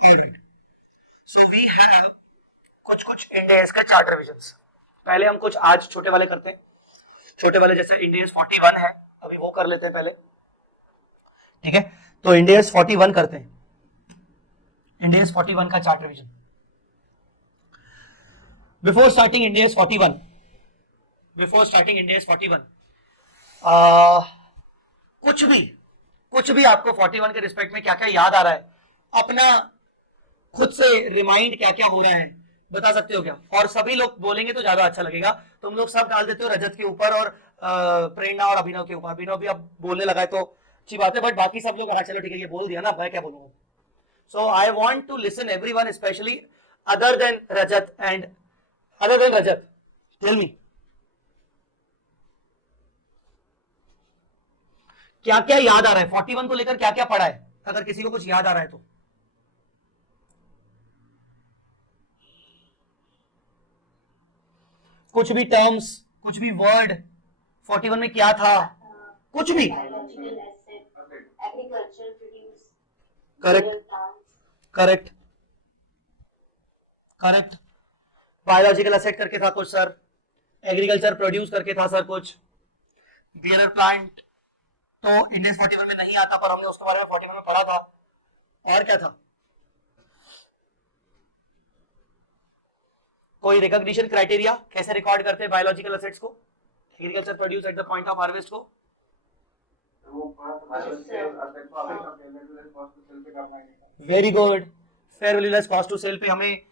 So we have कुछ कुछ end S का चार्ट रिविजन्स। पहले हम कुछ आज छोटे वाले करते हैं, छोटे वाले जैसे इंड एस 41 है, अभी वो कर लेते हैं पहले, ठीक है। तो इंड एस 41 करते हैं, इंड एस 41 का chart revision. Before starting end S 41, before starting end S 41, कुछ भी आपको 41 के रिस्पेक्ट में क्या क्या याद आ रहा है, अपना खुद से रिमाइंड क्या क्या हो रहा है बता सकते हो क्या? और सभी लोग बोलेंगे तो ज्यादा अच्छा लगेगा। तुम लोग सब डाल देते हो रजत के ऊपर और प्रेरणा और अभिनव के ऊपर। अभिनव भी अब बोलने लगा है तो अच्छी बात है, बट बाकी सब लोग चलो ठीक है, ये बोल दिया ना, मैं क्या बोलूंगा। So I want to listen everyone, specially other than Rajat and other than Rajat, tell me क्या क्या याद आ रहा है 41 को लेकर, क्या क्या पढ़ा है, अगर किसी को कुछ याद आ रहा है तो। कुछ भी टर्म्स, कुछ भी वर्ड 41 में क्या था, कुछ भी। Correct correct correct. Biological asset करके था कुछ सर, एग्रीकल्चर प्रोड्यूस करके था सर कुछ, बियरर प्लांट तो इंडेक्स 41 में नहीं आता, पर हमने उसके बारे में 41 में पढ़ा था। और क्या था? कोई रिकॉग्निशन क्राइटेरिया, कैसे रिकॉर्ड करते हैं बायोलॉजिकल एसेट्स को, agriculture produce at the point of harvest को। Very good, fair value less cost to cell पे हमें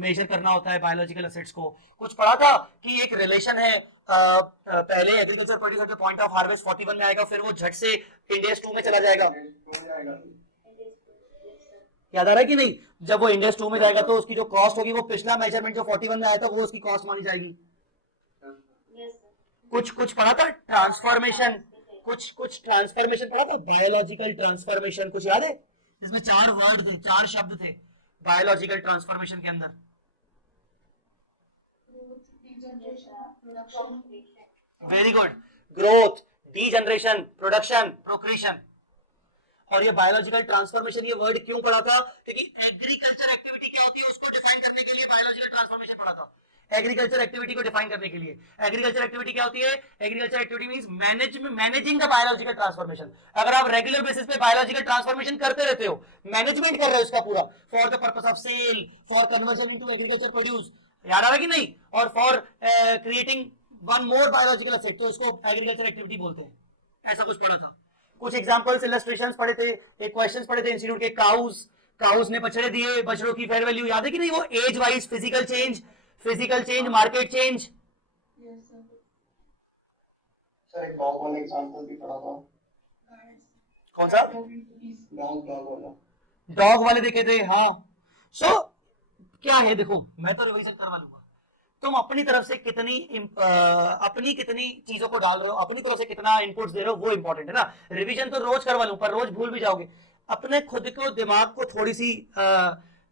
मेजर करना होता है बायोलॉजिकल एसेट्स को। कुछ पढ़ा था कि एक रिलेशन है, पहले agriculture produce at the point of harvest 41 में आएगा, फिर वो झट से इंडेक्स 2 में चला जाएगा। याद आ रहा है कि नहीं? जब वो इंडेक्स 2 में जाएगा तो उसकी जो कॉस्ट होगी वो पिछला मेजरमेंट जो 41 में आया था वो उसकी कॉस्ट मानी जाएगी। कुछ पढ़ा था ट्रांसफॉर्मेशन, कुछ ट्रांसफॉर्मेशन पढ़ा था, बायोलॉजिकल ट्रांसफॉर्मेशन, कुछ याद है? जिसमें 4 वर्ड थे, 4 शब्द थे बायोलॉजिकल ट्रांसफॉर्मेशन के अंदर। Very good, growth, degeneration, production, procreation. और ये बायोलॉजिकल ट्रांसफॉर्मेशन, ये वर्ड क्यों पढ़ा था? क्योंकि एग्रीकल्चर एक्टिविटी क्या होती है उसको डिफाइन करने के लिए बायोलॉजिकल ट्रांसफॉर्मेशन पढ़ा था। एग्रीकल्चर एक्टिविटी को डिफाइन करने के लिए, एग्रीकल्चर एक्टिविटी क्या होती है? Agriculture activity means managing the biological transformation. अगर आप रेगुलर बेसिस पे बायोलॉजिकल ट्रांसफॉर्मेशन करते रहते हो, मैनेजमेंट कर रहे हो इसका पूरा, for the purpose of sale, for conversion into agriculture produce, याद आ रहा है कि नहीं? और for creating one more biological asset, तो उसको एग्रीकल्चर एक्टिविटी बोलते हैं। ऐसा कुछ पढ़ा था। कुछ एग्जांपल्स, इलस्ट्रेशंस पढ़े थे, एक क्वेश्चंस पढ़े थे इंस्टीट्यूट के। काउस ने बछड़े दिए, बछड़ों की फेयर वैल्यू याद है कि नहीं? वो age wise physical change, market change. Sir एक डॉग वाला एग्जांपल भी पढ़ा था। कौन सा? डॉग वाले देखे थे, हाँ। सो क्या है, देखो मैं तो रिवीजन करवा लूंगा, तुम अपनी तरफ से कितनी चीजों को डाल रहे हो, अपनी तरफ से कितना इनपुट्स दे रहे हो, वो इंपॉर्टेंट है ना। रिवीजन तो रोज करवा लूं, पर रोज भूल भी जाओगे। अपने खुद को, दिमाग को थोड़ी सी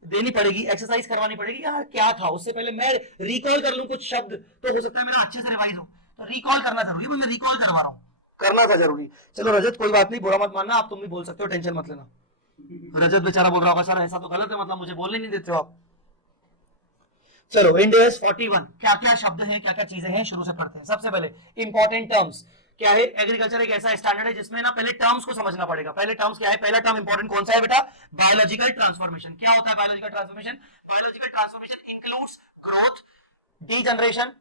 देनी पड़ेगी, एक्सरसाइज करवानी पड़ेगी। यार क्या था, उससे पहले मैं रिकॉल कर लूं कुछ शब्द, तो हो सकता है मेरा अच्छे से रिवाइज हो। तो रिकॉल करना जरूरी है, मैं रिकॉल करवा रहा हूँ, करना था जरूरी। चलो रजत, कोई बात नहीं, बुरा मत मानना, आप तुम भी बोल सकते हो, टेंशन मत लेना। रजत बेचारा बोल रहा होगा सर ऐसा तो गलत है, मतलब मुझे बोलने नहीं देते हो आप। चलो इंडेक्स 41, क्या क्या शब्द हैं, क्या क्या चीजें हैं, शुरू से पढ़ते हैं। सबसे पहले इंपॉर्टेंट टर्म्स क्या है? एग्रीकल्चर एक ऐसा स्टैंडर्ड है जिसमें ना पहले टर्म्स को समझना पड़ेगा। पहले टर्म्स क्या है? पहला टर्म इंपॉर्टेंट कौन सा है बेटा? Biological transformation. क्या होता है biological transformation? Biological transformation includes growth, degeneration,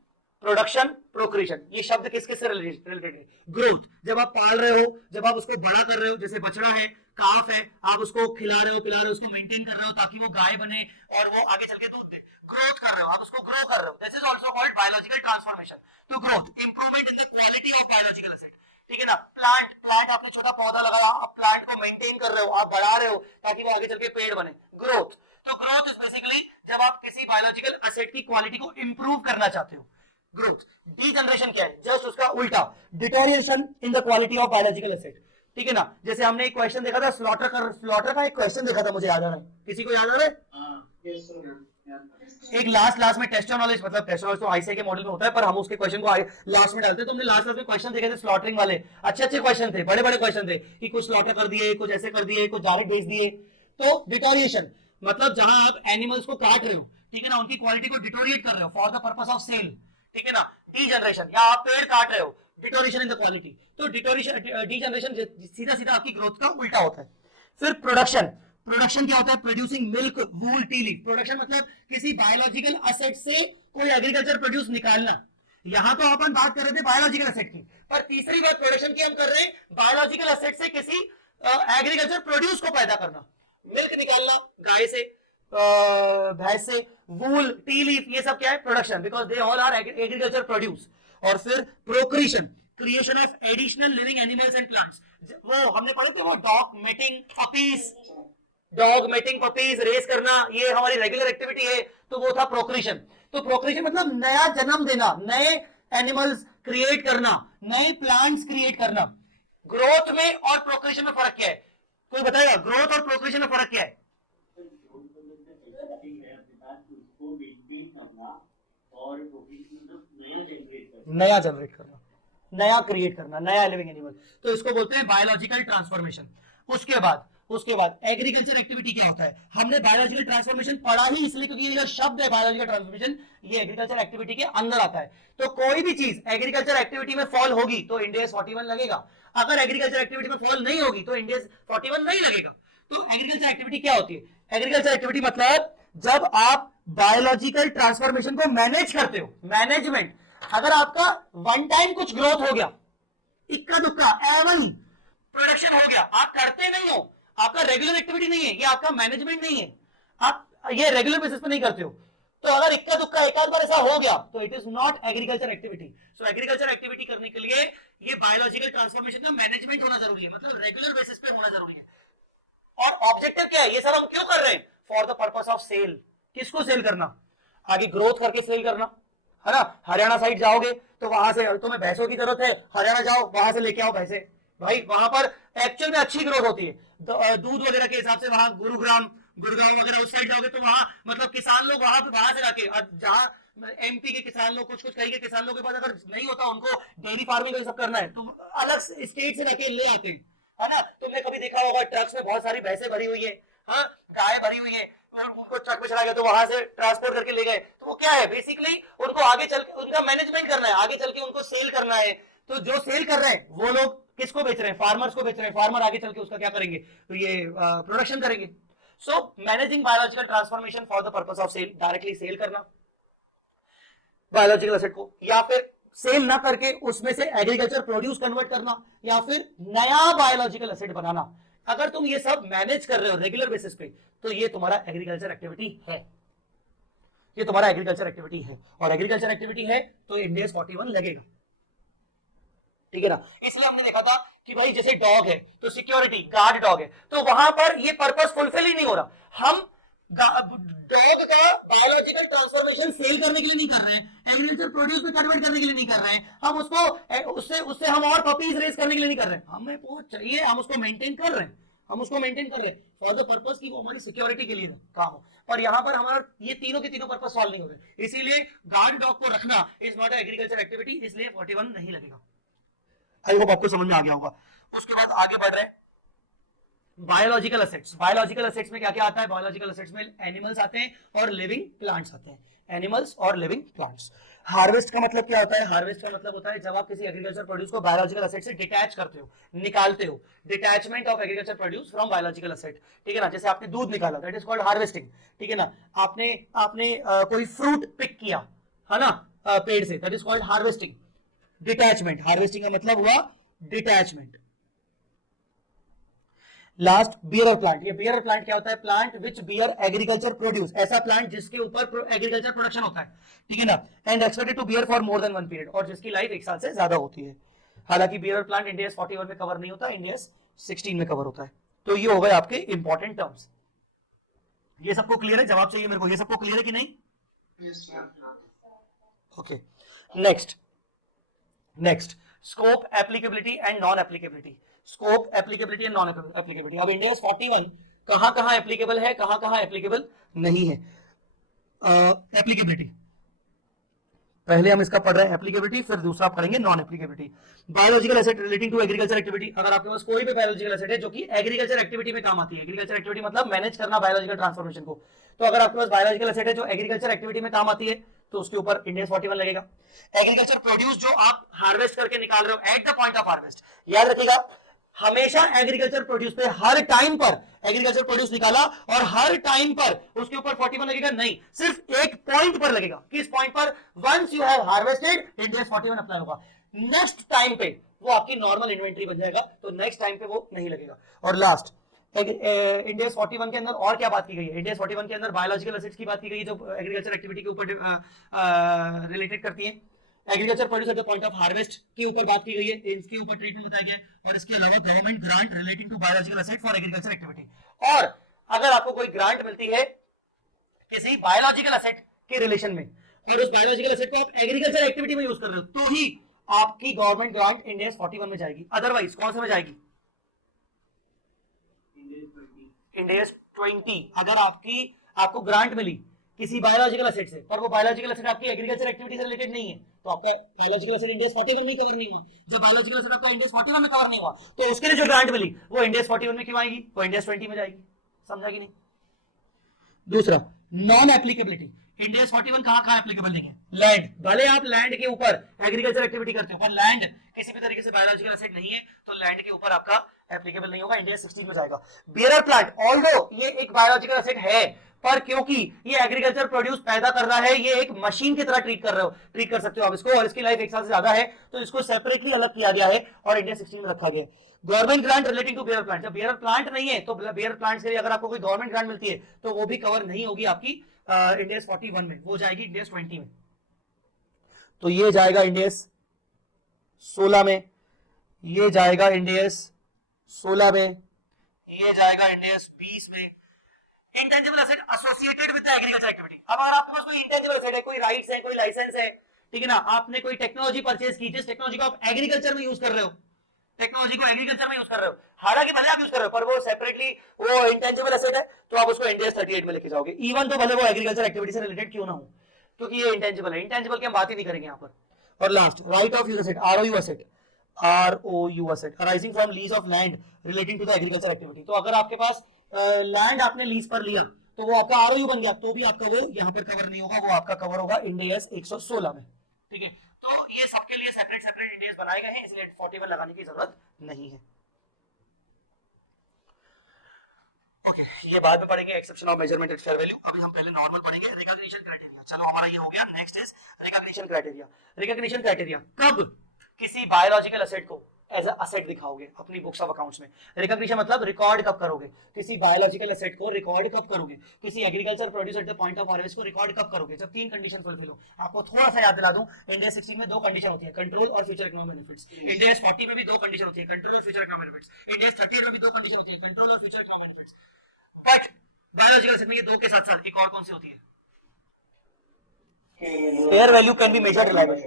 production, procreation. ये शब्द किस किस से रिलेटेड है? ग्रोथ, जब आप पाल रहे हो, जब आप उसको बड़ा कर रहे हो, जैसे बछड़ा है, काफ है, आप उसको खिला रहे हो, पिला रहे हो, उसको मेंटेन कर रहे हो ताकि वो गाय बने और वो आगे चल के दूध दे। ग्रोथ कर रहे हो, आप उसको ग्रो कर रहे हो, this is also called biological transformation. तो growth, improvement in the quality of biological asset, ठीक है ना। प्लांट आपने छोटा पौधा लगाया, आप प्लांट को मेंटेन कर रहे हो, आप बढ़ा रहे हो ताकि वो आगे चल के पेड़ बने, ग्रोथ। तो ग्रोथ इज बेसिकली जब आप किसी बायोलॉजिकल एसेट की क्वालिटी को इंप्रूव करना चाहते हो, ग्रोथ। डीजनरेशन क्या है? जस्ट उसका उल्टा, deterioration in the quality of biological asset, ठीक है ना। जैसे हमने एक क्वेश्चन देखा था, स्लॉटर का एक क्वेश्चन देखा था, मुझे याद आ रहा है, किसी को याद आ रहा है? एक लास्ट में टेस्ट नॉलेज, मतलब टेस्ट नॉलेज तो आईसीआई के मॉडल में होता है, पर हम उसके क्वेश्चन को लास्ट में डालते हैं। तो हमने लास्ट में क्वेश्चन देखे थे स्लॉटरिंग वाले, अच्छे क्वेश्चन थे, बड़े क्वेश्चन थे कि कुछ स्लॉटर कर दिए, कुछ ऐसे कर दिए, कुछ डायरेक्ट भेज दिए। तो डिटोरिएशन मतलब जहां आप एनिमल्स को काट रहे हो, ठीक है ना, उनकी क्वालिटी को डिटोरिएट कर रहे हो for the purpose of sale, ठीक है ना। डीजनरेशन, या आप पेड़ काट रहे हो, डिटोरिएशन इन द क्वालिटी, तो डिटोरिएशन डीजनरेशन सीधा सीधा आपकी ग्रोथ का उल्टा होता है। फिर प्रोडक्शन, प्रोडक्शन क्या होता है? प्रोड्यूसिंग मिल्क, वूल, टी लीफ। प्रोडक्शन मतलब किसी बायोलॉजिकल एसेट से कोई एग्रीकल्चर प्रोड्यूस निकालना। यहां तो अपन बात कर रहे थे बायोलॉजिकल एसेट की, पर तीसरी बात प्रोडक्शन की हम कर रहे हैं बायोलॉजिकल एसेट से किसी एग्रीकल्चर प्रोड्यूस को पैदा करना। मिल्क निकालना गाय से, भैंस से, वूल, टी लीफ, ये सब क्या है? Production, because they all are agriculture produce. और फिर procreation, creation of additional living animals and plants. वो हमने पढ़े थे वो dog mating puppies, dog mating puppies raise करना, ये हमारी रेगुलर एक्टिविटी है, तो वो था प्रोक्रिएशन। तो प्रोक्रिएशन मतलब नया जन्म देना, नए एनिमल्स क्रिएट करना, नए प्लांट्स क्रिएट करना। ग्रोथ में और प्रोक्रिएशन में फर्क क्या है? कोई बताएगा ग्रोथ और प्रोक्रिएशन में फर्क क्या है? नया जनरेट करना, नया क्रिएट करना, नया लिविंग एनिमल, तो इसको बोलते हैं बायोलॉजिकल ट्रांसफॉर्मेशन। उसके बाद एग्रीकल्चर एक्टिविटी क्या होता है? हमने बायोलॉजिकल ट्रांसफॉर्मेशन पढ़ा ही इसलिए क्योंकि ये जो शब्द है बायोलॉजिकल ट्रांसफॉर्मेशन, ये एग्रीकल्चर एक्टिविटी के अंदर आता है। तो कोई भी चीज एग्रीकल्चर एक्टिविटी में फॉल होगी तो इंडियस 41 लगेगा, अगर एग्रीकल्चर एक्टिविटी में फॉल नहीं होगी तो इंडियस 41 नहीं लगेगा। तो एग्रीकल्चर एक्टिविटी क्या होती है? एग्रीकल्चर एक्टिविटी मतलब जब आप बायोलॉजिकल ट्रांसफॉर्मेशन को मैनेज करते हो, मैनेजमेंट। अगर आपका वन टाइम कुछ ग्रोथ हो गया, इक्का दुक्का एवं प्रोडक्शन हो गया, आप करते नहीं हो, आपका रेगुलर एक्टिविटी नहीं है, ये आपका मैनेजमेंट नहीं है, आप ये रेगुलर बेसिस पे नहीं करते हो, तो अगर इक्का दुक्का एक आध बार ऐसा हो गया तो it is not agriculture activity. So agriculture activity करने के लिए ये बायोलॉजिकल ट्रांसफॉर्मेशन का मैनेजमेंट होना जरूरी है, मतलब रेगुलर बेसिस पे होना जरूरी है। और ऑब्जेक्टिव क्या है? ये सब हम क्यों कर रहे हैं? For the purpose of sale. किसको सेल करना? आगे ग्रोथ करके सेल करना, है ना। हरियाणा साइड जाओगे तो वहां से तुम्हें भैंसों की जरूरत है, हरियाणा जाओ वहां से लेके आओ भैंसे, भाई वहां पर एक्चुअल में अच्छी ग्रोथ होती है दूध वगैरह के हिसाब से। वहां गुरुग्राम, गुड़गांव वगैरह उस साइड जाओगे तो वहां मतलब किसान लोग वहां से जाके, जहां एमपी के किसान लोग, कुछ कहीं के किसान लोगों के पास अगर नहीं होता, उनको डेयरी फार्मिंग ये सब करना है, तो अलग स्टेट से जाके ले आते हैं, है ना। तुमने कभी देखा होगा ट्रक्स में बहुत सारी भैंसें भरी हुई है, हाँ, गाय भरी हुई है, उनको ट्रक में चला गया तो वहां से ट्रांसपोर्ट करके ले गए, तो वो क्या है? बेसिकली उनको आगे चल के उनका मैनेजमेंट करना है, आगे चल के उनको सेल करना है। तो जो सेल कर रहे हैं वो लोग किसको बेच रहे हैं? फार्मर्स को बेच रहे हैं। फार्मर आगे चल के उसका क्या करेंगे? तो ये प्रोडक्शन करेंगे। So managing biological transformation for the purpose of sale, directly sale करना बायोलॉजिकल एसेट को, या फिर सेल ना करके उसमें से एग्रीकल्चर प्रोड्यूस कन्वर्ट करना, या फिर नया बायोलॉजिकल एसेट बनाना। अगर तुम ये सब मैनेज कर रहे हो रेगुलर बेसिस पे, तो ये तुम्हारा एग्रीकल्चर एक्टिविटी है, ये तुम्हारा एग्रीकल्चर एक्टिविटी है। और एग्रीकल्चर एक्टिविटी है तो इंडियस 41 लगेगा, ठीक है ना। इसलिए हमने देखा था कि भाई जैसे डॉग है तो सिक्योरिटी गार्ड डॉग है, तो वहां पर ये पर्पस फुलफिल ही नहीं हो रहा। हम डॉग का बायोलॉजिकल ट्रांसफॉर्मेशन सेल करने के लिए नहीं कर रहे हैं, एग्रीकल्चर प्रोड्यूस में कन्वर्ट करने के लिए नहीं कर रहे हैं, हम उसको उससे हम और पपीज रेस करने के लिए नहीं कर रहे हैं। हमें वो चाहिए, हम उसको मेंटेन कर रहे हैं, हम उसको मेंटेन कर रहे हैं फॉर द पर्पस की वो हमारी सिक्योरिटी के लिए काम हो। और यहाँ पर हमारा ये तीनों के तीनों पर्पस सॉल्व नहीं हो रहे, इसीलिए गार्ड डॉग को रखना इज नॉट एग्रीकल्चर एक्टिविटी, इसलिए 41 नहीं लगेगा। आई होप आपको समझ में आ गया होगा। उसके बाद आगे बढ़ रहे हैं बायोलॉजिकल एसेट्स। बायोलॉजिकल एसेट्स में क्या क्या आता है? बायोलॉजिकल एसेट्स में एनिमल्स आते हैं और लिविंग प्लांट्स आते हैं, एनिमल्स और लिविंग प्लांट्स। हार्वेस्ट का मतलब क्या होता है? हार्वेस्ट का मतलब होता है जब आप किसी एग्रीकल्चर प्रोड्यूस को बायोलॉजिकल एसेट से डिटैच करते हो, निकालते हो, detachment of agriculture produce from biological asset, ठीक है ना। जैसे आपने दूध निकाला, दैट इज कॉल्ड हार्वेस्टिंग, ठीक है ना। आपने कोई फ्रूट पिक किया, है ना, पेड़ से, that is called harvesting. Detachment, harvesting का मतलब हुआ डिटैचमेंट। Last bear plant. ये बियर प्लांट क्या होता है? Plant which bear agriculture produce, ऐसा प्लांट जिसके ऊपर एग्रीकल्चर प्रोडक्शन होता है, ठीक है ना। And expected to bear for more than 1 period, और जिसकी लाइफ 1 साल से ज्यादा होती है। हालांकि बियर प्लांट इंडिया 41 में कवर नहीं होता, इंडिया 16 में कवर होता है। तो ये हो गए आपके इंपॉर्टेंट टर्म्स। ये सबको क्लियर है? जवाब चाहिए मेरे को, ये सबको क्लियर है कि नहीं? Okay, next scope, applicability and non applicability. Scope, applicability and non applicability. अब इंडिया 41 कहां कहां एप्लीकेबल है, कहां कहां एप्लीकेबल नहीं है। एप्लीकेबिलिटी, पहले हम इसका पढ़ रहे हैं एप्लीकेबिलिटी, फिर दूसरा पढ़ेंगे non applicability. Biological asset relating to agriculture activity, अगर आपके पास कोई भी बायोलॉजिकल एसेट है जो कि एग्रीकल्चर एक्टिविटी में काम आती है, एग्रीकल्चर एक्टिविटी मतलब मैनेज करना बायोलॉजिकल ट्रांसफॉर्मेशन को, तो अगर आपके पास बायोलॉजिकल एसेट है जो एग्रीकल्चर एक्टिविटी में काम आती है तो उसके ऊपर इंड एस 41 लगेगा। एग्रीकल्चर प्रोड्यूस जो आप हार्वेस्ट करके निकाल रहे हो eight the point of harvest, याद रखिएगा हमेशा एग्रीकल्चर प्रोड्यूस पे हर टाइम पर एग्रीकल्चर प्रोड्यूस निकाला और हर टाइम पर उसके ऊपर 41 लगेगा, नहीं सिर्फ एक पॉइंट पर लगेगा। किस पॉइंट पर? Once you have harvested Ind AS 41 apply होगा। नेक्स्ट टाइम पे वो आपकी नॉर्मल इन्वेंटरी बन जाएगा, तो नेक्स्ट टाइम पे वो नहीं लगेगा। और लास्ट इंडेक्स 41 के अंदर और क्या बात की गई है? इंडेक्स 41 के अंदर बायोलॉजिकल एसिड्स की बात की गई है जो एग्रीकल्चर एक्टिविटी के ऊपर रिलेटेड करती है। Agriculture produce at the point of harvest के ऊपर बात की गई है, इसके ऊपर ट्रीटमेंट बताया गया है, और इसके अलावा government grant relating to biological asset for agriculture activity. और अगर आपको कोई ग्रांट मिलती है किसी बायोलॉजिकल एसेट के रिलेशन में और उस बायोलॉजिकल एसेट को आप एग्रीकल्चर एक्टिविटी में यूज कर रहे हो, तो ही आपकी गवर्नमेंट ग्रांट इंडेक्स 41 में जाएगी। अदरवाइज कौन से में जाएगी? इंडेक्स 20। अगर आपको ग्रांट मिली किसी बायोलॉजिकल एसेट से, पर वो बायोलॉजिकल एसेट आपकी एग्रीकल्चर एक्टिविटी से रिलेटेड नहीं है, तो आपका बायोलॉजिकल एसेट इंडेक्स 41 में कवर नहीं हुआ। जब बायोलॉजिकल एसेट आपका इंडेक्स 41 में कवर नहीं हुआ, तो उसके लिए जो ग्रांट मिली वो इंडेक्स 41 में क्यों आएगी? वो इंडेक्स 20 में जाएगी। समझा कि नहीं? दूसरा, नॉन एप्लीकेबिलिटी। इंडेक्स 41 कहां एप्लीकेबल नहीं है? लैंड। भले आप लैंड के ऊपर एग्रीकल्चर एक्टिविटी करते हो, पर लैंड किसी भी तरीके से बायोलॉजिकल एसेट नहीं है, तो लैंड के ऊपर आपका एप्लीकेबल नहीं होगा, इंडेक्स 16 में जाएगा। बियरर प्लांट, ऑल्दो ये एक बायोलॉजिकल एसेट है, पर क्योंकि ये एग्रीकल्चर प्रोड्यूस पैदा कर रहा है, ये एक मशीन की तरह ट्रीट कर सकते हो आप इसको, और इसकी लाइफ 1 साल से ज्यादा है, तो इसको सेपरेटली अलग किया गया है और इंडेक्स 16 में रखा गया है। Government grant relating to bear plant, जब बियर प्लांट नहीं है तो बियर प्लांट के लिए अगर आपको कोई गवर्नमेंट ग्रांट मिलती है तो वो भी कवर नहीं होगी आपकी इंडेक्स 41 में, वो जाएगी इंडेक्स 20 में। तो ये जाएगा इंडेक्स 16 में, ये जाएगा इंडेक्स 16 में, ये जाएगा इंडेक्स 20 में। Intangible asset associated with the agriculture activity. अब अगर आपके पास कोई इंटेंजिबल एसेट है, कोई राइट्स है, कोई लाइसेंस है, ठीक है ना, आपने कोई टेक्नोलॉजी परचेज की, जिस टेक्नोलॉजी को आप एग्रीकल्चर में यूज कर रहे हो, टेक्नोलॉजी को एग्रीकल्चर में यूज कर रहे हो, हालांकि भले आप यूज कर रहे हो पर वो सेपरेटली वो इंटेंजिबल एसेट है, तो आप उसको इंडेक्स 38 में लेके जाओगे, इवन तो भले वो एग्रीकल्चर एक्टिविटी से रिलेटेड क्यों ना हो, क्योंकि ये इंटेंजिबल है। इंटेंजिबल की हम बात ही नहीं करेंगे यहाँ पर। और last, right of use asset, ROU asset, ROU asset arising from lease of land relating to the agriculture activity. तो अगर आपके पास लैंड आपने लीज पर लिया तो वो आपका आरओयू बन गया, तो भी आपका वो यहाँ पर कवर नहीं होगा, वो आपका कवर होगा इंडेक्स 116 में। ठीक है, तो ये सबके लिए सेपरेट सेपरेट इंडेक्स बनाए गए हैं, इसलिए 41 लगाने की जरूरत नहीं है। ओके, ये बाद में पढ़ेंगे exception of measurement eight fair value. अभी हम पहले नॉर्मल पढ़ेंगे रिकॉग्निशन क्राइटेरिया। चलो हमारा ये हो गया, next is recognition criteria. Recognition criteria, कब किसी बायोलॉजिकल एसेट को एज अ एसेट दिखाओगे अपनी बुक्स ऑफ अकाउंट्स में? रिकॉग्निशन मतलब रिकॉर्ड कब करोगे किसी बायोलॉजिकल एसेट को, रिकॉर्ड कब करोगे किसी agriculture produce at the point of harvest को, रिकॉर्ड कब करोगे? जब 3 कंडीशन फुलफिल हो। आपको थोड़ा सा याद दिला दूं, इंडिया 16 में 2 कंडीशन होती है, कंट्रोल और फ्यूचर इकोनॉमिक बेनिफिट्स। इंडिया 40 में भी 2 कंडीशन होती है, कंट्रोल और फ्यूचर इकोनॉमिक बेनिफिट्स। इंडिया 38 में भी 2 कंडीशन होती है, कंट्रोल और future economic benefits. But biological asset में ये 2 के साथ साथ एक और कौन सी होती है? Fair value can be measured reliable.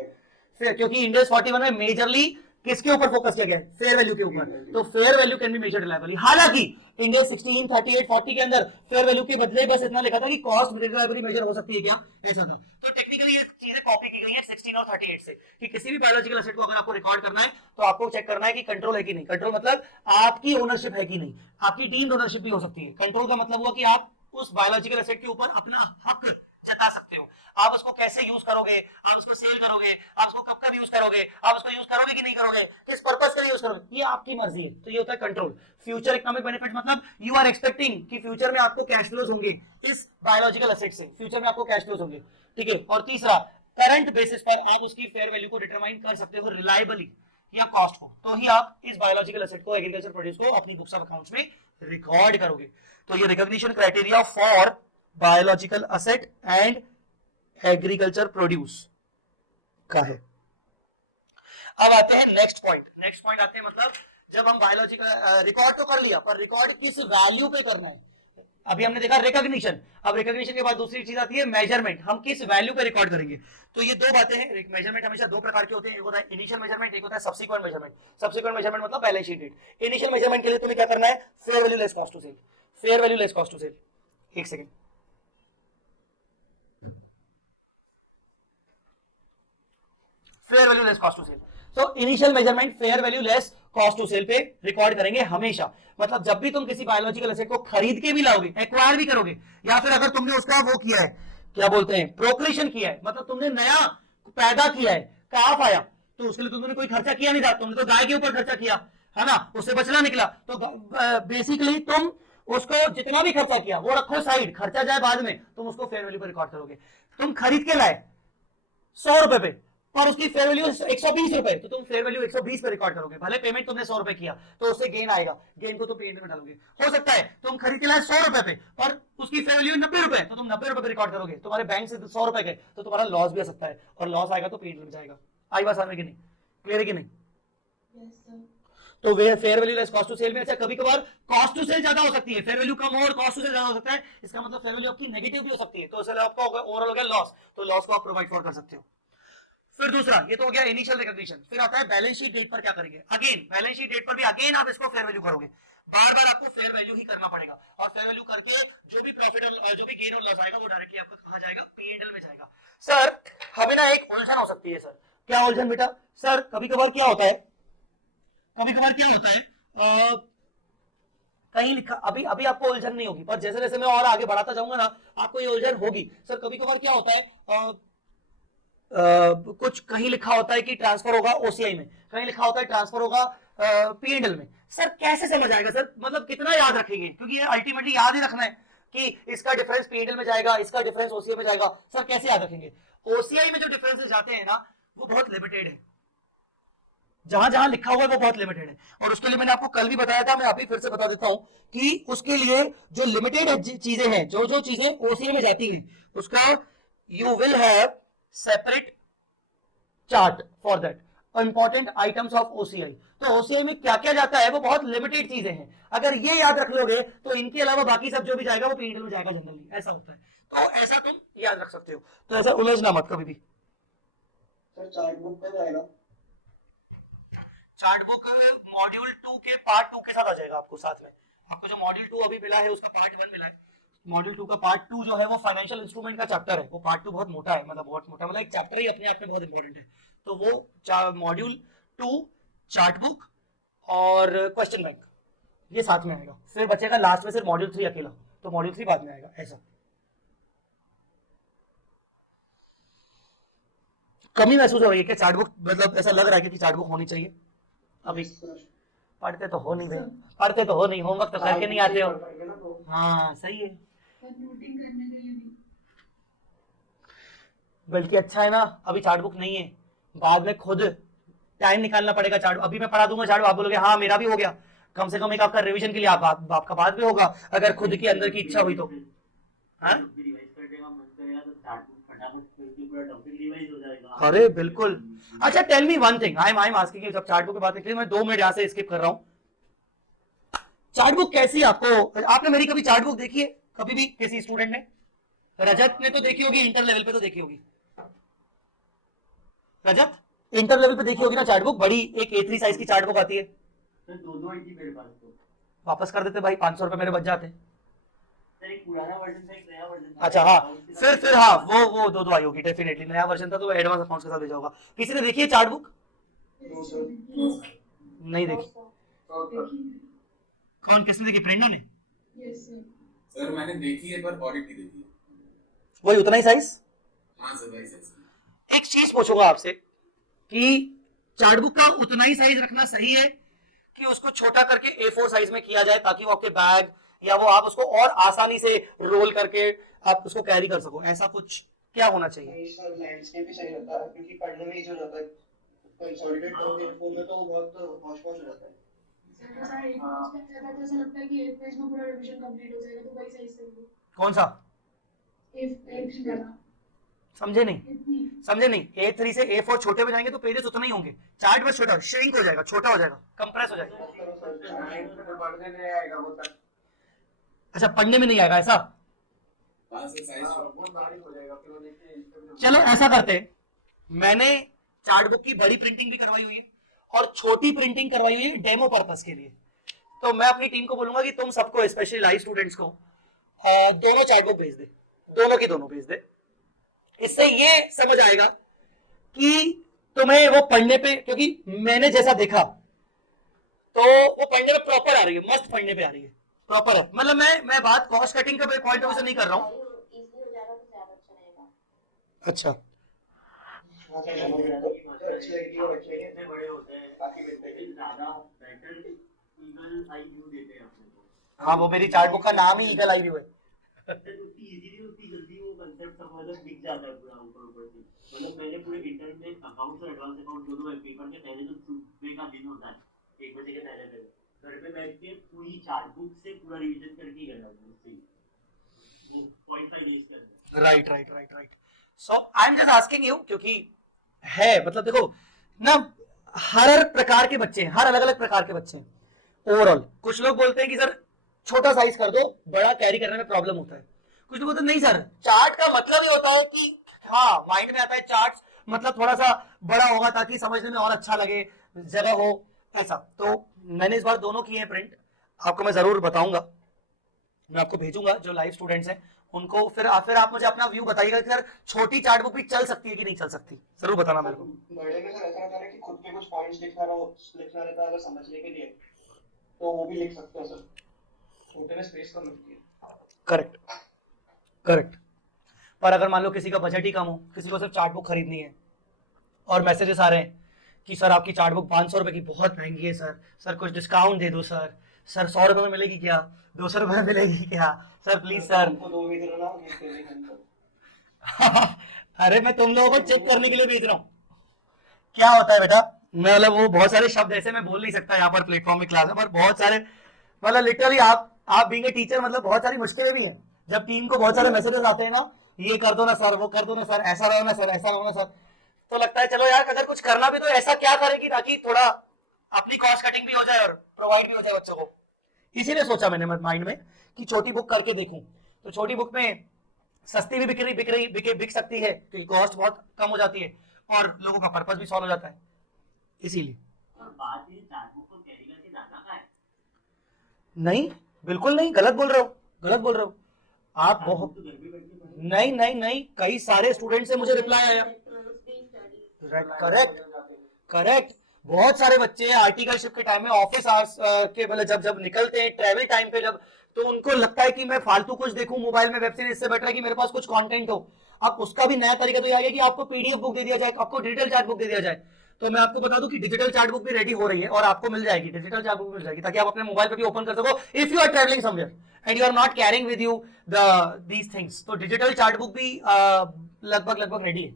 क्योंकि इंडेक्स 41 में मेजरली किसके ऊपर फोकस किया गया है? फेयर वैल्यू के ऊपर, तो fair value can be measured reliably. हालांकि इंडेक्स 16, 38, 40 के अंदर फेयर वैल्यू के बदले बस इतना लिखा था कि कॉस्ट रिलायबली मेजर हो सकती है क्या, ऐसा था। तो टेक्निकली ये चीजें कॉपी की गई है 16 और 38 से, कि किसी भी बायोलॉजिकल एसेट को अगर आपको रिकॉर्ड करना है तो आपको चेक करना है कि कंट्रोल है कि नहीं। कंट्रोल मतलब आपकी ओनरशिप है कि नहीं, आपकी डीम्ड ओनरशिप भी हो सकती है। कंट्रोल का मतलब हुआ कि आप उस बायोलॉजिकल एसेट के ऊपर अपना हक जता सकते हो। आप उसको कैसे यूज करोगे, आप उसको सेल करोगे, आप उसको कब कब यूज करोगे, आप उसको यूज करोगे कि नहीं करोगे, किस पर्पस के लिए यूज करोगे, ये आपकी मर्जी है। तो ये होता है कंट्रोल। फ्यूचर इकोनॉमिक बेनिफिट मतलब यू आर एक्सपेक्टिंग कि फ्यूचर में आपको कैश फ्लोज होंगे इस बायोलॉजिकल एसेट से, फ्यूचर में आपको कैश फ्लोज होंगे। ठीक है, और तीसरा, करंट बेसिस पर आप उसकी फेयर वैल्यू को डिटरमाइन कर सकते हो रिलायबली या कॉस्ट को, तो ही आप इस बायोलॉजिकल एसेट को, एग्रीकल्चर प्रोड्यूस को अपनी बुक्स ऑफ अकाउंट्स में रिकॉर्ड करोगे। तो ये recognition criteria for biological asset and agriculture produce का है। अब आते हैं नेक्स्ट पॉइंट। नेक्स्ट पॉइंट आते हैं मतलब जब हम बायोलॉजिकल रिकॉर्ड तो कर लिया, पर रिकॉर्ड किस वैल्यू पे करना है? अभी हमने देखा रिकॉग्निशन, अब रिकॉग्निशन के बाद दूसरी चीज आती है मेजरमेंट। हम किस वैल्यू पे रिकॉर्ड करेंगे? तो ये 2 बातें हैं। मेजरमेंट हमेशा 2 प्रकार के होते हैं, एक होता है इनिशियल मेजरमेंट, एक होता है सब्सिक्वेंट मेजरमेंट। सब्सिक्वेंट मेजरमेंट मतलब balance sheet date. Initial measurement के लिए तुम्हें क्या करना है? Fair value less cost to sell. Fair value less cost to sell, एक second. Fair value less cost to sell. तो initial measurement fair value less cost to cell पे record करेंगे हमेशा। मतलब जब भी तुम किसी बायोलॉजिकल एसेट को खरीद के भी लाओगे, एक्वायर भी करोगे, या फिर अगर तुमने उसका वो किया है, क्या बोलते हैं, प्रोक्रिएशन किया है, मतलब तुमने नया पैदा किया है, काफ आया, तो उसके लिए तुमने कोई खर्चा किया नहीं था, तुमने तो गाय के ऊपर खर्चा किया है ना, उससे बचना निकला, तो बेसिकली तुम उसको जितना भी खर्चा किया वो रखो साइड, खर्चा जाए बाद में, तुम उसको फेयर वैल्यू पर रिकॉर्ड करोगे। तुम खरीद के लाए 100 रुपए पे, पर उसकी फेयर वैल्यू 120 रुपए, तो तुम फेयर वैल्यू 120 पे रिकॉर्ड करोगे। भले पेमेंट तुमने 100 रुपए किया, तो उससे गेन आएगा, गेन को तुम पेमेंट में डालोगे। हो सकता है तुम खरीद के लाए 100 रुपए पे, पर उसकी फेयर वैल्यू 90 रुपए, तो तुम 90 रुपए पे रिकॉर्ड करोगे। तुम्हारे बैंक से 100 रुपए गए, तो तुम्हारा लॉस भी आ सकता है, और लॉस आएगा तो पेमेंट में जाएगा। आई बात समझ में कि नहीं, क्लियर है कि नहीं? तो वे fair value less cost to sell में अच्छा कभी कभार कॉस्ट टू सेल ज्यादा हो सकती है, फेयर वैल्यू कम हो और कॉस्ट टू सेल ज्यादा हो सकता है, इसका मतलब फेयर वैल्यू आपकी नेगेटिव भी हो सकती है, तो इसलिए आपका ओवरऑल हो गया लॉस, तो लॉस को आप प्रोवाइड फॉर कर सकते हो। फिर दूसरा, ये तो हो गया इनिशियल रिकॉग्निशन। फिर आता है बैलेंस शीट डेट पर क्या करेंगे। अगेन बैलेंस शीट डेट पर भी अगेन आप इसको फेयर वैल्यू करोगे, बार बार आपको फेयर वैल्यू ही करना पड़ेगा, और फेयर वैल्यू करके जो भी प्रॉफिट और जो भी गेन और लॉस आएगा वो डायरेक्टली आपका कहां जाएगा, पी&एल में जाएगा। सर हमें ना एक उलझन हो सकती है। सर क्या उलझन बेटा? सर कभी कभार क्या होता है, कभी कभार क्या होता है, कहीं लिखा, अभी अभी आपको उलझन नहीं होगी, पर जैसे जैसे मैं और आगे बढ़ाता जाऊंगा ना आपको ये उलझन होगी। सर कभी कभार क्या होता है, कुछ कहीं लिखा होता है कि ट्रांसफर होगा ओसीआई में, कहीं लिखा होता है ट्रांसफर होगा पी&एल में। सर कैसे समझ आएगा सर, मतलब कितना याद रखेंगे, क्योंकि ये अल्टीमेटली याद ही रखना है कि इसका डिफरेंस पी&एल में जाएगा, इसका डिफरेंस ओसीआई में जाएगा। सर कैसे याद रखेंगे? ओसीआई में जो डिफरेंसेस जाते हैं ना वो बहुत लिमिटेड है, जहां जहां लिखा हुआ है वो बहुत लिमिटेड है, और उसके लिए मैंने आपको कल भी बताया था, मैं अभी फिर से बता देता हूं कि उसके लिए जो लिमिटेड चीजें हैं, जो जो चीजें ओसीआई में जाती हैं, उसका you will have separate chart for that important items of OCI. तो ओसीआई में क्या क्या जाता है वो बहुत लिमिटेड चीजें हैं, अगर ये याद रख लोगे तो इनके अलावा बाकी सब जो भी जाएगा वो पी&एल में जाएगा जनरली, ऐसा होता है। तो ऐसा तुम याद रख सकते हो, तो ऐसा उलझना मत कभी भी। सर चार्ट बुक पे जाएगा, चार्ट बुक मॉड्यूल 2 के पार्ट 2 के साथ आ जाएगा आपको साथ में। आपको जो मॉड्यूल 2 अभी मिला है उसका पार्ट 1 मिला है, मॉड्यूल 2 का पार्ट 2 जो है वो फाइनेंशियल इंस्ट्रूमेंट का चैप्टर है, वो पार्ट 2 बहुत मोटा है, मतलब बहुत मोटा, मतलब एक चैप्टर ही अपने आप में बहुत इंपॉर्टेंट है। तो वो मॉड्यूल 2 चार्ट बुक और क्वेश्चन बैंक ये साथ में आएगा, फिर बचेगा लास्ट में सिर्फ मॉड्यूल 3 अकेला, तो मॉड्यूल 3 बाद में आएगा। ऐसा कमी महसूस हो रही है क्या चार्ट बुक, मतलब ऐसा लग रहा है कि चार्ट बुक होनी चाहिए? अभी पढ़ते तो हो नहीं भाई, पढ़ते तो हो नहीं, होमवर्क तो करके नहीं आते हो। हाँ सही है, बल्कि अच्छा है ना अभी चार्ट बुक नहीं है, बाद में खुद टाइम निकालना पड़ेगा। चार्ट अभी मैं पढ़ा दूंगा चार्ट, आप बोलोगे हाँ मेरा भी हो गया, कम से कम एक आपका रिवीजन के लिए आपका बात भी होगा, अगर खुद की अंदर की इच्छा हुई तो। हाँ अरे बिल्कुल। अच्छा tell me one thing, I am asking, जब चार्ट बुक की बात है मैं 2 मिनट यहाँ से स्किप कर रहा हूँ। चार्ट बुक कैसी आपको, आपने मेरी कभी चार्ट बुक देखी है कभी भी किसी स्टूडेंट ने? रजत ने तो देखी होगी, इंटर लेवल पे तो देखी होगी। रजत इंटर लेवल पे देखी होगी ना चार्ट बुक, बड़ी एक A3 साइज की चार्ट बुक आती है। दो ही थी मेरे पास तो। वापस कर देते भाई, 500 रुपए मेरे बच जाते। सर एक पुराना वर्जन था, एक नया वर्जन था। अच्छा हाँ, फिर हाँ वो दो आई होगी डेफिनेटली, नया वर्जन था तो एडवांस अकाउंट्स के साथ भेजा होगा। किसी ने देखी है चार्ट बुक? नहीं देखी। कौन, किसने देखी? प्रेरणा ने? सर मैंने देखी है पर ऑडिट नहीं देखी है। वही उतना ही साइज? हाँ सर वही साइज। एक चीज पूछूंगा आपसे कि चार्ट बुक का उतना ही साइज रखना सही है कि उसको छोटा करके A4 साइज में किया जाए, ताकि वो आपके बैग या वो आप उसको और आसानी से रोल करके आप उसको कैरी कर सको, ऐसा कुछ क्या होना चाहिए? सर लैंडस्केप ही सही रहता है, क्योंकि पढ़ने में इजी हो जाता है, कंसोलिडेट करोगे फोन में तो बहुत हौच-पौच हो जाता है। ऐसा लगता है कि एक पेज में पूरा रिवीजन कंप्लीट हो जाएगा, तो वही सही है। कौन सा? A3 करना। समझे नहीं, A3 से A4 छोटे में जाएंगे तो पेजेस उतना ही होंगे, चार्ट बस छोटा श्रिंक हो जाएगा, छोटा हो जाएगा, कंप्रेस हो जाएगा। पढ़ने नहीं आएगा वो तक। अच्छा पढ़ने में नहीं आएगा ऐसा? हाँ सर साइज बहुत बारीक हो जाएगा, फिर वो देखिए। चलो ऐसा करते हैं, मैंने चार्ट बुक की बड़ी प्रिंटिंग भी करवाई हुई है और छोटी प्रिंटिंग करवाई हुई है डेमो पर्पस के लिए, तो मैं अपनी टीम को बोलूंगा कि तुम सबको स्पेशली लाइव स्टूडेंट्स को दोनों चार्ट बुक भेज दे, दोनों की दोनों भेज दे। इससे ये समझ आएगा कि तो मैं वो पढ़ने पे, क्योंकि मैंने जैसा देखा तो वो पढ़ने में प्रॉपर आ रही है, मस्त पढ़ने पे आ रही है, प्रॉपर है। मतलब मैं बात कॉस्ट कटिंग का पॉइंट ऑफ व्यू से नहीं कर रहा हूँ। अच्छा हाँ सर, समझ रहा हूँ। तो अच्छी लगती है, बच्चे के इतने बड़े होते हैं काफी मिलते हैं। लेकिन ज्यादा बेटर ईगल आई व्यू देते हैं अपने को। हाँ, वो मेरी चार्ट बुक का नाम ही ईगल आई व्यू है। उतनी इजीली उतनी जल्दी वो कंसेप्ट सब मतलब दिख जाता है पूरा ऊपर से। मतलब मैंने पूरे इंटर में अकाउंट और एडवांस अकाउंट दोनों पेपर के पहले जो सुबह का दिन होता है 1 बजे के पहले घर पे बैठ के पूरी चार्ट बुक से पूरा रिवीजन करके गया हूँ उससे पॉइंट पर रेज कर। Right. So I am just asking you, क्योंकि है मतलब देखो ना, हर प्रकार के बच्चे हैं, हर अलग अलग प्रकार के बच्चे हैं ओवरऑल। कुछ लोग बोलते हैं कि सर छोटा साइज कर दो, बड़ा कैरी करने में प्रॉब्लम होता है। कुछ लोग बोलते हैं नहीं सर, चार्ट का मतलब ही होता है कि हाँ, माइंड में आता है चार्ट मतलब थोड़ा सा बड़ा होगा ताकि समझने में और अच्छा लगे, जगह हो, ऐसा। तो मैंने इस बार दोनों किए हैं प्रिंट, आपको मैं जरूर बताऊंगा, मैं आपको भेजूंगा जो लाइव स्टूडेंट्स हैं उनको। फिर आप मुझे अपना व्यू बताइएगा कि सर छोटी चार्ट बुक भी चल सकती है कि नहीं चल सकती, जरूर बताना मेरे को। बड़े में सर ऐसा रहता है कि खुद के कुछ पॉइंट्स लिखना रहता है अगर समझने के लिए, तो वो भी लिख सकते हो सर। छोटे में स्पेस कम लगती है। करेक्ट। पर अगर मान लो किसी का बजट ही कम हो, किसी को सिर्फ चार्ट बुक खरीदनी है और मैसेजेस आ रहे हैं कि सर आपकी चार्ट बुक 500 रुपए की बहुत महंगी है सर कुछ डिस्काउंट दे दो सर 100 रुपए में मिलेगी क्या, 200 रुपए में मिलेगी क्या, सर प्लीज सर। उनको दो भी करो ना, ये पेमेंट हमको। अरे मैं तुम लोगों को चेक करने के लिए भेज रहा हूँ। क्या होता है बेटा, मैं मतलब वो बहुत सारे शब्द ऐसे मैं बोल नहीं सकता यहाँ पर प्लेटफॉर्म में क्लास में, पर बहुत सारे मतलब लिटरली आप बीइंग ए टीचर मतलब बहुत सारी मुश्किलें भी हैं। जब टीम को बहुत सारे मैसेजेस आते हैं ना, ये कर दो ना सर, वो कर दो ना सर, ऐसा रहो ना सर, ऐसा रहो ना सर, तो लगता है चलो यार अगर कुछ करना भी तो ऐसा क्या करेगी ताकि थोड़ा अपनी कॉस्ट कटिंग भी हो जाए और प्रोवाइड भी हो जाए बच्चों को। इसीलिए सोचा मैंने माइंड में कि छोटी बुक करके देखूं। तो छोटी बुक में सस्ती भी बिक सकती है क्योंकि कॉस्ट बहुत कम हो जाती है और लोगों का पर्पस भी सॉल्व हो जाता है, इसीलिए। और बात ये चार्ट बुक को कैरी करके जाना का है। नहीं, बिल्कुल नहीं, गलत बोल रहे हो आप। बहुत तो घर पे बैठ के नहीं, कई सारे स्टूडेंट से मुझे रिप्लाई आया। करेक्ट। बहुत सारे बच्चे आर्टिकलशिप के टाइम में ऑफिस आवर्स के मतलब जब निकलते हैं ट्रैवल टाइम पे, जब तो उनको लगता है कि मैं फालतू कुछ देखूं मोबाइल में वेब सीरीज, इससे बेटर है कि मेरे पास कुछ कंटेंट हो। अब उसका भी नया तरीका तो यह आ गया कि आपको पीडीएफ बुक दे दिया जाए, आपको डिजिटल चार्ट बुक दे दिया जाए। तो मैं आपको बता दूं कि डिजिटल चार्ट बुक भी रेडी हो रही है और आपको मिल जाएगी, डिजिटल चार्ट बुक मिल जाएगी ताकि आप अपने मोबाइल पे भी ओपन कर सको if you are travelling somewhere and you are not carrying with you these things. तो डिजिटल चार्ट बुक भी लगभग रेडी है।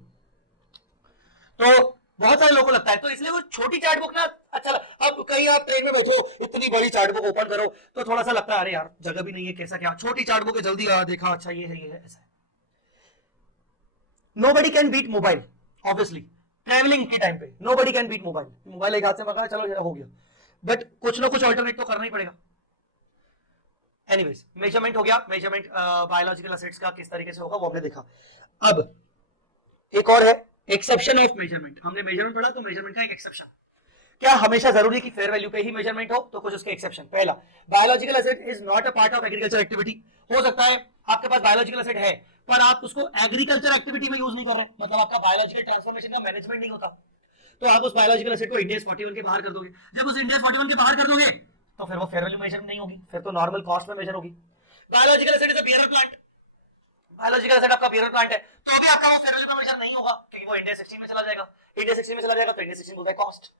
तो बहुत सारे लोगों को लगता है, तो इसलिए वो छोटी चार्ट बुक ना अच्छा अब कहीं आप ट्रेन में बैठो, इतनी बड़ी चार्ट बुक ओपन करो तो थोड़ा सा लगता है अरे यार जगह भी नहीं है, कैसा क्या। छोटी चार्ट बुक है, जल्दी देखा, अच्छा ये है ऐसा है। Nobody can beat mobile, obviously travelling के टाइम पे नोबडी कैन बीट मोबाइल एक हाथ से पकड़ा चलो हो गया, बट कुछ ना कुछ ऑल्टरनेट तो करना ही पड़ेगा। एनीवेज, मेजरमेंट हो गया। मेजरमेंट बायोलॉजिकल एसेट्स का किस तरीके से होगा वो हमने देखा। अब एक और है एक्सेप्शन ऑफ मेजरमेंट। हमने मेजरमेंट पढ़ा तो मेजरमेंट का एक एक्सेप्शन। क्या हमेशा जरूरी है कि फेयर वैल्यू पे ही मेजरमेंट हो? तो कुछ उसके एक्सेप्शन। पहला, biological asset is not a part of agriculture activity. हो सकता है आपके पास बायोलॉजिकल एसेट है पर आप उसको एग्रीकल्चर एक्टिविटी में यूज नहीं कर रहे, मतलब आपका बायोलॉजिकल ट्रांसफॉर्मेशन का मैनेजमेंट नहीं होता, तो आप उस बायोलॉजिकल एसेट को इंडेक्स 41 के बाहर कर दोगे। जब उस इंडेक्स 41 के बाहर कर दोगे तो फिर वो फेयर वैल्यू मेजर नहीं होगी, फिर तो नॉर्मल कॉस्ट में मेजर होगी। Biological asset is a bearer plant, biological asset आपका बियरर प्लांट है तो भी आपका वो फेयर वैल्यू मेजर नहीं होगा क्योंकि वो इंडेक्स 16 में चला जाएगा। इंडेक्स 16 में चला जाएगा तो इंडेक्स 16 बोलता है कॉस्ट।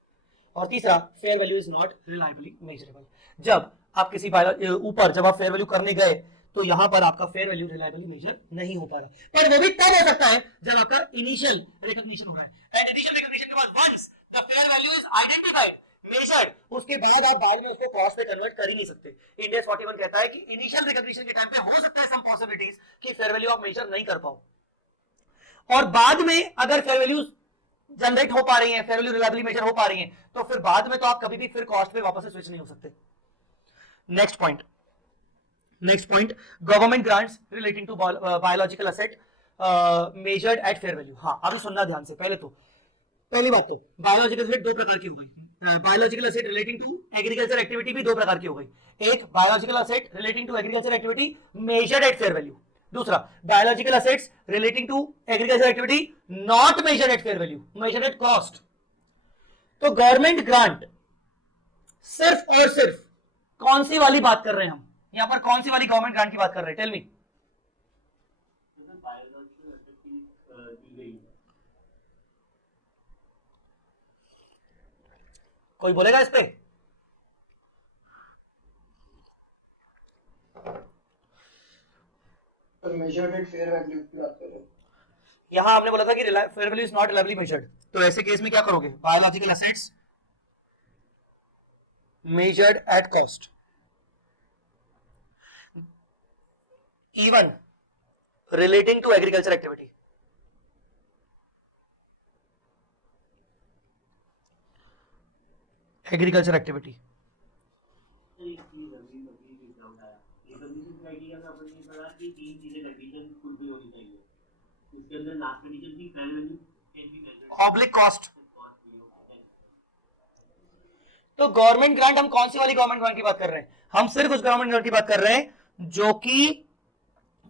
और तीसरा, fair value is not reliably measurable. जब आप किसी ऊपर जब आप फेयर वैल्यू करने गए तो यहां पर आपका फेयर वैल्यू रिलायबली मेजर नहीं हो पा रहा, पर वो भी तब हो सकता है जब आपका इनिशियल रिकॉग्निशन हो रहा है। इनिशियल रिकॉग्निशन के बाद once the fair value is identified measured, उसके बाद आप बाद में उसको कॉस्ट में कन्वर्ट कर ही नहीं सकते। इंडेक्स 41 कहता है कि इनिशियल रिकॉग्निशन के टाइम पे हो सकता है सम पॉसिबिलिटीज कि फेयर वैल्यू आप मेजर नहीं कर पाओ, और बाद में अगर फेयर वैल्यूज जनरेट हो पा रही हैं, फेयर वैल्यू रिलायबली मेजर हो पा रही हैं, तो फिर बाद में तो आप कभी भी फिर कॉस्ट पे वापस से स्विच नहीं हो सकते। Next point, government grants relating to biological asset measured at fair value. हाँ, अभी सुनना ध्यान से। पहली बात तो बायोलॉजिकल एसेट दो प्रकार की हो गई। Biological asset relating to agriculture activity भी दो प्रकार की हो गई। एक biological asset relating to agriculture activity measured at fair value, दूसरा, biological assets relating to agriculture activity not measured at fair value, measured at cost. तो गवर्नमेंट ग्रांट सिर्फ और सिर्फ कौन सी वाली बात कर रहे हैं हम यहां पर, कौन सी वाली गवर्नमेंट ग्रांट की बात कर रहे हैं? Tell me. कोई बोलेगा इस पे? मेजर्ड एट फेयर वैल्यू की बात कर रहे हैं। यहां हमने बोला था कि fair value is not reliably measured, तो ऐसे केस में क्या करोगे? Biological assets measured at cost, even relating to agriculture activity. Agriculture activity oblique cost. तो गवर्नमेंट ग्रांट हम कौन सी वाली गवर्नमेंट ग्रांट की बात कर रहे हैं? हम सिर्फ उस गवर्नमेंट ग्रांट की बात कर रहे हैं जो कि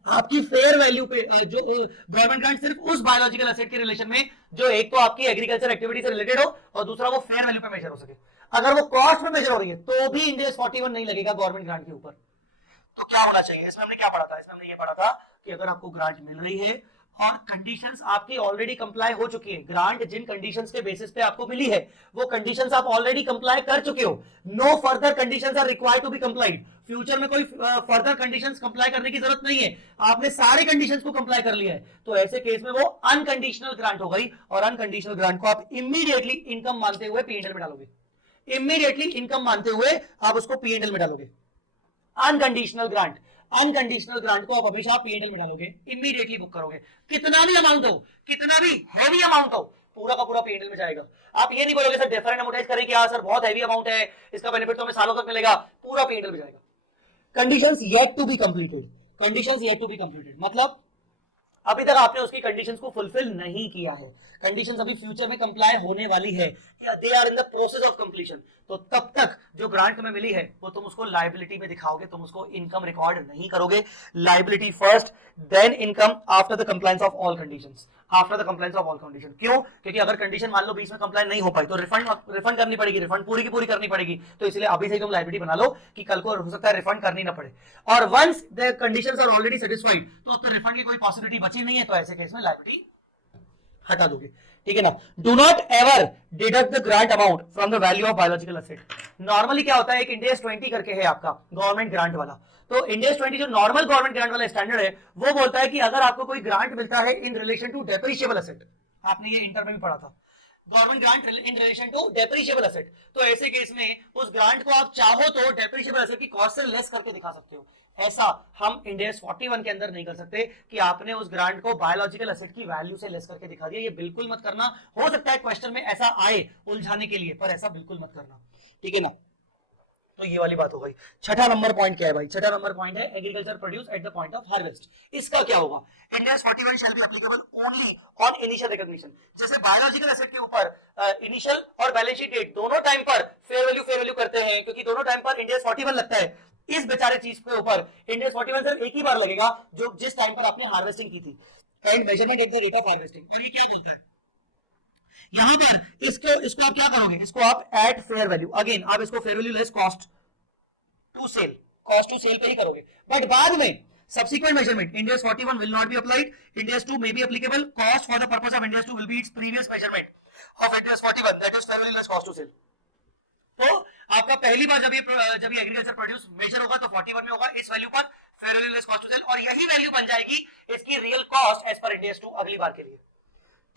आपकी फेयर वैल्यू पे, जो गवर्नमेंट ग्रांट सिर्फ उस बायोलॉजिकल एसेट के रिलेशन में जो एक तो आपकी एग्रीकल्चर एक्टिविटी से रिलेटेड हो और दूसरा वो फेयर वैल्यू पे मेजर हो सके। अगर वो कॉस्ट पे मेजर हो रही है तो भी इंड AS 41 नहीं लगेगा गवर्नमेंट ग्रांट के ऊपर। तो क्या होना चाहिए? इसमें हमने क्या पढ़ा था? इसमें हमने ये पढ़ा था कि अगर आपको ग्रांट मिल रही है और कंडीशंस आपकी ऑलरेडी कंप्लाई हो चुकी है, ग्रांट जिन कंडीशंस के बेसिस पे आपको मिली है वो कंडीशंस आप ऑलरेडी कंप्लाई कर चुके हो, no further conditions are required to be complied. Future में कोई फर्दर कंडीशंस कंप्लाई करने की जरूरत नहीं है, आपने सारे कंडीशंस को कंप्लाई कर लिया है। तो ऐसे केस में वो अनकंडीशनल ग्रांट हो गई और अनकंडीशनल ग्रांट को आप इमीडिएटली इनकम मानते हुए P&L में डालोगे। इमीडिएटली इनकम मानते हुए आप उसको P&L में डालोगे। अनकंडीशनल ग्रांट, अनकंडीशनल ग्रांट को आप हमेशा P&L में डालोगे, इमीडिएटली बुक करोगे। कितना भी अमाउंट हो, कितना भी हेवी अमाउंट हो, पूरा का पूरा P&L में जाएगा। आप ये नहीं बोलोगे सर डिफरेंट अमाउंटाइज करें कि हाँ सर बहुत हेवी अमाउंट है, इसका बेनिफिट तो हमें सालों तक मिलेगा, पूरा P&L में जाएगा। Conditions yet to be completed, conditions yet to be completed मतलब अभी तक आपने उसकी कंडीशंस को फुलफिल नहीं किया है, कंडीशंस अभी फ्यूचर में कंप्लाई होने वाली है, they are in the process of completion. तो तब तक जो ग्रांट तुम्हें मिली है वो तुम उसको लायबिलिटी में दिखाओगे, तुम उसको इनकम रिकॉर्ड नहीं करोगे। Liability first then income after the compliance of all conditions, after the compliance of all condition. क्यों? क्योंकि अगर कंडीशन मान लो बीच में कंप्लाई नहीं हो पाई तो रिफंड करनी पड़ेगी, रिफंड पूरी की पूरी करनी पड़ेगी। तो इसलिए अभी से तुम लायबिलिटी बना लो कि कल को हो सकता है रिफंड करनी ना पड़े। और once the conditions are already satisfied तो अब तो रिफंड की कोई पॉसिबिलिटी बची नहीं है, तो ऐसे केस में लायबिलिटी हटा दोगे। ठीक है ना? Do not ever deduct the grant amount from the value of biological asset. Normally क्या होता है, एक इंड AS 20 करके है आपका गवर्नमेंट ग्रांट वाला, तो इंड AS 20 जो नॉर्मल गवर्नमेंट ग्रांट वाला स्टैंडर्ड है वो बोलता है कि अगर आपको कोई ग्रांट मिलता है in relation to depreciable asset, आपने ये इंटर में भी पढ़ा था, government grant in relation to depreciable asset, तो ऐसे केस में उस ग्रांट को आप चाहो तो डेप्रिशिएबल एसेट की कॉस्ट से लेस करके दिखा सकते हो। ऐसा हम इंड AS 41 के अंदर नहीं कर सकते कि आपने उस ग्रांट को बायोलॉजिकल एसेट की वैल्यू से लेस करके दिखा दिया। ये बिल्कुल मत करना, हो सकता है क्वेश्चन में ऐसा आए उलझाने के लिए, पर ऐसा बिल्कुल मत करना। ठीक है ना? तो ये वाली बात हो गई। छठा नंबर पॉइंट क्या है भाई? छठा नंबर पॉइंट है agriculture produce at the point of harvest. इसका क्या होगा? Ind AS 41 shall be applicable only on initial recognition. जैसे बायोलॉजिकल एसेट के ऊपर इनिशियल और बैलेंस शीट डेट दोनों टाइम पर फेयर वैल्यू करते हैं, क्योंकि दोनों टाइम पर इंड AS 41 लगता है। इस बेचारे चीज के ऊपर इंड AS 41 सिर्फ एक ही बार लगेगा जो जिस टाइम पर आपने हार्वेस्टिंग की थी, and measurement at the rate of harvesting. और ये क्या बोलता है यहां पर? इसको आप क्या करोगे? इसको आप एट फेयर वैल्यू, अगेन आप इसको fair value less cost to sale, cost to cell पे ही करोगे। बट बाद में subsequent measurement Ind AS 41 will not be applied, Ind AS 2 may be applicable, cost for the purpose of Ind AS 2 will be its previous measurement of Ind AS 41, that is fair value less cost to sell। तो आपका पहली बार जब ये agriculture produce major होगा तो 41 में होगा इस वैल्यू पर fair value less cost to sale, और यही वैल्यू बन जाएगी इसकी real cost as per Ind AS 2 अगली बार के लिए।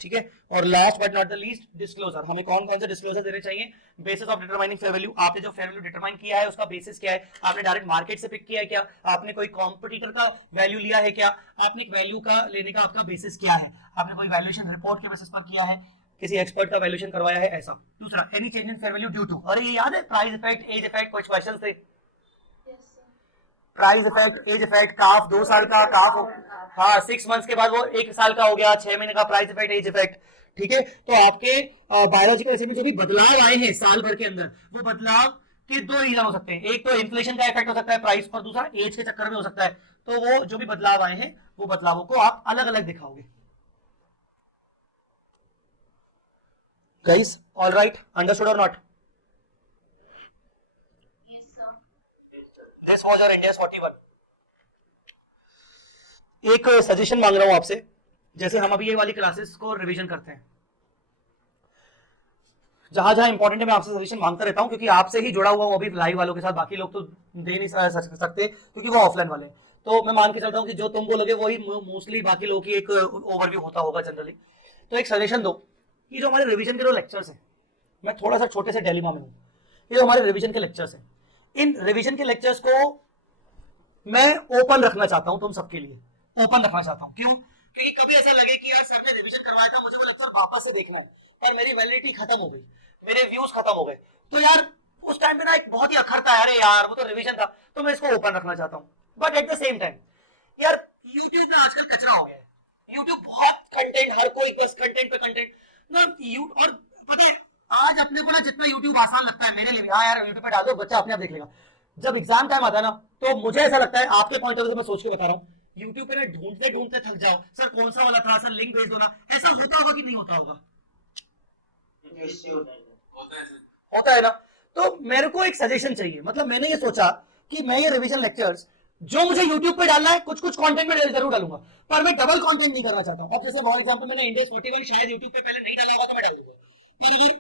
ठीक है? और last but not the least, disclosure. हमें कौन कौन से डिस्क्लोजर देने चाहिए? Basis of determining fair value, आपने जो फेयर वैल्यू डिटरमाइन किया है उसका बेसिस क्या है? आपने डायरेक्ट मार्केट से पिक किया है क्या? आपने कोई कॉम्पिटिटर का वैल्यू लिया है क्या? आपने एक वैल्यू का लेने का आपका बेसिस क्या है? आपने कोई वैल्यूएशन रिपोर्ट के बेसिस पर किया है, किसी एक्सपर्ट का वैल्यूएशन करवाया है, ऐसा। दूसरा, any change in fair value due to, अरे ये याद है प्राइस इफेक्ट, एज इफेक्ट, कुछ क्वेश्चंस थे। प्राइस इफेक्ट, एज इफेक्ट, काफ 2 साल का, काफ हाँ 6 मंथ्स के बाद वो 1 साल का हो गया, 6 महीने का प्राइस इफेक्ट, एज इफेक्ट। ठीक है? तो आपके बायोलॉजिकल एसेट में जो भी बदलाव आए हैं साल भर के अंदर, वो बदलाव कि दो रीजन हो सकते हैं, एक तो इन्फ्लेशन का इफेक्ट हो सकता है प्राइस, और दूसरा एज के चक्कर में हो सकता है। तो वो जो भी बदलाव आए हैं वो बदलावों को आप अलग अलग दिखाओगे। गाइस ऑल राइट, अंडरस्टूड और not? This was our Ind AS 41। एक सजेशन मांग रहा हूं आपसे, जैसे हम अभी ये वाली क्लासेस को रिवीजन करते हैं, जहां जहां इंपॉर्टेंट है मैं आपसे सजेशन मांगता रहता हूं, क्योंकि आपसे ही जुड़ा हुआ हूं अभी लाइव वालों के साथ, बाकी लोग तो दे नहीं सकते क्योंकि वो ऑफलाइन वाले हैं। तो मैं मान के चलता हूं कि जो तुम बोलोगे वही मोस्टली बाकी लोगों की एक ओवरव्यू होता होगा जनरली। तो एक सजेशन दो कि जो हमारे रिवीजन के जो लेक्चर्स हैं, मैं थोड़ा सा छोटे से डिलेमा में हूं, ये जो हमारे रिवीजन के लेक्चर्स हैं, इन रिवीजन के लेक्चर्स को मैं ओपन रखना चाहता हूं, तुम सबके लिए ओपन रखना चाहता हूं। क्यों? क्योंकि कभी ऐसा लगे कि यार सर ने रिवीजन करवाया था, मुझे वो लेक्चर वापस से देखना है, पर मेरी वैलिडिटी खत्म हो गई, मेरे व्यूज खत्म हो गए, तो यार उस टाइम पे ना एक बहुत ही अखरता है, अरे यार वो तो रिवीजन था, तो मैं इसको ओपन रखना चाहता हूँ। But at the same time यार यूट्यूब में आजकल कचरा हो गया है, यूट्यूब बहुत कंटेंट, हर कोई बस कंटेंट पे कंटेंट ना। और पता है आज अपने को ना जितना यूट्यूब आसान लगता है मेरे लिए भी, हाँ यार यूट्यूब पे डाल दो बच्चा अपने आप देख लेगा, जब एग्जाम टाइम आता है ना तो मुझे ऐसा लगता है, आपके पॉइंट ऑफ व्यू से मैं सोच के बता रहा हूँ, यूट्यूब पे ना ढूंढते ढूंढते थक जाओ, सर कौन सा वाला था, सर लिंक भेज दो ना, ऐसा होता होगा कि नहीं होता होगा? होता है ना। तो मेरे को एक सजेशन चाहिए, मतलब मैंने ये सोचा कि मैं ये रिवीजन लेक्चर्स जो मुझे YouTube पे डालना है, कुछ कुछ कंटेंट में जरूर डालूंगा, पर मैं डबल कंटेंट नहीं करना चाहता हूं। अब जैसे फॉर एग्जांपल मैंने इंडेक्स 41 शायद YouTube पे पहले नहीं डाला होगा तो मैं डाल दूंगा, पर अगर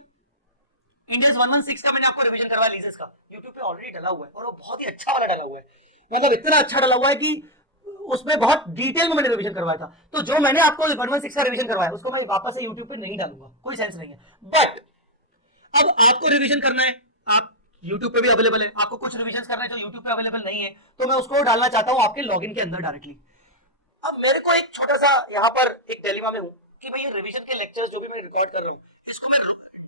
इंडेक्स 116 का मैंने आपको रिवीजन करवाया लीजेस का, YouTube पे ऑलरेडी डाला हुआ है, और वो बहुत ही अच्छा वाला डाला हुआ है, मतलब इतना अच्छा डाला हुआ है कि उसमें बहुत डिटेल में मैंने रिवीजन करवाया था। तो जो मैंने आपको 116 का रिवीजन करवाया उसको मैं वापस से YouTube पे नहीं डालूंगा, कोई सेंस नहीं है। बट अब आपको रिवीजन करना है, आप YouTube पे भी अवेलेबल है, आपको कुछ रिवीजन करना है जो YouTube पे अवेलेबल नहीं है, तो मैं उसको डालना चाहता हूं आपके लॉगिन के अंदर डायरेक्टली। अब मेरे को एक छोटा सा यहाँ पर एक डिलेमा में हूं कि भाई रिवीजन के लेक्चर्स जो भी मैं रिकॉर्ड कर रहा हूँ, इसको मैं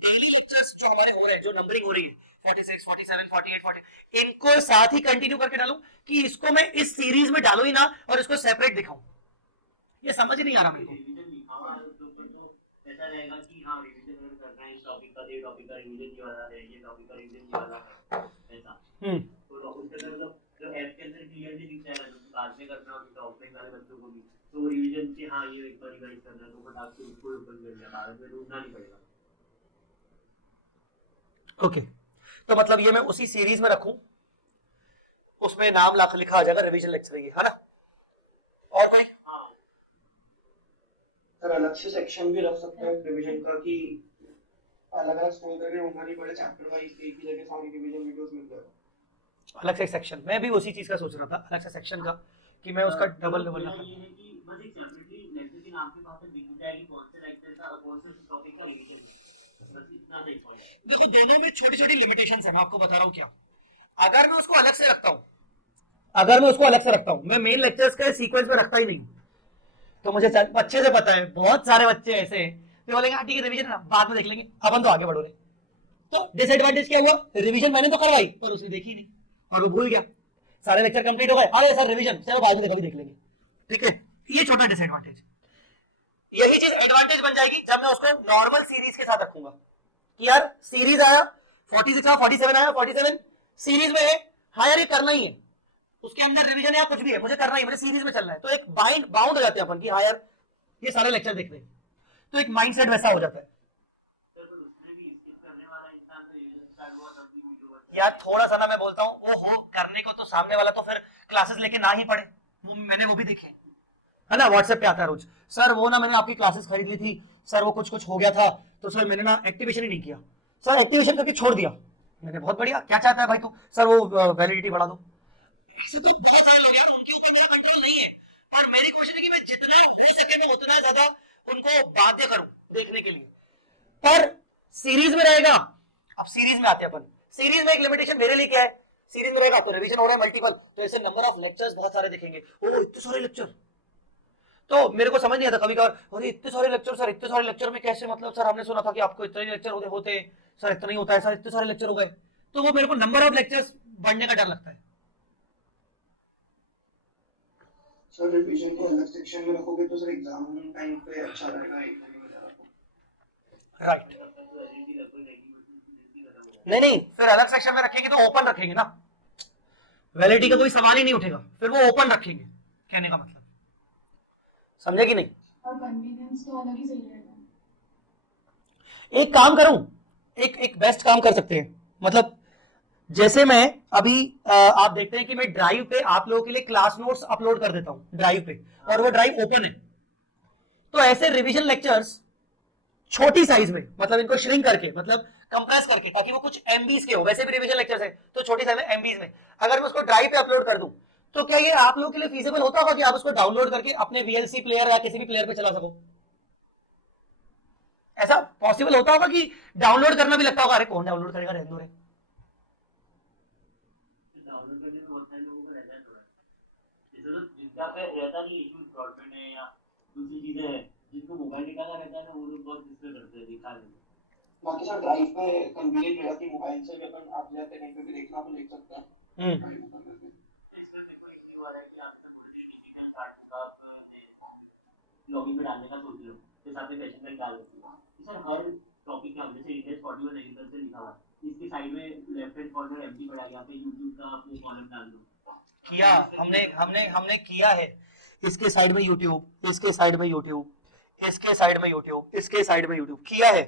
डेली लेक्चर्स जो हमारे हो रहे हैं, जो नंबरिंग हो रही है 46, 47, 48, 40, इनको साथ ही कंटिन्यू करके डालूं कि इसको मैं इस सीरीज में डालू ही ना और इसको सेपरेट दिखाऊं, ये समझ ही नहीं आ रहा मेरे को। रिवीजन लिखा हुआ है तो ऐसा रहेगा कि हाँ रिवीजन करना है, इस टॉपिक का ये टॉपिक का रिवीजन ये वाला है, ये टॉपिक का रिवीजन ये वाला है, ऐसा। तो उसके अंदर मतलब जो ऐप के अंदर क्लियरली दिखता है ना, जो बाद में करना है तो ऑफलाइन वाले बच्चों को भी, तो रिवीजन से हाँ ये एक बार रिवाइज करना है तो फटाक से उसको ओपन कर लिया, बाद में ढूंढना नहीं पड़ेगा। ओके, तो मतलब ये मैं उसी सीरीज में रखूं, उसमें नाम लिखा आ जाएगा रिवीजन लेक्चर, ये है ना? और कोई सर अलग से सेक्शन भी रख सकते हैं रिवीजन का, कि अलग अलग स्कूल करके उनका नहीं पड़े, चैप्टर वाइज एक ही जगह सारी रिवीजन वीडियोस मिल जाएगा अलग से सेक्शन, मैं भी उसी चीज का सोच रहा था, अलग से सेक्शन का, कि मैं उसका डबल डबल रखा। ये है कि बस एक सेपरेटली लेक्चर के नाम के पास दिख जाएगी कौन से लेक्चर का और कौन से टॉपिक का रिवीजन है, बस इतना सा ही पॉइंट है। देखो दोनों में छोटी छोटी लिमिटेशंस है, मैं आपको बता रहा हूँ क्या। अगर मैं उसको अलग से रखता हूँ, अगर मैं उसको अलग से रखता हूँ, मैं मेन लेक्चर्स के सीक्वेंस में रखता ही नहीं, तो मुझे अच्छे से पता है बहुत सारे बच्चे ऐसे जो बोलेंगे हाँ ठीक है रिवीजन ना बाद में देख लेंगे, अपन तो आगे बढ़ो रहे। तो डिसएडवांटेज क्या हुआ, रिवीजन मैंने तो करवाई पर उसने देखी नहीं और वो भूल गया, सारे लेक्चर कंप्लीट हो गए, अरे सर रिवीजन चलो बाद में देख लेंगे, ठीक है, ये छोटा डिसएडवांटेज। यही चीज एडवांटेज बन जाएगी जब मैं उसको नॉर्मल सीरीज के साथ रखूंगा कि यार सीरीज आया 46 आया 47 आया 47 सीरीज में है, हाँ यार ये करना ही है, उसके अंदर रिवीजन या कुछ भी है मुझे करना ही, मुझे सीरीज में चलना है, तो एक बाउंड हो जाते हैं अपन कि हाँ यार ये सारे लेक्चर देखने हैं, तो एक माइंडसेट वैसा हो जाता है। यार थोड़ा सा ना मैं बोलता हूँ वो हो करने को तो सामने वाला तो फिर क्लासेस लेके ना ही पढ़े, मैंने वो भी देखे है ना, व्हाट्सएप पे आता है रोज, सर वो ना मैंने आपकी क्लासेस खरीद ली थी सर, वो कुछ हो गया था तो सर मैंने ना एक्टिवेशन ही नहीं किया, सर एक्टिवेशन करके छोड़ दिया, मैंने बहुत बढ़िया क्या चाहता है भाई तू, सर वो वैलिडिटी बढ़ा दो। ऐसे तो बहुत सारे लोग हैं उनके ऊपर मेरा कंट्रोल नहीं है, और मेरी कोशिश है कि मैं जितना हो सके मैं उतना ज्यादा उनको बाध्य करूं देखने के लिए, पर सीरीज में रहेगा। अब सीरीज में आते हैं अपन, सीरीज में एक लिमिटेशन मेरे लिए क्या है, सीरीज में रहेगा तो रिवीजन हो रहा है मल्टीपल, तो ऐसे नंबर ऑफ लेक्चर्स बहुत सारे दिखेंगे, ओ इतने सारे लेक्चर, तो मेरे को समझ नहीं आता कभी कभार, अरे इतने सारे लेक्चर सर, इतने सारे लेक्चर में कैसे, मतलब सर हमने सुना था कि आपको इतने लेक्चर होते सर, इतना ही होता है सर, इतने सारे लेक्चर हो गए, तो वो मेरे को नंबर ऑफ लेक्चर्स बढ़ने का डर लगता है। सर रिवीजन को अलग सेक्शन में रखोगे तो सर एग्जाम टाइम पे अच्छा रहेगा, एकदम ही हो जाएगा। राइट नहीं नहीं, फिर अलग सेक्शन में रखेंगे तो ओपन रखेंगे ना, वैलिडिटी का कोई सवाल ही नहीं उठेगा, फिर वो ओपन रखेंगे, कहने का मतलब समझे कि नहीं? और कन्वीनियंस तो अलग ही सही रहेगा। एक काम करूं, एक बेस्ट काम कर सकते हैं, मतलब जैसे मैं अभी आप देखते हैं कि मैं ड्राइव पे आप लोगों के लिए क्लास नोट्स अपलोड कर देता हूं ड्राइव पे, और वो ड्राइव ओपन है, तो ऐसे रिवीजन लेक्चर्स छोटी साइज में, मतलब इनको श्रिंक करके, मतलब कंप्रेस करके, ताकि वो कुछ एमबीज के हो, वैसे भी रिवीजन लेक्चर्स है तो छोटी साइज में एमबीज में, अगर मैं उसको ड्राइव पे अपलोड कर दूं तो क्या ये आप लोगों के लिए फीजिबल होता होगा कि आप उसको डाउनलोड करके अपने वीएलसी प्लेयर या किसी भी प्लेयर पे चला सको? ऐसा पॉसिबल होता होगा कि डाउनलोड करना भी लगता होगा? अरे कौन डाउनलोड करेगा, रहने दो रे। डाउनलोड करने में बहुत सारे लोगों को रहता है थोड़ा, जैसे तो जिनका पे रहता नहीं इशू, ब्रॉडबैंड है या दूसरी चीजें हैं, जिनको मोबाइल निकाला रहता है ना, वो लोग बहुत डिस्प्ले करते हैं, दिखा देते हैं। बाकी सर ड्राइव पे कन्वीनियंट रहेगा कि मोबाइल से भी अपन आप जाते कहीं पे भी देखना तो देख सकते हैं। इसमें देखो एक ये वाला है कि आप टिपिकल कार्ड का लॉगिन में डालने का सोच रहे हो, तो साथ में क्वेश्चन बैंक डाल देते हो, सर हर टॉपिक का जैसे इंडेक्स 41 एग्रीकल्चर लिखा हुआ है, इसके साइड में लेफ्ट हैंड कॉर्नर एम्प्टी पड़ा है, यहाँ पे यूट्यूब का अपने कॉलम डाल दो। किया हमने हमने हमने किया है, इसके साइड में यूट्यूब, इसके साइड में यूट्यूब, इसके साइड में यूट्यूब, इसके साइड में यूट्यूब किया है,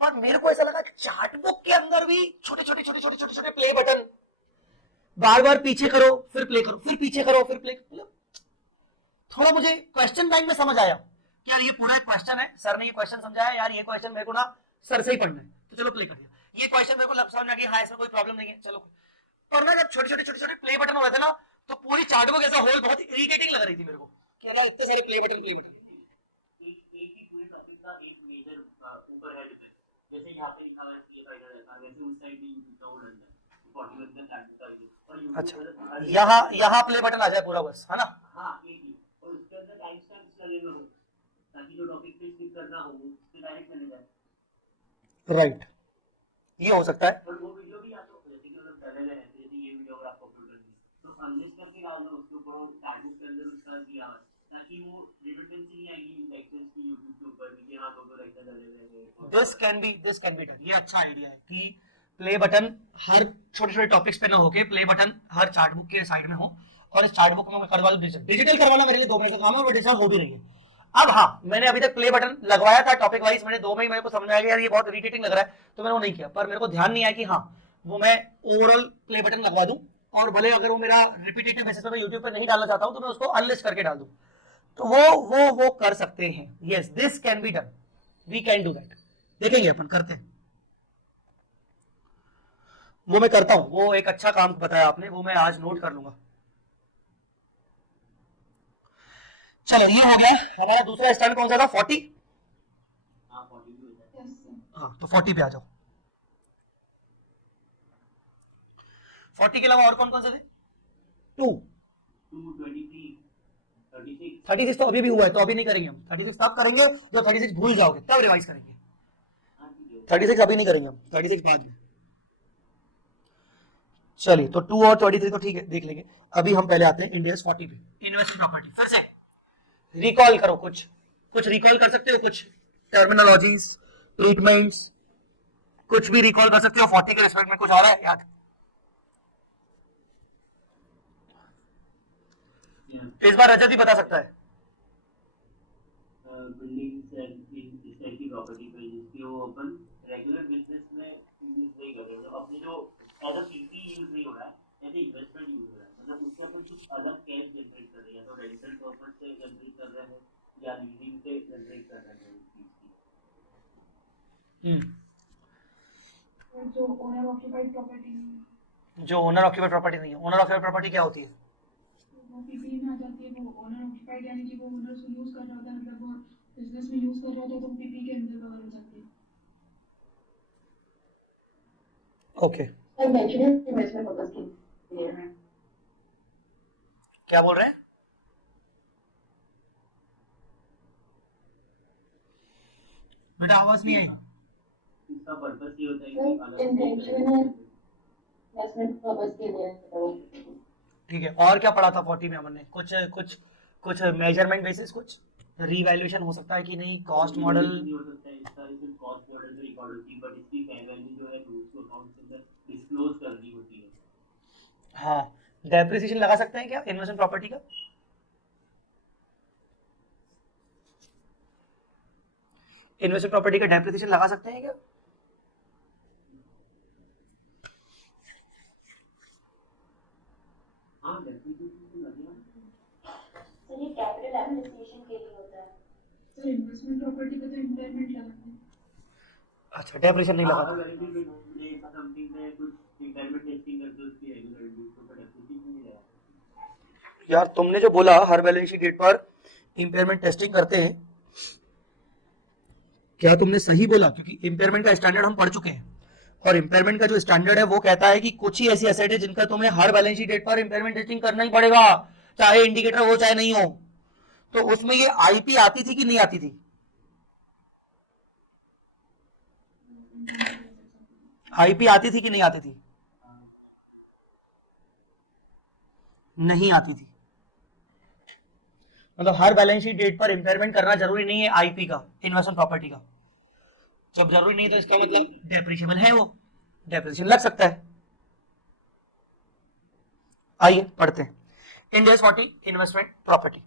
पर मेरे को ऐसा लगा कि चार्ट बुक के अंदर भी छोटे छोटे छोटे छोटे छोटे छोटे प्ले बटन, बार बार पीछे करो फिर प्ले करो, फिर पीछे करो फिर प्ले, मतलब थोड़ा मुझे क्वेश्चन बैंक में समझ आया कि यार ये पूरा क्वेश्चन है, सर ने ये क्वेश्चन समझाया, यार ये क्वेश्चन मेरे को ना सर से ही पढ़ना है, तो चलो प्ले कर दिया, ये क्वेश्चन मेरे को समझ आ गया, हाँ इसमें कोई प्रॉब्लम नहीं है, चलो। पर ना जब छोटे छोटे छोटे छोटे प्ले बटन हो रहे थे ना, तो पूरी चार्ट बुक ऐसा होल बहुत इरिटेटिंग लग रही थी मेरे को कि यार इतने सारे प्ले बटन। एक ही पूरे टॉपिक का एक मेजर ऊपर है, जैसे यहाँ पे लिखा हुआ है ये फाइंडर रहता है, वैसे उस साइड भी यूट्यूब का वो डल जाए 41 का चार्ट का भी, और अच्छा, यहाँ प्ले बटन आ जाए पूरा बस, है ना? हाँ एक ही, और उसके अंदर टाइम स्टैम्प्स लगेंगे ताकि जो टॉपिक पे स्किप करना हो वो उससे डायरेक्ट मिल जाए। राइट, ये हो सकता है। और वो वीडियो भी या तो जैसे कि मतलब पहले रहते हैं, ये वीडियो अगर आपको अपलोड करनी है तो अनलिस्ट करके डाल दो उसके ऊपर, चार्ट बुक के अंदर उसका दिया हुआ है, ताकि वो रिडंडेंसी नहीं आएगी लेक्चर्स की यूट्यूब के ऊपर भी कि हाँ दो लेक्चर डाले रहेंगे। दिस कैन बी डन, ये अच्छा आइडिया है कि प्ले बटन हर छोटे छोटे टॉपिक्स पे ना होके प्ले बटन हर चार्ट बुक के साइड में हो, और इस चार्ट बुक में मैं करवा दूं डिजिटल करवाना मेरे लिए 2 महीने का काम है, वो डिजिटल हो भी रही है। अब हाँ, मैंने अभी तक प्ले बटन लगवाया था टॉपिक वाइज, मैंने 2 महीने मेरे को समझ में आ गया यार ये बहुत इरिटेटिंग लग रहा है, तो मैंने वो नहीं किया, पर मेरे को ध्यान नहीं आया कि हाँ वो मैं ओवरऑल प्ले बटन लगवा दूं, और भले अगर वो मेरा रिपीटेटिव बेसिस पे मैं यूट्यूब पे नहीं डालना चाहता हूं तो मैं उसको अनलिस्ट करके डाल दूं, तो वो कर सकते हैं। Yes, this can be done, we can do that, देखेंगे अपन, करते हैं, वो मैं करता हूं, वो एक अच्छा काम बताया आपने, वो मैं आज नोट कर लूंगा। चलो ये हो गया हमारा दूसरा स्टैंड, कौन सा था? 40। हाँ 40 भी हो जाए। Yes sir. हाँ तो 40 पे आ जाओ। 40 के अलावा और कौन कौन से थे? 2 23 36 36 तो अभी भी हुआ है, तो अभी नहीं करेंगे हम, 36 तब करेंगे जब 36 भूल जाओगे तब रिवाइज करेंगे, हाँ ठीक है। 36 अभी नहीं करेंगे हम, 36 बाद में। चलिए तो 2 और 23 तो ठीक है, देख लेंगे। अभी हम पहले आते हैं इंडियस 40 पे, इन्वेस्टमेंट प्रॉपर्टी। फिर से रिकॉल करो, कुछ रिकॉल कर सकते हो, कुछ टर्मिनोलॉजीज, ट्रीटमेंट्स, कुछ भी रिकॉल कर सकते हो 40 के रेस्पेक्ट में, कुछ आ रहा है याद? इस बार रजत भी बता सकता है। बिल्डिंग्स एंड इस टाइप की प्रॉपर्टी पे जिसकी वो अपन रेगुलर बिजनेस में यूज नहीं कर रहे, मतलब अपने जो एज अ पीपी यूज नहीं हो रहा है, ऐसे इन्वेस्टमेंट यूज हो रहा है, मतलब उससे अपन कुछ अलग कैश जनरेट कर रहे हैं, या तो रेंटल पर्पस से जनरेट कर रहे हैं या लीजिंग से जनरेट कर रहे हैं उस चीज की। और जो ओनर ऑक्यूपाइड प्रॉपर्टी नहीं है, जो ओनर ऑक्यूपाइड प्रॉपर्टी नहीं है, ओनर ऑक्यूपाइड प्रॉपर्टी क्या होती है? वो पीपी में आ जाती है, वो ओनर ऑक्यूपाइड यानी कि वो ओनर उसको यूज कर रहा होता है, मतलब वो बिजनेस में यूज कर रहा होता है, तो पीपी के अंदर कवर हो जाती है। Okay, sir natural investment purpose के लिए है। क्या बोल रहे हैं? बेटा आवाज नहीं आई। इसका पर्पस ये होता है कि अलग इंटेंशनल इन्वेस्टमेंट पर्पस के लिए तो ठीक है, और क्या पढ़ा था 40 में हमने? कुछ मेजरमेंट बेसिस, कुछ रीवैल्यूएशन हो सकता है कि नहीं, कॉस्ट मॉडल नहीं हो सकता है, इसका सिर्फ कॉस्ट मॉडल में रिकॉर्ड होती है, बट इसकी फेयर वैल्यू जो है उसको अकाउंट के अंदर डिस्क्लोज करनी होती है। हाँ, डेप्रिसिएशन लगा सकते हैं क्या इन्वेस्टमेंट प्रॉपर्टी का? इन्वेस्टमेंट प्रॉपर्टी का डेप्रिसिएशन लगा सकते हैं क्या? हाँ, डेप्रिसिएशन तो लगेगा। सर ये कैपिटल एप्रिसिएशन के लिए होता है। सर इन्वेस्टमेंट प्रॉपर्टी पे तो इम्पेयरमेंट लगाते हैं। अच्छा, डेप्रिसिएशन नहीं लगा। हाँ, अगर भी कोई कंपनी में कुछ इम्पेयरमेंट टेस्टिंग करते हो उसकी रेगुलरली, तो फिर डेप्रिसिएशन नहीं लगा। यार तुमने जो बोला हर बैलेंस शीट डेट पर इम्पेयरमेंट टेस्टिंग करते हैं, क्या तुमने सही बोला? क्योंकि इम्पेयरमेंट का स्टैंडर्ड हम पढ़ चुके हैं, और इम्पेयरमेंट का जो स्टैंडर्ड है वो कहता है कि कुछ ही ऐसी एसेट है जिनका तुम्हें हर बैलेंस शीट डेट पर इम्पेयरमेंट टेस्टिंग करना ही पड़ेगा, चाहे इंडिकेटर हो चाहे नहीं हो। तो उसमें ये आईपी आती थी कि नहीं आती थी? आईपी आती थी कि नहीं आती थी? नहीं आती थी। मतलब हर बैलेंस शीट डेट पर इम्पेयरमेंट करना जरूरी नहीं है आईपी का, इन्वेस्टमेंट प्रॉपर्टी का। जब जरूरी नहीं तो इसका मतलब डेप्रिशिएबल है, वो डेप्रिसिएशन लग सकता है। आइए पढ़ते हैं index 40 investment property.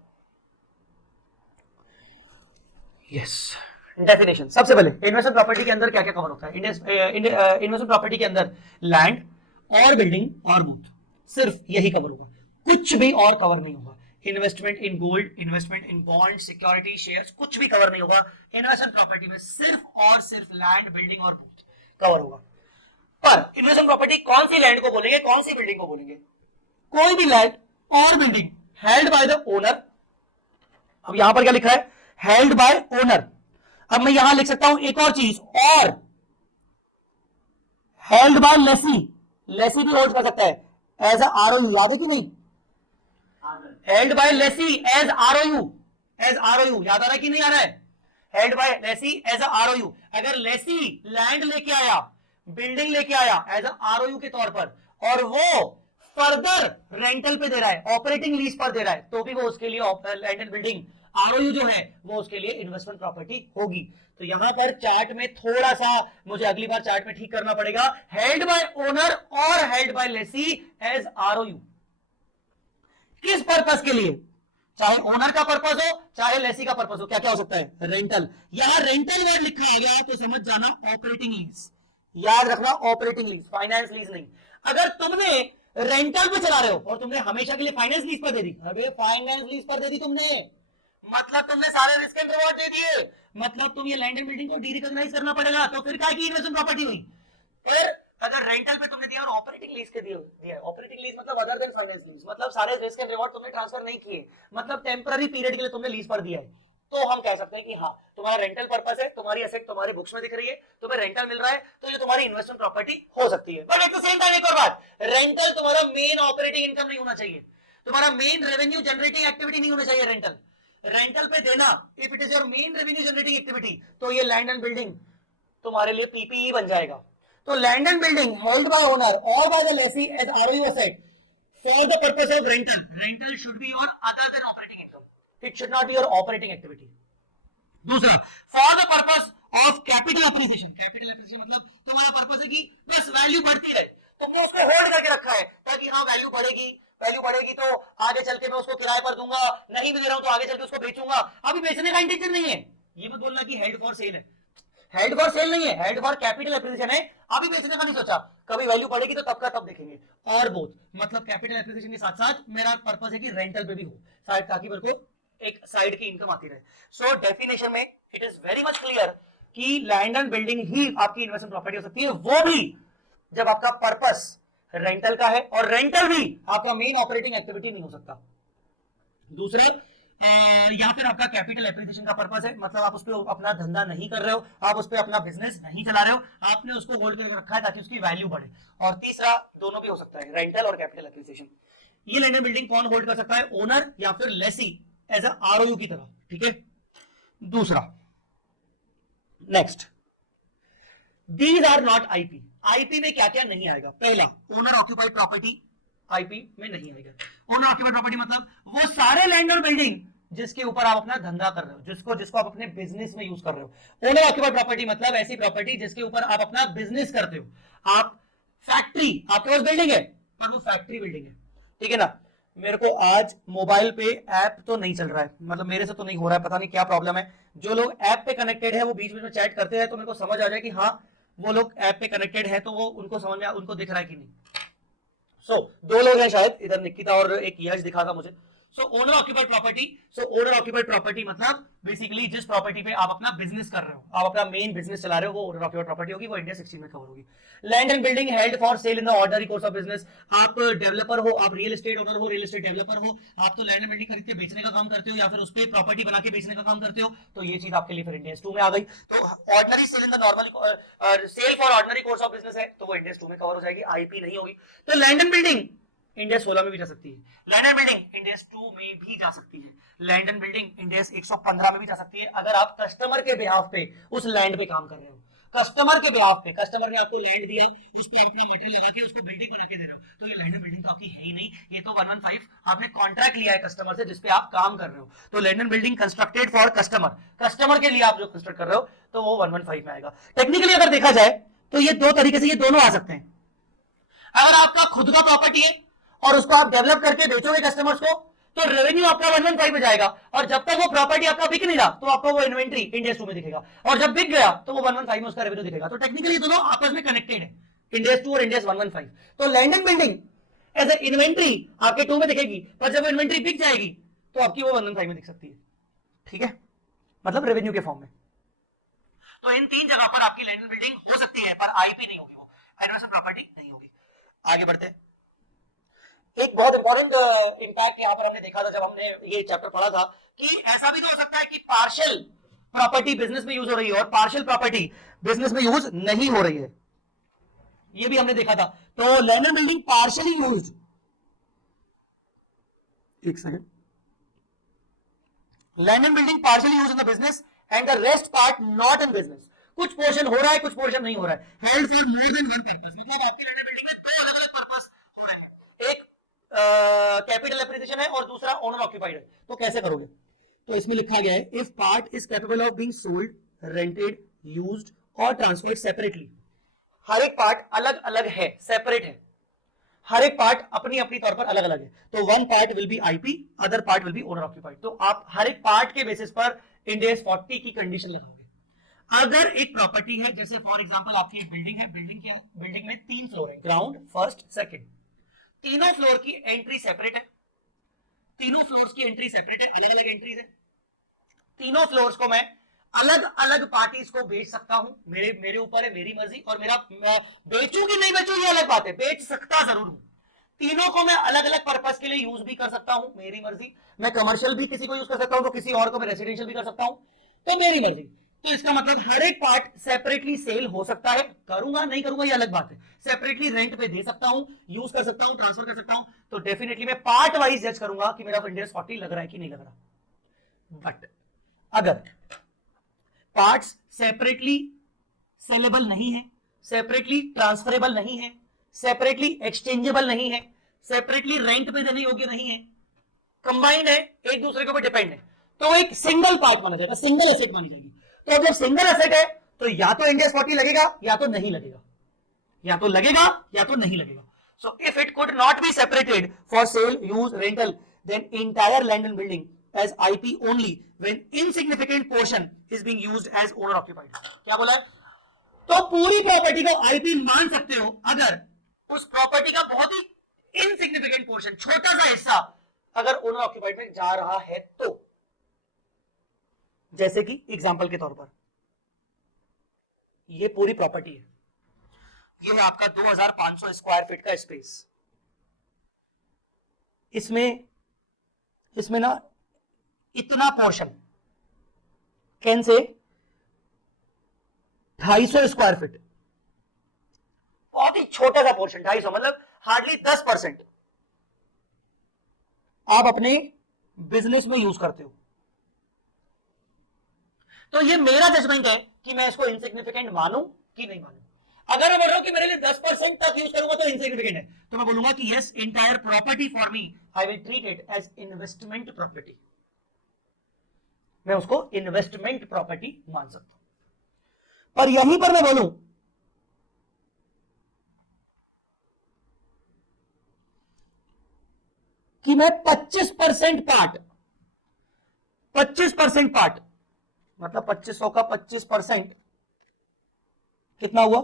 Yes, definition. सबसे पहले इन्वेस्टमेंट प्रॉपर्टी के अंदर क्या क्या कवर होता है? इन्वेस्टमेंट प्रॉपर्टी के अंदर लैंड और बिल्डिंग और बूथ, सिर्फ यही कवर होगा, कुछ भी और कवर नहीं होगा। Investment in gold, investment in bond, security, shares, कुछ भी कवर नहीं होगा। इन्वेस्टमेंट प्रॉपर्टी में सिर्फ और सिर्फ लैंड, बिल्डिंग और बूथ कवर होगा। पर इन्वेस्टमेंट प्रॉपर्टी कौन सी लैंड को बोलेंगे, कौन सी बिल्डिंग को बोलेंगे? कोई भी लैंड और building held by the owner. अब यहां पर क्या लिखा है? Held by owner. अब मैं यहां लिख सकता हूं एक और चीज, और हेल्ड बाय लेसी। लेसी भी होल्ड कर सकता है एज अ आरओयू, याद है कि नहीं? Held by lessee as ROU, as ROU, याद आ रहा है कि नहीं आ रहा है? Held by lessee as a ROU. अगर लेसी लैंड लेके आया, बिल्डिंग लेके आया एज अ आरओयू के तौर पर, और वो फर्दर रेंटल पे दे रहा है, ऑपरेटिंग लीज पर दे रहा है, तो भी वो उसके लिए लैंड एंड बिल्डिंग आरओयू जो है वो उसके लिए इन्वेस्टमेंट प्रॉपर्टी होगी। तो यहां पर चार्ट में थोड़ा सा मुझे अगली बार चार्ट में ठीक करना पड़ेगा, हेल्ड बाय ओनर और हेल्ड बाय लेसी एज आरओयू। किस पर्पस के लिए? चाहे ओनर का पर्पस हो चाहे लेसी का पर्पस हो। क्या क्या हो सकता है? रेंटल। यहां रेंटल वर्ड लिखा आ गया तो समझ जाना ऑपरेटिंग लीज, याद रखना ऑपरेटिंग लीज, फाइनेंस लीज नहीं। अगर तुमने रेंटल पे चला रहे हो और तुमने हमेशा के लिए फाइनेंस लीज पर दे दी, अबे फाइनेंस लीज पर दे दी तुमने, मतलब तुमने सारे रिस्क एंड रिवॉर्ड दे दिए, मतलब तुम ये लैंड एंड बिल्डिंग को डी-रिकॉग्नाइज करना पड़ेगा। तो फिर क्या की इन्वेस्टमेंट प्रॉपर्टी हुई? फिर अगर रेंटल पे तुमने दिया और ऑपरेटिंग लीज के दिया, ऑपरेटिंग लीज मतलब अदर देन फाइनेंस लीज, मतलब सारे रिस्क एंड रिवॉर्ड तुमने ट्रांसफर नहीं किए, मतलब टेंपररी पीरियड के लिए तुमने लीज पर दिया है, तो हम कह सकते हैं कि हाँ तुम्हारा रेंटल पर्पस है, तुम्हारी एसेट तुम्हारी बुक्स में दिख रही है, तुम्हें रेंटल मिल रहा है, तो ये तुम्हारी इन्वेस्टमेंट प्रॉपर्टी हो सकती है। But at the same time एक और बात, रेंटल तुम्हारा मेन ऑपरेटिंग इनकम नहीं होना चाहिए, तुम्हारा मेन रेवेन्यू जनरेटिंग एक्टिविटी नहीं होना चाहिए। रेंटल पे देना, if it is your main revenue generating activity, तो ये लैंड एंड बिल्डिंग तुम्हारे लिए पीपीई बन जाएगा। तो land and building held by owner और by the lessee as ROU asset for the purpose of rental, rental should be your other than operating income, it should not be your operating activity. दूसरा, for the purpose of capital appreciation. Capital appreciation मतलब तुम्हारा purpose है कि बस value बढ़ती है, तुमने उसको होल्ड करके रखा है ताकि हाँ वैल्यू बढ़ेगी तो आगे चल के मैं उसको किराए पर दूंगा, नहीं भी दे रहा हूं तो आगे चल के उसको बेचूंगा। अभी बेचने का इंटेंशन नहीं है, ये मत बोलना कि हेल्ड फॉर सेल है, हेल्ड फॉर सेल नहीं है, हेल्ड फॉर कैपिटल एप्रिसिएशन है। अभी बेचने का नहीं सोचा, कभी वैल्यू बढ़ेगी तो तब का तब देखेंगे। और बोथ मतलब कैपिटल एप्रिसिएशन के साथ साथ मेरा पर्पस है कि रेंटल पे भी हो शायद, ताकि मेरे को एक साइड की इनकम आती रहे। सो डेफिनेशन में it is very much clear कि लैंड एंड बिल्डिंग ही आपकी इन्वेस्टमेंट प्रॉपर्टी हो सकती है, वो भी जब आपका पर्पस रेंटल का है और रेंटल भी आपका मेन ऑपरेटिंग एक्टिविटी नहीं हो सकता। दूसरा, या फिर आपका कैपिटल एप्रिसिएशन का पर्पस है, मतलब आप उस पर अपना धंधा नहीं कर रहे हो, आप उस पर अपना बिजनेस नहीं चला रहे हो, आपने उसको होल्ड करके रखा है ताकि उसकी वैल्यू बढ़े। और तीसरा, दोनों भी हो सकता है, रेंटल और कैपिटल एप्रिसिएशन। ये लैंड एंड बिल्डिंग कौन होल्ड कर सकता है? ओनर या फिर लेसी एज अ आरओयू की तरह, ठीक है। दूसरा, next, these are not IP. IP में क्या क्या नहीं आएगा? पहला, ओनर ऑक्यूपाइड प्रॉपर्टी आईपी में नहीं आएगा। ओनर ऑक्यूपाइड प्रॉपर्टी मतलब वो सारे लैंड और बिल्डिंग जिसके ऊपर आप अपना धंधा कर रहे हो, जिसको आप अपने बिजनेस में यूज कर रहे हो। ओनर ऑक्यूपाइड प्रॉपर्टी मतलब ऐसी प्रॉपर्टी जिसके ऊपर आप अपना बिजनेस करते हो। आप फैक्ट्री, आपके पास बिल्डिंग है पर वो फैक्ट्री बिल्डिंग है, ठीक है ना। मेरे को आज मोबाइल पे ऐप तो नहीं चल रहा है, मतलब मेरे से तो नहीं हो रहा है, पता नहीं क्या प्रॉब्लम है। जो लोग ऐप पे कनेक्टेड है वो बीच बीच में चैट करते हैं, तो मेरे को समझ आ जाए कि हाँ वो लोग ऐप पे कनेक्टेड है, तो वो उनको समझ में उनको दिख रहा है कि नहीं। सो दो लोग हैं शायद, इधर निकिता और एक यश दिखा था मुझे। सो ओनर ऑक्यूपाइड प्रॉपर्टी, सो ओनर ऑक्यूपाइड प्रॉपर्टी मतलब बेसिकली जिस प्रॉपर्टी पे आप अपना बिजनेस कर रहे हो, आप अपना मेन बिजनेस चला रहे हो, वो ओनर ऑक्यूपाइड प्रॉपर्टी होगी, वो इंडिया 16 में कवर होगी। Land and building held for sale in the ordinary course of business, आप डेवलपर हो, आप रियल एस्टेट ओनर हो, रियल एस्टेट डेवलपर हो, आप तो लैंड एंड बिल्डिंग खरीद के बेचने का काम करते हो या फिर उस पर प्रॉपर्टी बना के बेचने का काम करते हो, तो ये चीज आपके लिए फिर इंडिया 2 में आ गई। तो ordinary sale in the normal sale for ordinary course of business है, तो वो इंडिया 2 में कवर हो जाएगी, आईपी नहीं होगी। तो लैंड एंड बिल्डिंग इंडिया 16 में भी जा सकती है, लैंड एंड बिल्डिंग इंडिया 2 में भी जा सकती है, लैंड एंड बिल्डिंग इंडिया 115 में भी जा सकती है, अगर आप कस्टमर के बिहाफ पे उस लैंड पे काम कर रहे हो। कस्टमर के बिहाफ पे, कस्टमर ने आपको लैंड दिया, उस पर अपना मटेरियल लगा के उसको बिल्डिंग बना के दे रहे हो, तो ये लैंड एंड बिल्डिंग तो आपकी है ही नहीं, ये तो 115 आपने कॉन्ट्रैक्ट लिया है कस्टमर से जिसपे आप काम कर रहे हो। तो land and building constructed for customer, customer के लिए आप जो कंस्ट्रक्ट कर रहे हो, तो वो 115 में आएगा। टेक्निकली अगर देखा जाए तो ये दो तरीके से ये दोनों आ सकते हैं। अगर आपका खुद का प्रॉपर्टी है और उसको आप डेवलप करके बेचोगे कस्टमर्स को, तो रेवेन्यू आपका 115 में जाएगा, और जब तक वो प्रॉपर्टी आपका बिक नहीं रहा तो आपको वो इन्वेंट्री इंडिया 2 में दिखेगा, और जब बिक गया तो वो 115 में उसका रेवेन्यू दिखेगा। तो टेक्निकली दोनों आपस में कनेक्टेड है, इंडिया 2 और इंडिया 115। तो land and building as a inventory आपके 2 में दिखेगी, पर जब वो इन्वेंट्री बिक जाएगी तो आपकी वो 115 में दिख सकती है, ठीक है, मतलब रेवेन्यू के फॉर्म में। तो इन तीन जगह पर आपकी लैंड एंड बिल्डिंग हो सकती है, पर आईपी नहीं होगी, वो एडवर्सल प्रॉपर्टी नहीं होगी। आगे बढ़ते हैं। एक बहुत इंपॉर्टेंट इंपैक्ट यहां पर हमने देखा था जब हमने ये चैप्टर पढ़ा था, कि ऐसा भी तो हो सकता है कि पार्शियल प्रॉपर्टी बिजनेस में यूज हो रही है और पार्शियल प्रॉपर्टी बिजनेस में यूज नहीं हो रही है, ये भी हमने देखा था। तो land and building partially used, एक second, land and building partially used in the business and the rest part not in business. कुछ पोर्शन हो रहा है, कुछ पोर्शन नहीं हो रहा है। Held for more than one purpose, मतलब आपकी लैंड एंड बिल्डिंग में दो अलग-अलग पर्पस हो रहे हैं, एक कैपिटल एप्रिसिएशन है और दूसरा ओनर ऑक्यूपाइड है। तो कैसे करोगे? तो इसमें लिखा गया है if part is capable of being sold, rented, used और ट्रांसफर्ड सेपरेटली। हर एक पार्ट अलग अलग है, सेपरेट है, हर एक पार्ट अपनी अपनी तौर पर अलग अलग है। तो one part will be IP, other part will be owner occupied. तो आप हर एक पार्ट के बेसिस पर इंडिया 40 की कंडीशन लगाओगे। अगर एक प्रॉपर्टी है, जैसे फॉर एग्जांपल आपकी एक बिल्डिंग है, बिल्डिंग में 3 फ्लोर है, ग्राउंड, फर्स्ट, सेकंड, तीनों फ्लोर की एंट्री सेपरेट है, तीनों फ्लोर्स की एंट्री सेपरेट है, अलग अलग एंट्रीज है। तीनों फ्लोर्स को मैं अलग अलग पार्टीज को बेच सकता हूं, मेरे ऊपर है, मेरी मर्जी, और मैं बेचूं कि नहीं बेचूं ये अलग बात है, बेच सकता जरूर हूं। तीनों को मैं अलग अलग पर्पस के लिए यूज भी कर सकता हूं, मेरी मर्जी। मैं कमर्शियल भी किसी को यूज कर सकता हूं, तो किसी और को मैं रेसिडेंशियल भी कर सकता हूं, तो मेरी मर्जी। तो इसका मतलब हर एक पार्ट सेपरेटली सेल हो सकता है, करूंगा नहीं करूंगा ये अलग बात है, सेपरेटली रेंट पे दे सकता हूं, यूज कर सकता हूं, ट्रांसफर कर सकता हूं। तो डेफिनेटली मैं पार्ट वाइज जज करूंगा कि मेरा इंडिया 40 लग रहा है कि नहीं लग रहा। बट अगर पार्ट्स सेपरेटली सेलेबल नहीं है, सेपरेटली ट्रांसफरेबल नहीं है, सेपरेटली एक्सचेंजेबल नहीं है, सेपरेटली रेंट पे देने योग्य नहीं है, कंबाइंड है, एक दूसरे के ऊपर डिपेंड है, तो एक सिंगल पार्ट माना जाएगा, सिंगल एसेट मानी जाएगी। तो जब सिंगल एसेट है तो या तो इंडिया 40 लगेगा या तो नहीं लगेगा, या तो लगेगा या तो नहीं लगेगा। So if it could not be separated for sale, use, rental, then entire land and building as IP only when insignificant portion is being used as owner occupied। क्या बोला है? तो पूरी प्रॉपर्टी को IP मान सकते हो अगर उस प्रॉपर्टी का बहुत ही इनसिग्निफिकेंट पोर्शन, छोटा सा हिस्सा अगर ओनर ऑक्यूपाइड में जा रहा है तो। जैसे कि एग्जांपल के तौर पर ये पूरी प्रॉपर्टी है, ये है आपका 2500 स्क्वायर फीट का स्पेस, इसमें ना इतना portion can say 250 square feet, बहुत ही छोटा सा पोर्शन, 250 मतलब हार्डली 10% आप अपने बिजनेस में यूज करते हो। तो ये मेरा जजमेंट है कि मैं इसको इनसिग्निफिकेंट मानूं कि नहीं मानूं। अगर मैं बोल रहा हूं कि मेरे लिए 10% तक यूज करूंगा तो इनसिग्निफिकेंट है, तो मैं बोलूंगा कि yes, entire property for me I will treat it as investment property. मैं उसको इन्वेस्टमेंट प्रॉपर्टी मान सकता हूं। पर यहीं पर मैं बोलूं कि मैं 25% पार्ट मतलब 2500 का 25% कितना हुआ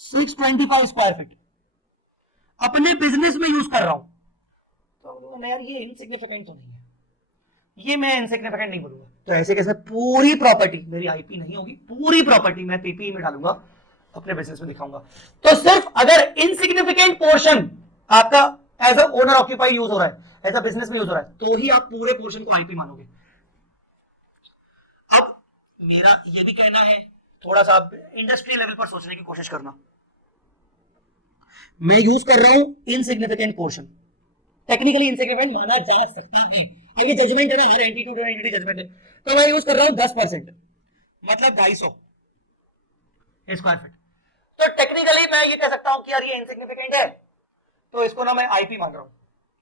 625 स्क्वायर फीट अपने बिजनेस में यूज कर रहा हूं, तो यार ये इनसिग्निफिकेंट तो नहीं है, ये मैं इनसिग्निफिकेंट नहीं बोलूंगा। तो ऐसे कैसे पूरी प्रॉपर्टी मेरी आईपी नहीं होगी, पूरी प्रॉपर्टी मैं पीपी में डालूंगा, अपने बिजनेस में दिखाऊंगा। तो सिर्फ अगर इनसिग्निफिकेंट पोर्शन आपका as a owner occupied use हो रहा है, एज अ बिजनेस में यूज हो रहा है, तो ही आप पूरे पोर्शन को आईपी मानोगे। अब मेरा ये भी कहना है, थोड़ा सा इंडस्ट्री लेवल पर सोचने की कोशिश करना। मैं यूज कर रहा हूं इनसिग्निफिकेंट पोर्शन, टेक्निकली इनसिग्निफिकेंट माना जा सकता है, ये जजमेंट है ना, हर एंटिटी टू एंटिटी जजमेंट है। तो मैं यूज कर रहा हूं 10%, मतलब 250 स्क्वायर फीट। तो टेक्निकली मैं ये कह सकता हूं कि यार ये इनसिग्निफिकेंट है, तो इसको ना मैं आईपी मान रहा हूं।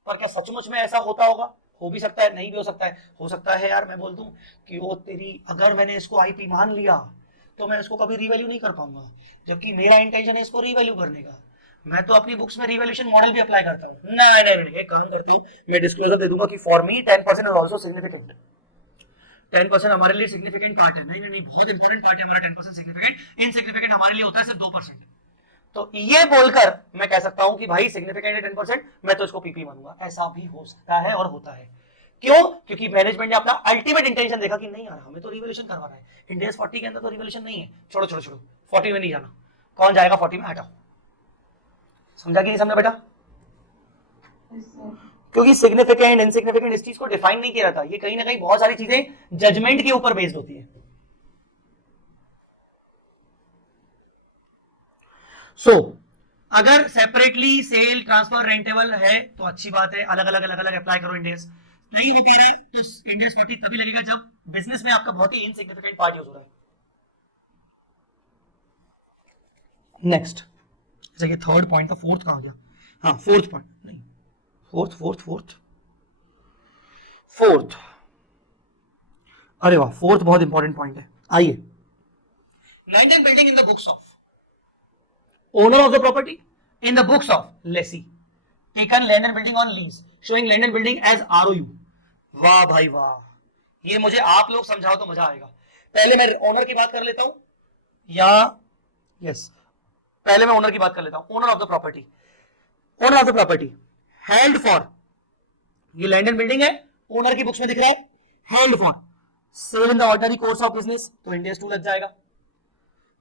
पर क्या सचमुच में ऐसा होता होगा? हो भी सकता है, नहीं भी हो सकता है। हो सकता है यार मैं बोल दूं कि वो तेरी, अगर मैंने इसको आईपी मान लिया तो मैं इसको कभी रिवैल्यू नहीं कर पाऊंगा, जबकि मेरा इंटेंशन है इसको रिवैल्यू करने का। मैं तो अपनी बुक्स में रिवैल्यूएशन मॉडल भी अप्लाई करता हूं। नहीं, एक काम करता हूं, मैं डिस्क्लोजर दे दूंगा कि for me 10% is also significant. 10% हमारे लिए सिग्निफिकेंट पार्ट है। नहीं, बहुत इंपॉर्टेंट पार्ट है हमारा 10% सिग्निफिकेंट। इनसिग्निफिकेंट हमारे लिए होता है सिर्फ 2%। तो ये बोलकर मैं कह सकता हूं कि भाई सिग्निफिकेंट है 10%, मैं तो इसको पीपी मानूंगा। ऐसा भी हो सकता है और होता है। क्यों? क्योंकि मैनेजमेंट ने अपना अल्टीमेट इंटेंशन देखा कि नहीं यार हमें तो रिवैल्यूएशन करवाना है, इंडेक्स 40 के अंदर तो रिवैल्यूएशन नहीं है, छोड़ो 40 में नहीं जाना। कौन जाएगा 40 में? हटाओ। समझा कि नहीं समझा बेटा? क्योंकि सिग्निफिकेंट इनसिग्निफिकेंट इस चीज को डिफाइन नहीं किया था। ये कहीं ना कहीं बहुत सारी चीजें जजमेंट के ऊपर बेस्ड होती है। सो अगर सेपरेटली सेल ट्रांसफर रेंटेबल है तो अच्छी बात है, अलग अलग अप्लाई करो इंडेक्स। नहीं हो पा रहा है तो इंडेक्स 40 तभी लगेगा जब बिजनेस में आपका बहुत ही इनसिग्निफिकेंट पार्ट यूज हो रहा है। नेक्स्ट, ये थर्ड पॉइंट था, फोर्थ कहां गया? हाँ फोर्थ पॉइंट, नहीं फोर्थ, अरे वाह, फोर्थ बहुत इंपॉर्टेंट पॉइंट है। आइए, land and building in the books of owner of the property, in the books of lessee, taken land and building on lease, showing land and building as ROU. वाह भाई वाह, ये मुझे आप लोग समझाओ तो मजा आएगा। पहले मैं ओनर की बात कर लेता हूं, या यस पहले मैं ओनर की बात कर लेता हूं। Owner of the property, owner of the property held for, ये लैंड एंड बिल्डिंग है, ओनर की बुक्स में दिख रहा है held for sale in the ordinary course of business, तो इंडेक्स 2 लग जाएगा।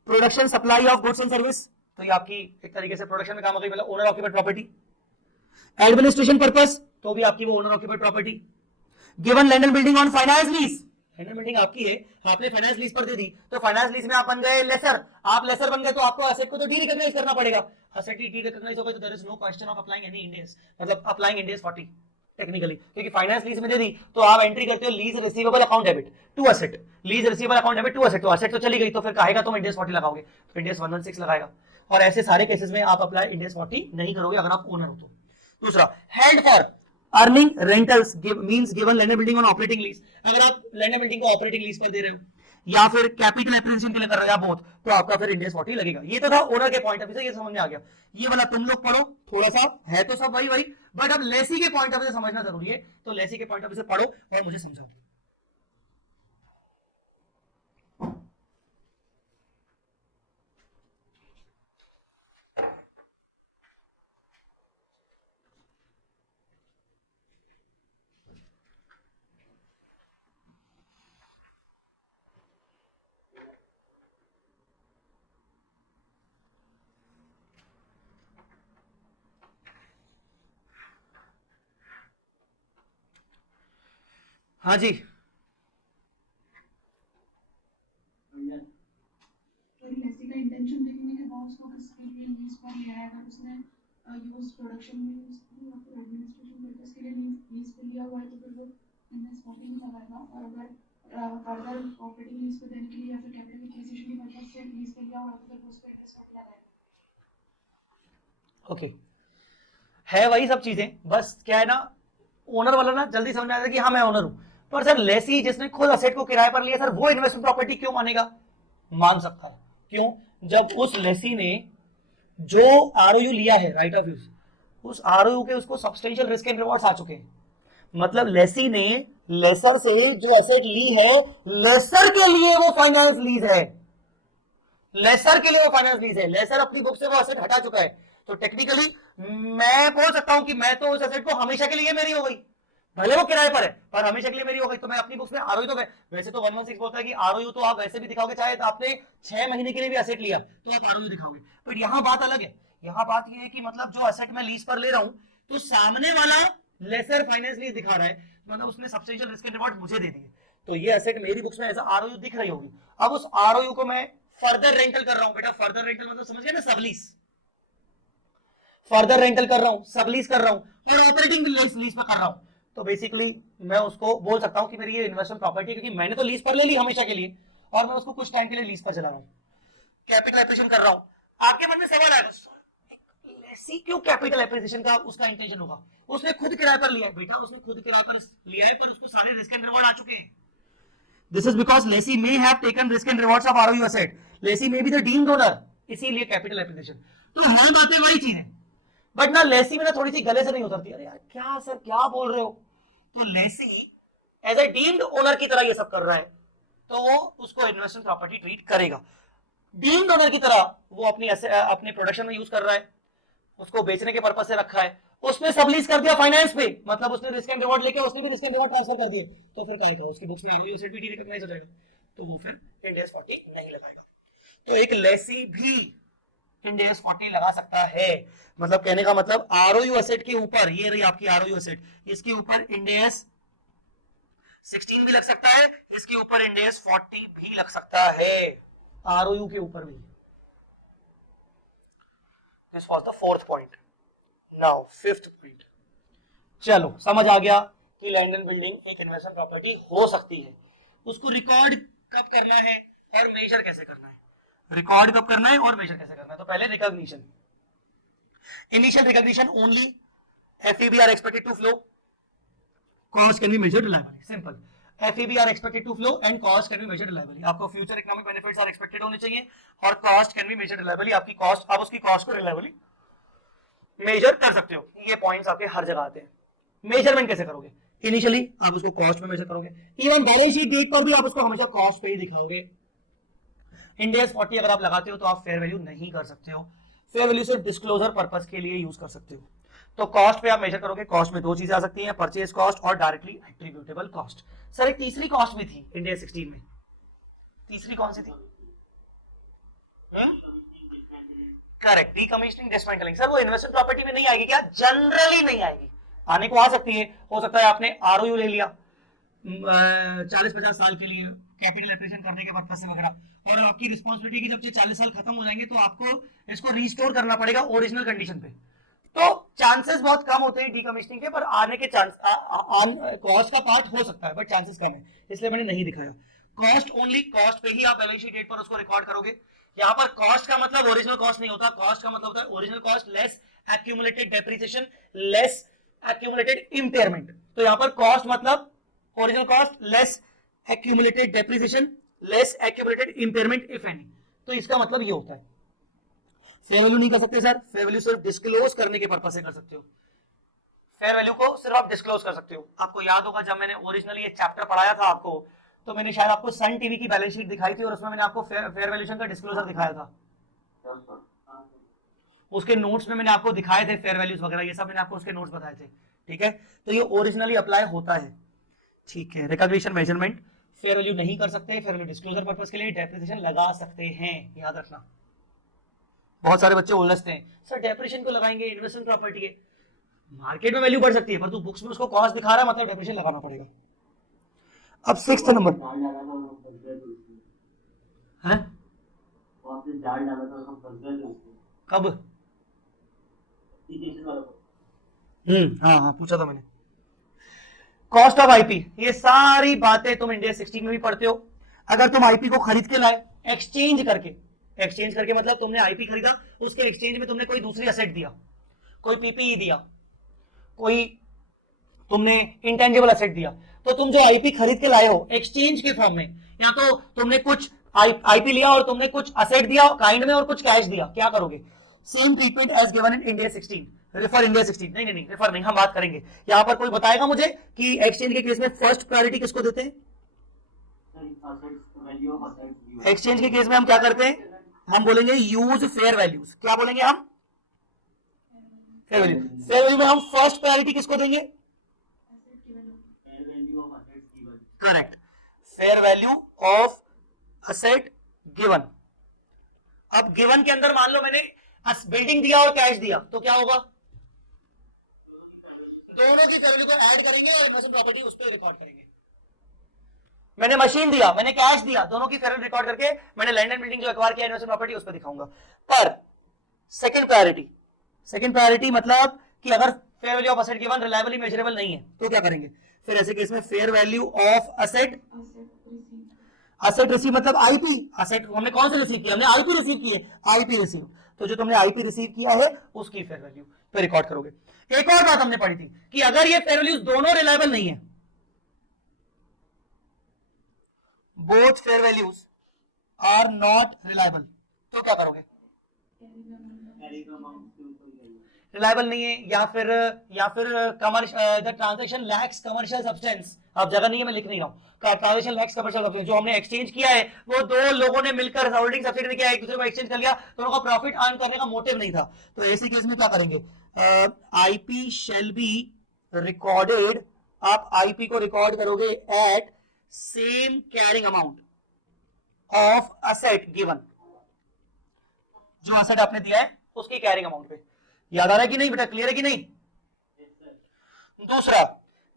Production supply of goods and service, तो ये आपकी एक तरीके से प्रोडक्शन में काम आ गई, मतलब owner occupied property. Administration purpose, तो भी आपकी वो owner occupied property. Given land and building on finance lease, land and building आपकी है, आपने फाइनेंस लीज पर दे दी, तो फाइनेंस लीज में आप बन गए लेसर। आप लेसर बन गए तो आपको एसेट को तो डी रिकॉग्नाइज करना पड़ेगा। एसेट डी रिकॉग्नाइज होगा तो there is no question of applying any Ind AS, मतलब अप्लाइंग इंडेक्स 40 टेक्निकली, क्योंकि फाइनेंस लीज में दे दी तो आप एंट्री करते हो lease receivable account debit to asset, lease receivable account debit to asset, तो एसेट तो चली गई, तो फिर कहेगा तुम इंडेक्स 40 लगाओगे, तो इंडेक्स 116 लगाएगा। और ऐसे सारे केसेस में आप अप्लाई इंडेक्स 40 नहीं करोगे अगर आप ओनर हो तो। दूसरा, held for earning rentals means given land and building on operating lease, अगर आप लैंड एंड बिल्डिंग को ऑपरेटिंग लीज पर दे रहे हो या फिर कैपिटल एप्रिसिएशन के लिए कर रहे हो या बोथ, तो आपका फिर इंडेक्स 40 लगेगा। ये तो था ओनर के पॉइंट ऑफ व्यू से, ये समझ में आ गया। ये वाला तुम लोग पढ़ो, थोड़ा सा है तो सब वही, बट अब लेसी के पॉइंट ऑफ व्यू से समझना जरूरी है, तो लेसी के पॉइंट ऑफ व्यू से पढ़ो और मुझे समझाओ। हाँ जी, लेसी का इंटेंशन देखेंगे कि वो उसको किसके लिए लीज पर लिया है। अगर उसने यूज प्रोडक्शन में यूज की या फिर एडमिनिस्ट्रेशन पर्पस के लिए लीज पे लिया हुआ है तो फिर वो इंडेक्स 40 में लगाएगा। और अगर फर्दर ऑपरेटिंग लीज पे देने के लिए या फिर कैपिटल एक्विजिशन की पर्पस से लीज पे लिया हुआ है तो फिर उसको इंडेक्स 40 लगाएगा। ओके, है वही सब चीजें, बस क्या है ना, ओनर वाला ना जल्दी समझ में आता है कि हाँ मैं ओनर हूं, पर सर लेसी जिसने खुद असेट को किराए पर लिया सर वो इन्वेस्टमेंट प्रॉपर्टी क्यों मानेगा? मान सकता है। क्यों? जब उस लेसी ने जो आरओयू लिया है, राइट ऑफ यूज, उस आरओयू के उसको सब्सटेंशियल रिस्क एंड रिवॉर्ड्स आ चुके हैं। मतलब लेसी ने लेसर से जो एसेट ली है, लेसर के लिए वो फाइनेंस लीज है, लेसर के लिए वो फाइनेंस लीज है। लेसर अपनी बुक से वो एसेट हटा चुका है, तो टेक्निकली मैं बोल सकता हूं कि मैं तो उस एसेट को हमेशा के लिए मेरी हो गई, भले वो किराए पर है पर हमेशा के लिए मेरी हो गई। तो मैं अपनी बुक्स में आरओयू तो वैसे तो 116 बोलता है कि आरओयू तो आप वैसे भी दिखाओगे, चाहे तो आपने 6 महीने के लिए भी एसेट लिया तो आप आरओयू दिखाओगे। पर यहां बात अलग है, यहां बात यह है कि मतलब जो एसेट मैं लीज पर ले रहा हूं तो सामने वाला लेसर फाइनेंस लीज दिखा रहा है, मतलब उसने सब्सटेंशियल रिस्क एंड रिवॉर्ड मुझे दे दिए, तो ये एसेट मेरी बुक्स में एज आरओयू दिख रही होगी। अब उस आरओयू को मैं फर्दर रेंटल कर रहा हूं। बेटा फर्दर रेंटल मतलब समझ गए ना, सबलीज, फर्दर रेंटल कर रहा हूं, सबलीज कर रहा हूं और ऑपरेटिंग लीज पर कर रहा हूं। तो बेसिकली मैं उसको बोल सकता हूं कि मेरी ये इन्वेस्टमेंट प्रॉपर्टी, क्योंकि मैंने तो लीज पर ले ली हमेशा के लिए और मैं उसको कुछ टाइम के लिए लीज पर चला रहा हूं, कैपिटल एप्रिसिएशन कर रहा हूं। आपके मन में सवाल आएगा, लेसी क्यों कैपिटल एप्रिसिएशन का उसका इंटेंशन होगा? उसने खुद किराए पर लिया है बेटा, उसने खुद किराए पर लिया है, पर उसको सारे रिस्क एंड रिवॉर्ड आ चुके हैं। This is because lessee may have taken risk and rewards of ROU asset. Lessee may be the deemed owner, इसीलिए कैपिटल एप्रिसिएशन। तो हाँ बातें वही चीज है, बट ना लेसी में ना थोड़ी सी गले से नहीं उतरती। अरे यार क्या सर क्या बोल रहे हो? तो lessee as a deemed owner की तरह ये सब कर रहा है, तो वो उसको इन्वेस्टमेंट प्रॉपर्टी ट्रीट करेगा। डीम्ड ओनर की तरह वो अपने प्रोडक्शन में यूज कर रहा है, उसको बेचने के पर्पज से रखा है, उसने सबलीज कर दिया फाइनेंस पे, मतलब उसने रिस्क एंड रिवॉर्ड लेके उसने भी रिस्क एंड रिवॉर्ड ट्रांसफर कर दिए, तो फिर क्या उसकी बुक्स में आरओयू एसेट भी रिकॉग्नाइज हो जाएगा, तो वो फिर इंड एस 40 नहीं लगाएगा। तो एक लेसी भी इंड एस 40 लगा सकता है। मतलब कहने का मतलब आरओयू एसेट के ऊपर, ये रही आपकी आरओयू एसेट, इसके ऊपर इंड एस 16 भी लग सकता है, इसके ऊपर इंड एस 40 भी लग सकता है, आरओयू के ऊपर भी। This was the fourth point. Now fifth point, चलो समझ आ गया कि लैंड एंड बिल्डिंग एक इन्वेस्टमेंट प्रॉपर्टी हो सकती है। उसको रिकॉर्ड कब करना है और मेजर कैसे करना है? रिकॉर्ड कब करना है और मेजर कैसे करना है? तो पहले recognition, initial recognition only, FEB are expected to flow, cost can be measured reliably, simple, FEB are expected to flow and cost can be measured reliably। आपको future economic benefits are expected होने चाहिए और cost can be measured reliably. आपकी cost, आप उसकी cost को reliably major कर सकते हो। ये पॉइंट्स आपके हर जगह आते हैं। मेजरमेंट कैसे करोगे? इनिशियली आप उसको कॉस्ट में मेजर करोगे, इवन बैलेंस शीट डेट पर भी आप उसको हमेशा कॉस्ट पे ही दिखाओगे। इंड एस 40 अगर आप लगाते हो तो आप फेयर वैल्यू नहीं कर सकते हो, फेयर वैल्यू सिर्फ डिस्क्लोजर पर्पस के लिए यूज कर सकते हो। तो कॉस्ट पे आप मेजर करोगे, कॉस्ट में दो चीजें आ सकती हैं, परचेज कॉस्ट और डायरेक्टली एट्रीब्यूटेबल कॉस्ट। सर एक तीसरी कॉस्ट भी थी इंड एस 16 में, तीसरी कौन सी थी? Correct, decommissioning dismantling. सर वो इन्वेस्टमेंट प्रॉपर्टी में नहीं आएगी क्या? जनरली नहीं आएगी, आने को आ सकती है। हो सकता है आपने आरओयू ले लिया 40-50 साल के लिए कैपिटल एप्रिसिएशन करने के पर्पस से वगैरह, और आपकी रिस्पॉन्सिबिलिटी की जब से 40 साल खत्म हो जाएंगे तो आपको इसको रिस्टोर करना पड़ेगा ओरिजिनल कंडीशन पे। तो चांसेस बहुत कम होते हैं डीकमीशनिंग के, पर आने के चांस कॉस्ट का पार्ट हो सकता है बट चांसेस कम है, इसलिए मैंने नहीं दिखाया। कॉस्ट ओनली, कॉस्ट पे ही आप बैलेंस शीट डेट पर उसको रिकॉर्ड करोगे। यहाँ पर कॉस्ट का मतलब ओरिजिनल कॉस्ट नहीं होता, कॉस्ट का मतलब होता है original cost less accumulated depreciation less accumulated impairment. तो यहाँ पर कॉस्ट मतलब original cost less accumulated depreciation less accumulated impairment if any. तो इसका मतलब ये होता है। फेयर वैल्यू नहीं कर सकते सर, फेयर वैल्यू सिर्फ डिस्क्लोज करने के पर्पस से कर सकते हो। फेयर वैल्यू को सिर्फ आप डिस्क्लोज कर सकते हो। आपको याद होगा जब मैंने ओरिजिनली ये चैप्टर पढ़ाया था आपको, तो मैंने शायद आपको सन टीवी की बैलेंस शीट दिखाई थी और उसमें मैंने आपको फेयर वैल्यूएशन का डिस्क्लोजर दिखाया था। उसके नोट्स में मैंने आपको दिखाए थे फेयर वैल्यूज वगैरह, ये सब मैंने आपको उसके नोट्स बताए थे। ठीक है, तो ये ओरिजिनली अप्लाई होता है। ठीक है, रिकॉग्निशन मेजरमेंट फेयर वैल्यू नहीं कर सकते, फेयर वैल्यू डिस्क्लोजर पर्पस के लिए डेप्रिसिएशन लगा सकते हैं, याद रखना। बहुत सारे बच्चे उलझते हैं, सर डेप्रिसिएशन को लगाएंगे, इन्वेस्टमेंट प्रॉपर्टी है, मार्केट में वैल्यू बढ़ सकती है पर तू बुक्स में उसको कॉस्ट दिखा रहा है, मतलब डेप्रिसिएशन लगाना पड़ेगा। अब 6th नंबर है, कब? हाँ पूछा था मैंने। कॉस्ट ऑफ आईपी, ये सारी बातें तुम इंडिया 16 में भी पढ़ते हो। अगर तुम आईपी को खरीद के लाए एक्सचेंज करके मतलब तुमने आईपी खरीदा, उसके एक्सचेंज में तुमने कोई दूसरी एसेट दिया, कोई पीपीई दिया, कोई तुमने इंटेंजिबल एसेट दिया, तो तुम जो आईपी खरीद के लाए हो एक्सचेंज के फॉर्म में, या तो तुमने कुछ आईपी लिया और तुमने कुछ असेट दिया काइंड में और कुछ कैश दिया, क्या करोगे? Same treatment as given in Ind AS 16, refer Ind AS 16। नहीं नहीं नहीं, रेफर नहीं, हम बात करेंगे। यहां पर कोई बताएगा मुझे कि एक्सचेंज के केस में फर्स्ट प्रायोरिटी किसको देते हैं? एक्सचेंज के केस में हम क्या करते हैं? हम बोलेंगे यूज फेयर वैल्यूज। क्या बोलेंगे हम? Fair value. फेयर वैल्यू में हम फर्स्ट प्रायोरिटी किसको देंगे? Correct, fair value of asset given. अब गिवन के अंदर मान लो मैंने बिल्डिंग दिया और कैश दिया, तो क्या होगा? दोनों की वैल्यू को ऐड करेंगे और इन्वेस्टमेंट प्रॉपर्टी उस पर रिकॉर्ड करेंगे। मैंने मशीन दिया, मैंने कैश दिया, दोनों की फेयर वैल्यू रिकॉर्ड करके मैंने लैंड एंड बिल्डिंग जो एक्वायर किया इन्वेस्टमेंट प्रॉपर्टी उस पर दिखाऊंगा। पर सेकंड प्रायोरिटी मतलब कि अगर fair value of asset given reliably measurable नहीं है तो क्या करेंगे? फिर ऐसे केस में fair value of asset receive मतलब आईपी। असेट हमने कौन से रिसीव किया? हमने आईपी रिसीव की है, आईपी रिसीव। तो जो तुमने आईपी रिसीव किया है उसकी फेयर वैल्यू पे रिकॉर्ड करोगे। एक और बात हमने पढ़ी थी कि अगर ये फेयर वैल्यूज दोनों रिलायबल नहीं है, both fair values are not reliable, तो क्या करोगे? रिलायबल नहीं है या फिर commercial the transaction lacks commercial substance. अब जगह नहीं है, मैं लिख नहीं रहा हूं। ट्रांजैक्शन लैक्स कमर्शियल सब्सटेंस, जो हमने एक्सचेंज किया है वो दो लोगों ने मिलकर होल्डिंग सब्सिडी किया, एक दूसरे को एक्सचेंज कर लिया, तो उनका प्रॉफिट अर्न करने का मोटिव नहीं था। तो ऐसे केस में क्या करेंगे? IP shall be recorded. आप आईपी को रिकॉर्ड करोगे at same carrying amount of asset given. जो असेट आपने दिया है उसकी कैरिंग अमाउंट पे। याद आ रहा है कि नहीं बेटा? क्लियर है कि नहीं? दूसरा,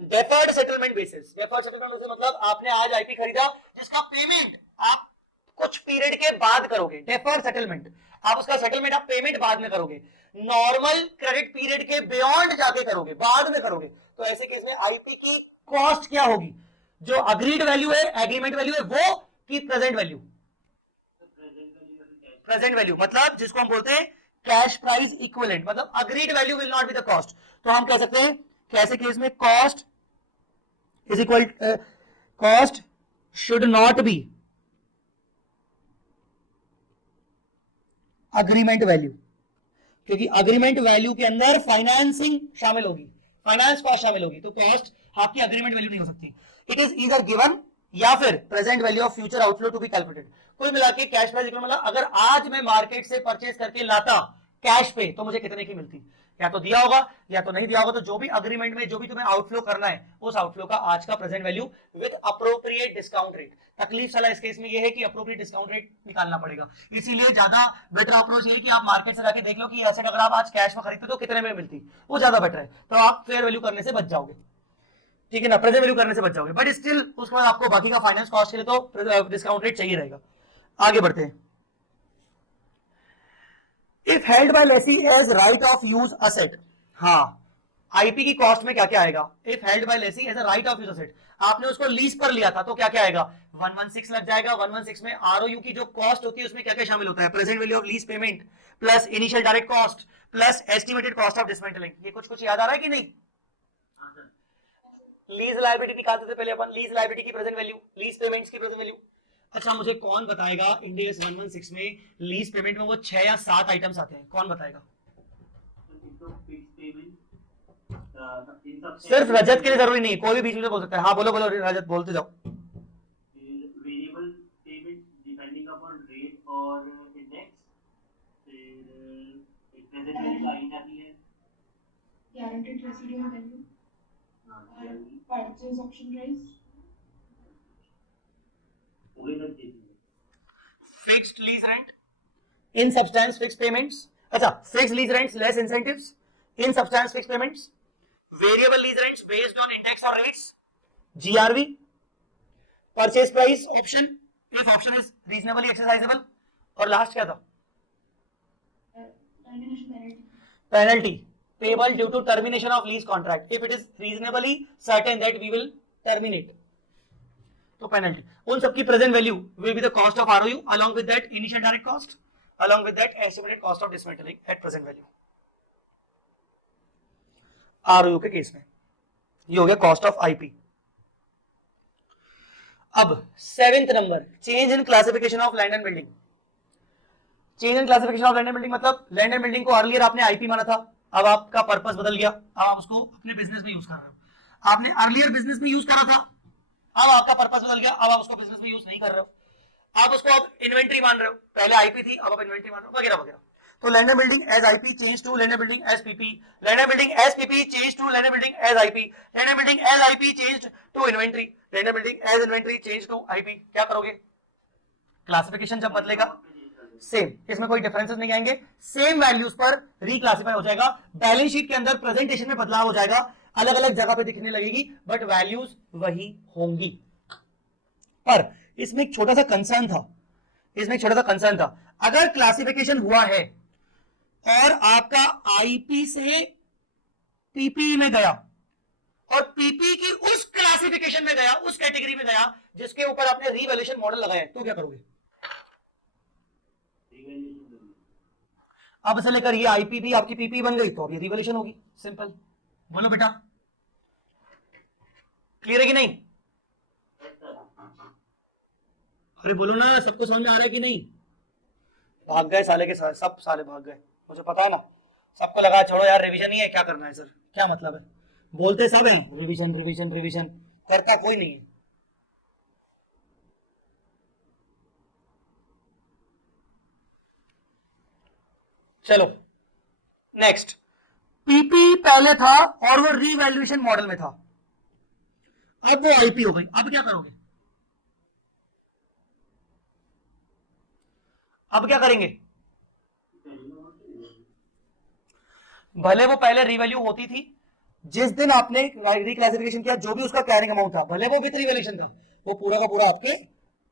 deferred settlement basis. Deferred settlement basis मतलब आपने आज आईपी खरीदा जिसका पेमेंट आप कुछ पीरियड के बाद करोगे। डेफर्ड सेटलमेंट, आप उसका सेटलमेंट आप पेमेंट बाद में करोगे। नॉर्मल क्रेडिट पीरियड के बियॉन्ड जाके करोगे, बाद में करोगे। तो ऐसे केस में आईपी की कॉस्ट क्या होगी? जो अग्रीड वैल्यू है, एग्रीमेंट वैल्यू है, वो की प्रेजेंट वैल्यू? प्रेजेंट वैल्यू मतलब जिसको हम बोलते हैं कैश प्राइस इक्विवेलेंट, मतलब agreed value will not be the cost. तो हम कह सकते हैं कैसे केस में cost is equal, cost should not B agreement value, क्योंकि अग्रीमेंट वैल्यू के अंदर फाइनेंसिंग शामिल होगी, फाइनेंस कॉस्ट शामिल होगी, तो कॉस्ट आपकी अग्रीमेंट वैल्यू नहीं हो सकती। इट इज ईदर गिवन या फिर present value of future outflow to be calculated. कुल मिला के कैश प्राइस इक्वल मतलब अगर आज मैं मार्केट से परचेज करके लाता कैश पे तो मुझे कितने की मिलती? या तो दिया होगा या तो नहीं दिया होगा। तो जो भी अग्रीमेंट में जो भी तुम्हें आउटफ्लो करना है उस आउटफ्लो का आज का present value with appropriate discount rate. तकलीफ साला इस केस में ये है कि अप्रोप्रिएट डिस्काउंट रेट निकालना पड़ेगा, इसीलिए ज्यादा बेटर अप्रोच ये कि आप मार्केट से जाके देख लो कि एसेट अगर आप आज कैश में खरीदते तो कितने में मिलती, वो ज्यादा बेटर है। तो आप फेयर वैल्यू करने से बच जाओगे, ठीक है ना, प्रेजेंट वैल्यू करने से बच जाओगे। बट स्टिल उसके बाद आपको बाकी का फाइनेंस कॉस्ट के लिए तो डिस्काउंट रेट चाहिए रहेगा। आगे बढ़ते हैं। If held by lessee as right of use asset, हाँ आईपी की कॉस्ट में क्या क्या आएगा? If held by lessee as a right of use asset, आपने उसको लीज पर लिया था तो क्या क्या आएगा? 116 लग जाएगा। 116 में आरओयू की जो कॉस्ट होती है उसमें क्या क्या शामिल होता है? Present value of lease payment plus initial direct cost plus estimated cost of dismantling. ये कुछ याद आ रहा है कि नहीं? लीज लायबिलिटी निकालते थे पहले अपन, लीज लायबिलिटी की प्रेजेंट वैल्यू, लीज पेमेंट्स की प्रेजेंट वैल्यू। अच्छा मुझे कौन बताएगा इंडिया 116 में लीज पेमेंट में वो 6 या 7 आइटम्स आते हैं, कौन बताएगा? सिर्फ रजत के लिए जरूरी नहीं, कोई भी बीच में बोल सकता है। हाँ बोलो बोलो रजत, बोलते जाओ। Variable payment depending upon rate और इंडेक्स, फिर प्रेजेंट वैल्यू आई जाती है, guaranteed residual value, purchase option price, पूरे तक देती है। Fixed lease rent, in substance fixed payments. अच्छा fixed lease rents less incentives, in substance fixed payments, variable lease rents based on index और rates, GRV, purchase price option if option is reasonably exercisable, और last क्या था? termination penalty, penalty payable due to termination of lease contract if it is reasonably certain that we will terminate, तो penalty. उन सबकी present value will be the cost of ROU along with that initial direct cost along with that estimated cost of dismantling at present value। आरओयू के case में ये हो गया cost of IP. अब 7th number, change in classification of land and building. Change in classification of land and building मतलब land and building को earlier आपने IP माना था, अब आपका पर्पस बदल गया, अब आप उसको अपने बिजनेस में यूज कर रहे हो। आपने अर्लियर बिजनेस में यूज करा था, अब आपका पर्पस बदल गया, अब आप उसको बिजनेस में यूज नहीं कर रहे हो, आप उसको अब इन्वेंट्री मान रहे हो, पहले आईपी थी अब आप इन्वेंट्री मान रहे हो, वगैरह वगैरह। तो land and building as IP change to land and building as PP, land and building as PP change to land and building as IP, land and building as IP change to inventory, land and building as inventory change to IP. क्या करोगे? Classification जब बदलेगा same, इसमें कोई differences नहीं आएंगे, same values पर reclassify हो जाएगा, बैलेंस शीट के अंदर प्रेजेंटेशन में बदलाव हो जाएगा, अलग अलग जगह पे दिखने लगेगी बट वैल्यूज वही होंगी। पर इसमें एक छोटा सा कंसर्न था, अगर क्लासिफिकेशन हुआ है और आपका आईपी से पीपी में गया और पीपी की उस क्लासिफिकेशन में गया, उस कैटेगरी में गया जिसके ऊपर आपने रीवैल्यूएशन मॉडल लगाया है, तो क्या करोगे? अब से लेकर ये आईपी भी आपकी पीपी बन गई तो अब ये रिवैल्यूएशन होगी, सिंपल। बोलो बेटा, क्लियर है कि नहीं? अरे बोलो ना, सबको समझ में आ रहा है कि नहीं? भाग गए साले के सब साले भाग गए, मुझे पता है ना, सबको लगा छोड़ो यार रिवीजन ही है, क्या करना है सर, क्या मतलब है, बोलते सब है रिवीजन रिवीजन रिवीजन, करता कोई नहीं है। चलो नेक्स्ट, पीपी पहले था और वो रीवैल्यूएशन मॉडल में था, अब वो आईपी हो गई, अब क्या करोगे? अब क्या करेंगे? भले वो पहले रीवैल्यू होती थी, जिस दिन आपने रिक्लासिफिकेशन किया जो भी उसका कैरिंग अमाउंट था, भले वो विथ रिवैल्यूएशन था, वो पूरा का पूरा आपके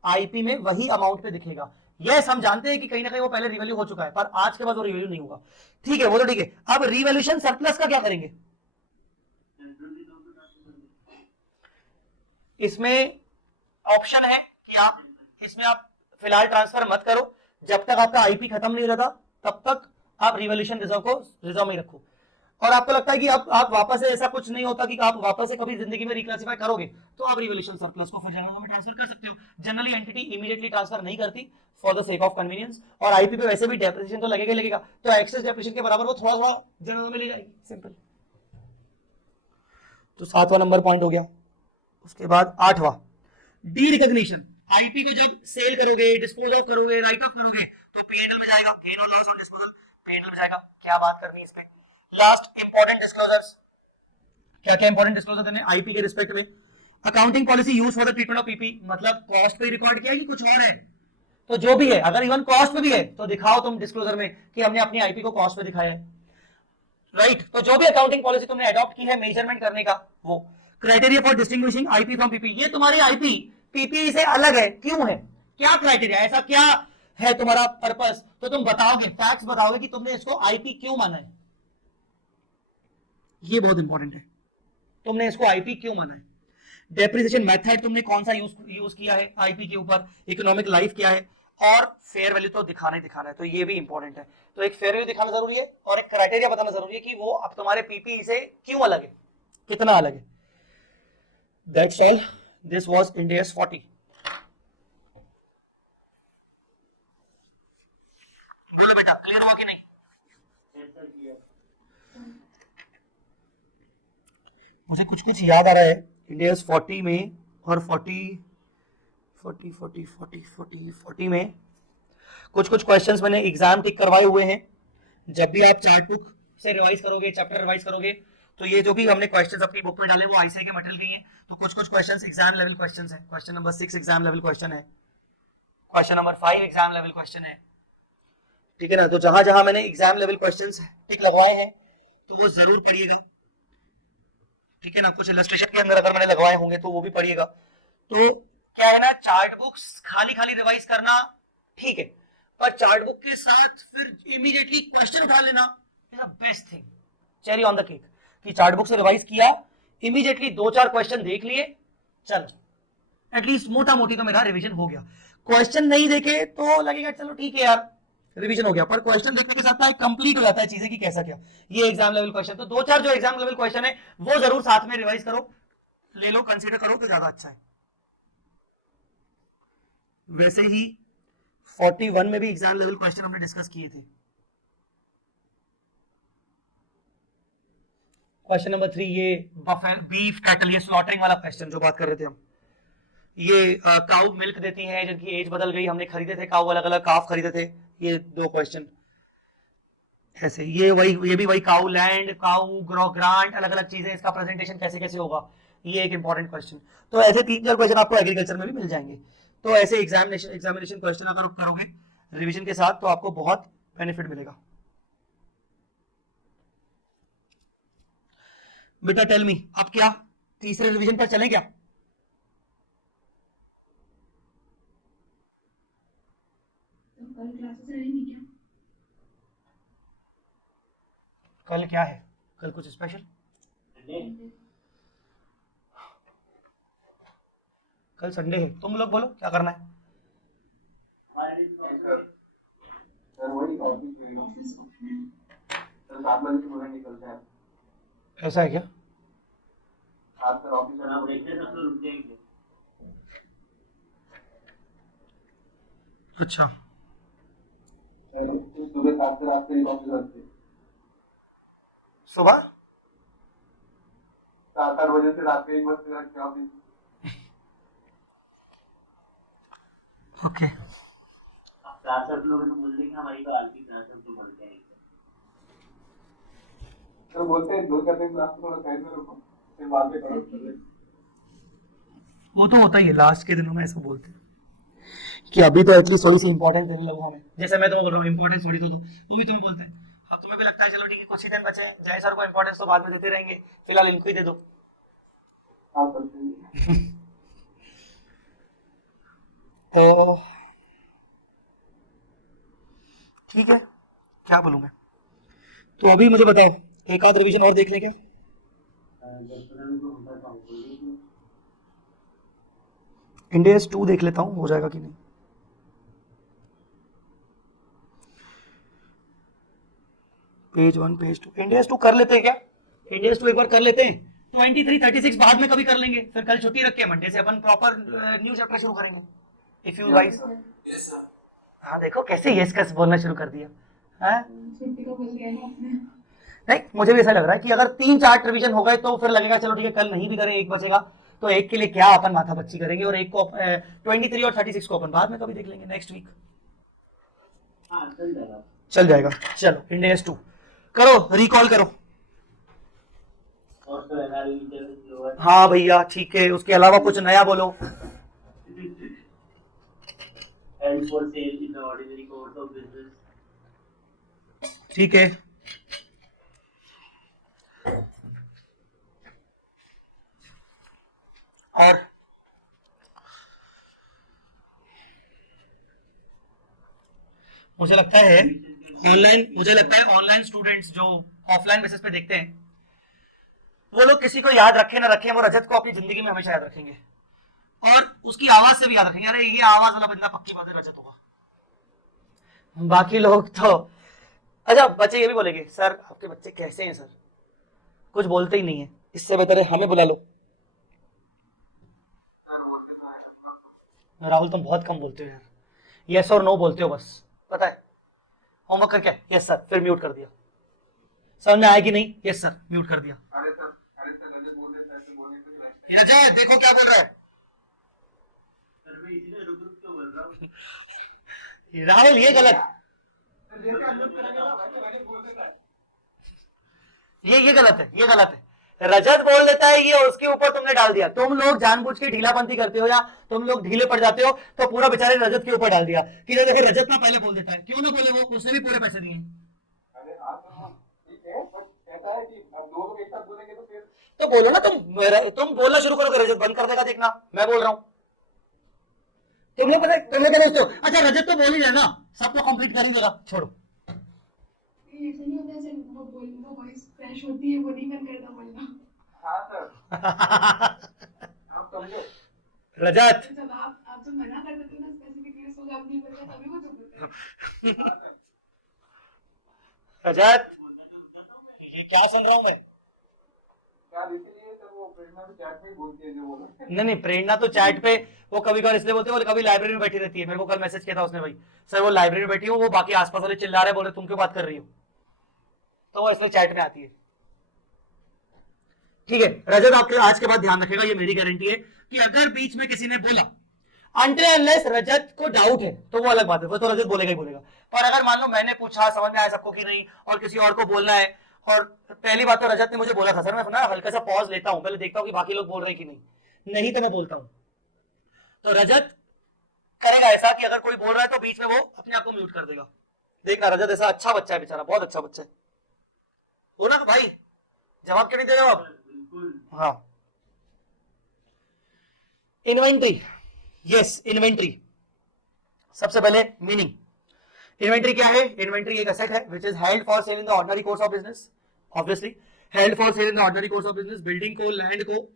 आईपी में वही अमाउंट पे दिखेगा। यस, हम जानते हैं कि कहीं ना कहीं वो पहले रिवैल्यू हो चुका है, पर आज के बाद वो रिवैल्यू नहीं होगा, ठीक है, वो तो ठीक है। अब रिवैल्यूएशन सरप्लस का क्या करेंगे? इसमें ऑप्शन है कि आप फिलहाल ट्रांसफर मत करो, जब तक आपका आईपी खत्म नहीं रहता तब तक आप रिवैल्यूएशन रिजर्व को रिजर्व में रखो। और आपको लगता है कि अब आप वापस से ऐसा कुछ नहीं होता कि आप वापस से कभी जिंदगी में रिक्लासिफाई करोगे, तो आप रिवैल्यूएशन सरप्लस को फिर जनरल में ट्रांसफर कर सकते हो। जनरली एंटिटी इमीडिएटली ट्रांसफर नहीं करती for the sake of convenience, और आईपी पे वैसे भी डेप्रिसिएशन तो लगेगा ही लगेगा, तो एक्सेस डेप्रिसिएशन के बराबर वो थोड़ा थोड़ा जनरल में ले जाएगी, सिंपल। तो 7वां नंबर पॉइंट हो गया। उसके बाद 8वां, डी रिकॉग्निशन। आईपी को जब सेल करोगे, डिस्पोज ऑफ करोगे, राइट ऑफ करोगे तो पीएनएल में जाएगा, गेन और लॉस ऑन डिस्पोजल पीएनएल में जाएगा। क्या बात करनी है इसमें? लास्ट इंपॉर्टेंट डिस्क्लोजर्स, क्या क्या इंपॉर्टेंट डिस्क्लोजर देने आईपी के रिस्पेक्ट में? Accounting policy use for the treatment of PP, मतलब कॉस्ट पे रिकॉर्ड किया कि कुछ और है, तो जो भी है, अगर इवन कॉस्ट पे भी है तो दिखाओ तुम डिस्क्लोजर में कि हमने अपनी आईपी को कॉस्ट पे दिखाया है, राइट। तो जो भी अकाउंटिंग पॉलिसी तुमने अडॉप्ट की है मेजरमेंट करने का, वो criteria for distinguishing IP from PP, ये तुम्हारी आईपी पीपी से अलग है, क्यों है, क्या क्राइटेरिया, ऐसा क्या है तुम्हारा पर्पस, तो तुम बताओगे, फैक्ट्स बताओगे कि तुमने इसको आईपी क्यों माना है, ये बहुत इंपॉर्टेंट है, तुमने इसको आईपी क्यों माना है। डेप्रिसिएशन मेथड तुमने कौन सा यूज किया है आईपी के ऊपर, इकोनॉमिक लाइफ क्या है, और फेयर वैल्यू तो दिखाना ही दिखाना है, तो ये भी इंपॉर्टेंट है। तो एक फेयर वैल्यू दिखाना जरूरी है और एक क्राइटेरिया बताना जरूरी है कि वो अब तुम्हारे पीपी से क्यों अलग है, कितना अलग है। That's all, this was Ind AS 40। बोलो बेटा, क्लियर हुआ कि नहीं? मुझे कुछ कुछ याद आ रहा है इंड AS 40 में और 40 में कुछ कुछ क्वेश्चंस मैंने एग्जाम टिक करवाए हुए हैं। जब भी आप चार्ट बुक से रिवाइज करोगे, चैप्टर रिवाइज करोगे, तो ये जो भी हमने क्वेश्चंस अपनी बुक में डाले वो आईसीआई के मटेरियल के हैं, तो कुछ कुछ क्वेश्चंस एग्जाम लेवल क्वेश्चंस है। Question number 6 exam level question है, question number 5 exam level question है, ठीक है ना। तो जहां जहां मैंने एग्जाम लेवल क्वेश्चंस टिक लगवाए हैं तो वो जरूर पढ़िएगा, ठीक है ना। कुछ इलस्ट्रेशन के अंदर अगर मैंने लगवाए होंगे तो वो भी पढ़िएगा। तो क्या है ना, चार्ट बुक्स खाली खाली रिवाइज करना ठीक है, पर चार्ट बुक के साथ फिर इमीडिएटली क्वेश्चन उठा लेना is the best thing, cherry on the cake, कि चार्ट बुक से रिवाइज किया, इमीडिएटली 2-4 क्वेश्चन देख लिए, चलो एटलीस्ट मोटा मोटी तो मेरा रिवीजन हो गया। क्वेश्चन नहीं देखे तो लगेगा चलो ठीक है यार रिवीजन हो गया, पर क्वेश्चन देखने के साथ ना कंप्लीट हो जाता है चीजें कि कैसा क्या। ये एग्जाम लेवल क्वेश्चन, तो 2-4 जो एग्जाम लेवल क्वेश्चन है वो जरूर साथ में रिवाइज करो, ले लो, कंसीडर करो तो ज्यादा अच्छा है। वैसे ही 41 में भी एग्जाम लेवल क्वेश्चन हमने डिस्कस किए थे। क्वेश्चन नंबर 3 ये बीफ कैटल, ये स्लॉटरिंग वाला क्वेश्चन जो बात कर रहे थे हम। ये काउ मिल्क देती हैं जिनकी एज बदल गई, हमने खरीदे थे काउ, अलग अलग काफ खरीदे थे। ये 2 क्वेश्चन ऐसे, ये भी वही काउ लैंड, काउ ग्रांट, अलग अलग चीजें, इसका प्रेजेंटेशन कैसे कैसे होगा, ये एक इंपॉर्टेंट क्वेश्चन। तो ऐसे 3-4 क्वेश्चन आपको एग्रीकल्चर में भी मिल जाएंगे। तो ऐसे एग्जामिनेशन क्वेश्चन अगर आप करोगे रिवीजन के साथ तो आपको बहुत बेनिफिट मिलेगा। बेटा टेल मी, अब क्या तीसरे रिवीजन पर चलें क्या? कल क्लासेस रहेंगी क्या? कल क्या है? कल कुछ स्पेशल? कल संडे है, तुम लोग बोलो क्या करना है? सर वही ऑफिस में ऑफिस ओपन है। सर 7 बजे से पूरा निकलता है। ऐसा है क्या? आज सर ऑफिस में आप देखते सब लोग रुक जाएंगे। अच्छा, सुबह 7 से रात तक ऑफिस रहते हैं। सुबह 7-8 बजे से रात के 1 बजे तक ऑफिस। ओके। सब लोग तो बोल देंगे हमारी तो आलती तरह सब तो बोल जाएंगे। तो बोलते हैं 2-4 दिन क्लास थोड़ा साइड में रखो, फिर बाद में करो। वो तो होता ही है, लास्ट के दिनों में ऐसा बोलते हैं कि अभी तो एटलीस्ट थोड़ी सी इंपॉर्टेंस देने लगो हमें। जैसे मैं तुम्हें बोल रहा हूँ इंपॉर्टेंस थोड़ी तो दो, वो भी तुम्हें बोलते हैं। अब तुम्हें भी लगता है चलो ठीक है कुछ ही दिन बचे हैं, जय सर को इंपॉर्टेंस तो बाद में देते रहेंगे, फिलहाल इनको ही दे दो। हाँ सर सही है। तो ठीक है, क्या बोलूं मैं। तो अभी मुझे बताओ एक आध रिवीजन और देख लें क्या? इंडियस 2 देख लेता हूं, हो जाएगा कि नहीं। पेज 1 पेज 2 इंडियस 2 कर लेते हैं क्या? इंडियस 2 एक बार कर लेते हैं। 23-36 बाद में कभी कर लेंगे, फिर कल छुट्टी रख के मंडे से अपन प्रॉपर न्यू चैप्टर शुरू करेंगे। If you guys, yes sir. हाँ देखो कैसे यस कस बोलना शुरू कर दिया है। छुट्टी को बोल गया ना आपने। नहीं, मुझे भी ऐसा लग रहा है कि अगर 3-4 रिवीजन हो गए तो फिर लगेगा चलो ठीक है कल नहीं भी करें, एक बचेगा तो एक के लिए क्या अपन माथा बच्ची करेंगे, और एक को 23 और 36 को अपन बाद में कभी देख लेंगे नेक्स्ट वीक। हाँ चल जाएगा। चल जाएगा। चलो इंडियस 2 करो, रिकॉल करो। और तो एनालिसिस हाँ भैया ठीक है, उसके अलावा कुछ नया बोलो। and for sale in the ordinary course of business. ठीक है, और मुझे लगता है ऑनलाइन स्टूडेंट्स जो ऑफलाइन बेसिस पे देखते हैं वो लोग किसी को याद रखे ना रखे, वो रजत को अपनी जिंदगी में हमेशा याद रखेंगे और उसकी आवाज से भी याद रखेंगे, अरे ये आवाज वाला बंदा पक्की बात है रजत होगा। बाकी लोग तो अच्छा बच्चे ये भी बोलेंगे सर आपके बच्चे कैसे हैं सर, कुछ बोलते ही नहीं है, इससे बेहतर है हमें बुला लो। राहुल तुम बहुत कम बोलते हो यार, यस और नो बोलते हो बस, पता है होमवर्क करके यस सर फिर म्यूट कर दिया, समझ में आया कि नहीं, यस सर म्यूट कर दिया। अरे सर रजत बोल रहे थे बोलने के रजत देखो क्या बोल रहा है सर मैं इसीलिए रुक रुक के बोल रहा हूँ। राहुल, ये गलत, ये गलत है, ये गलत है। रजत बोल देता है ये उसके ऊपर तुमने डाल दिया, तुम लोग जानबूझ के ढीलापंथी करते हो या तुम लोग ढीले पड़ जाते हो तो पूरा बेचारे रजत के ऊपर डाल दिया कि देखो रजत ना पहले बोल देता है, क्यों ना बोले, वो उसने भी पूरे पैसे दिए। अरे हाँ तो ठीक है, बट ऐसा है कि अब 2 लोग एक साथ बोलेंगे तो फिर तो बोलो ना तुम बोलना शुरू करोगे रजत बंद कर देगा, देखना मैं बोल रहा हूँ। तुम लोग पता तुम लोग क्या सोचते हो, अच्छा रजत तो बोल ही रहे ना, सबको कंप्लीट कर ही देगा, छोड़ो। ऐसे नहीं होता, जैसे वो बोलना वॉइस फ्रेश होती है, वो नहीं मन करता बोलना। हाँ सर आप समझो रजत जब आप जब मना कर देते हो ना स्पेसिफिकली सो आप नहीं बोलते तभी वो चुप होते हैं। रजत ये क्या सुन रहा हूँ मैं, यार इसीलिए सर वो प्रेरणा भी चैट में बोलती है जो बोला। नहीं, प्रेरणा तो चैट पे वो कभी कभार इसलिए बोलते हैं, वो कभी लाइब्रेरी में बैठी रहती है। मेरे को कल मैसेज किया था उसने, भाई सर वो लाइब्रेरी में बैठी हो, वो बाकी आसपास वाले चिल्ला रहे, बोल रहे तुम क्यों बात कर रही हो, तो वो इसलिए चैट में आती है। ठीक है रजत, आपके आज के बाद ध्यान रखेगा, ये मेरी गारंटी है कि अगर बीच में किसी ने बोला अनटिल अनलेस रजत को डाउट है तो वो अलग बात है, वो तो रजत बोलेगा ही बोलेगा। पर अगर मान लो मैंने पूछा, समझ में आया सबको कि नहीं, और किसी और को बोलना है, और पहली बात तो रजत ने मुझे बोला था सर मैं ना हल्का सा पॉज लेता हूं, पहले देखता हूं कि बाकी लोग बोल रहे हैं कि नहीं तो मैं बोलता हूं। तो रजत करेगा ऐसा कि अगर कोई बोल रहा है तो बीच में वो अपने आप को म्यूट कर देगा। देखना रजत ऐसा अच्छा बच्चा है बेचारा, बहुत अच्छा बच्चा है। हो ना भाई, जवाब क्यों नहीं दे रहे हो आप? हाँ, इन्वेंट्री, यस इन्वेंट्री। सबसे पहले मीनिंग, इन्वेंट्री क्या है? इन्वेंट्री एक एसेट है which is held for sale in the ordinary course of business, obviously held for sale in the ordinary course of business. Building को, लैंड को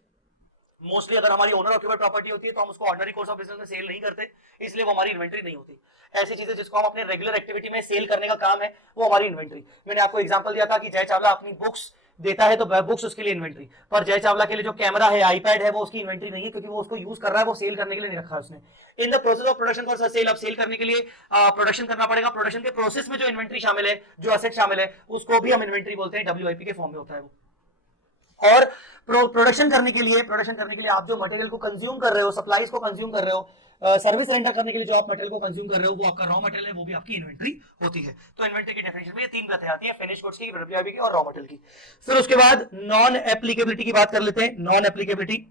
मोस्टली अगर हमारी ओनर ऑक्यूपाइड प्रॉपर्टी होती है तो हम उसको ऑर्डिनरी कोर्स ऑफ बिजनेस में सेल नहीं करते, इसलिए वो हमारी इन्वेंट्री नहीं होती। ऐसी चीजें जिसको हम अपने रेगुलर एक्टिविटी में सेल करने का काम है वो हमारी इन्वेंट्री। मैंने आपको एग्जांपल दिया था कि जय चावला अपनी बुक्स देता है तो बुक्स उसके लिए इन्वेंट्री, पर जय चावला के लिए जो कैमरा है, आईपैड है, वो उसकी इन्वेंट्री नहीं है, क्योंकि वो उसको यूज कर रहा है, वो सेल करने के लिए नहीं रखा है उसने। इन the process of production for sale, अब सेल करने के लिए प्रोडक्शन करना पड़ेगा। प्रोडक्शन के प्रोसेस में जो इन्वेंट्री शामिल है, जो एसेट शामिल है, उसको भी हम इन्वेंट्री बोलते हैं, WIP के फॉर्म में होता है वो। और प्रोडक्शन करने के लिए आप जो मटेरियल को कंज्यूम कर रहे हो, सप्लाईज को कंज्यूम कर रहे हो, सर्विस रेंडर करने के लिए जो आप मटेरियल को कंज्यूम कर रहे हो, वो आपका रॉ मटेरियल है, वो भी आपकी इन्वेंट्री होती है। तो इन्वेंट्री की डेफिनेशन में ये तीन बातें आती हैं, फिनिश गुड्स की, WIP की और रॉ मटेरियल की। फिर उसके बाद नॉन एप्लीकेबिलिटी की बात कर लेते हैं। नॉन एप्लीकेबिलिटी,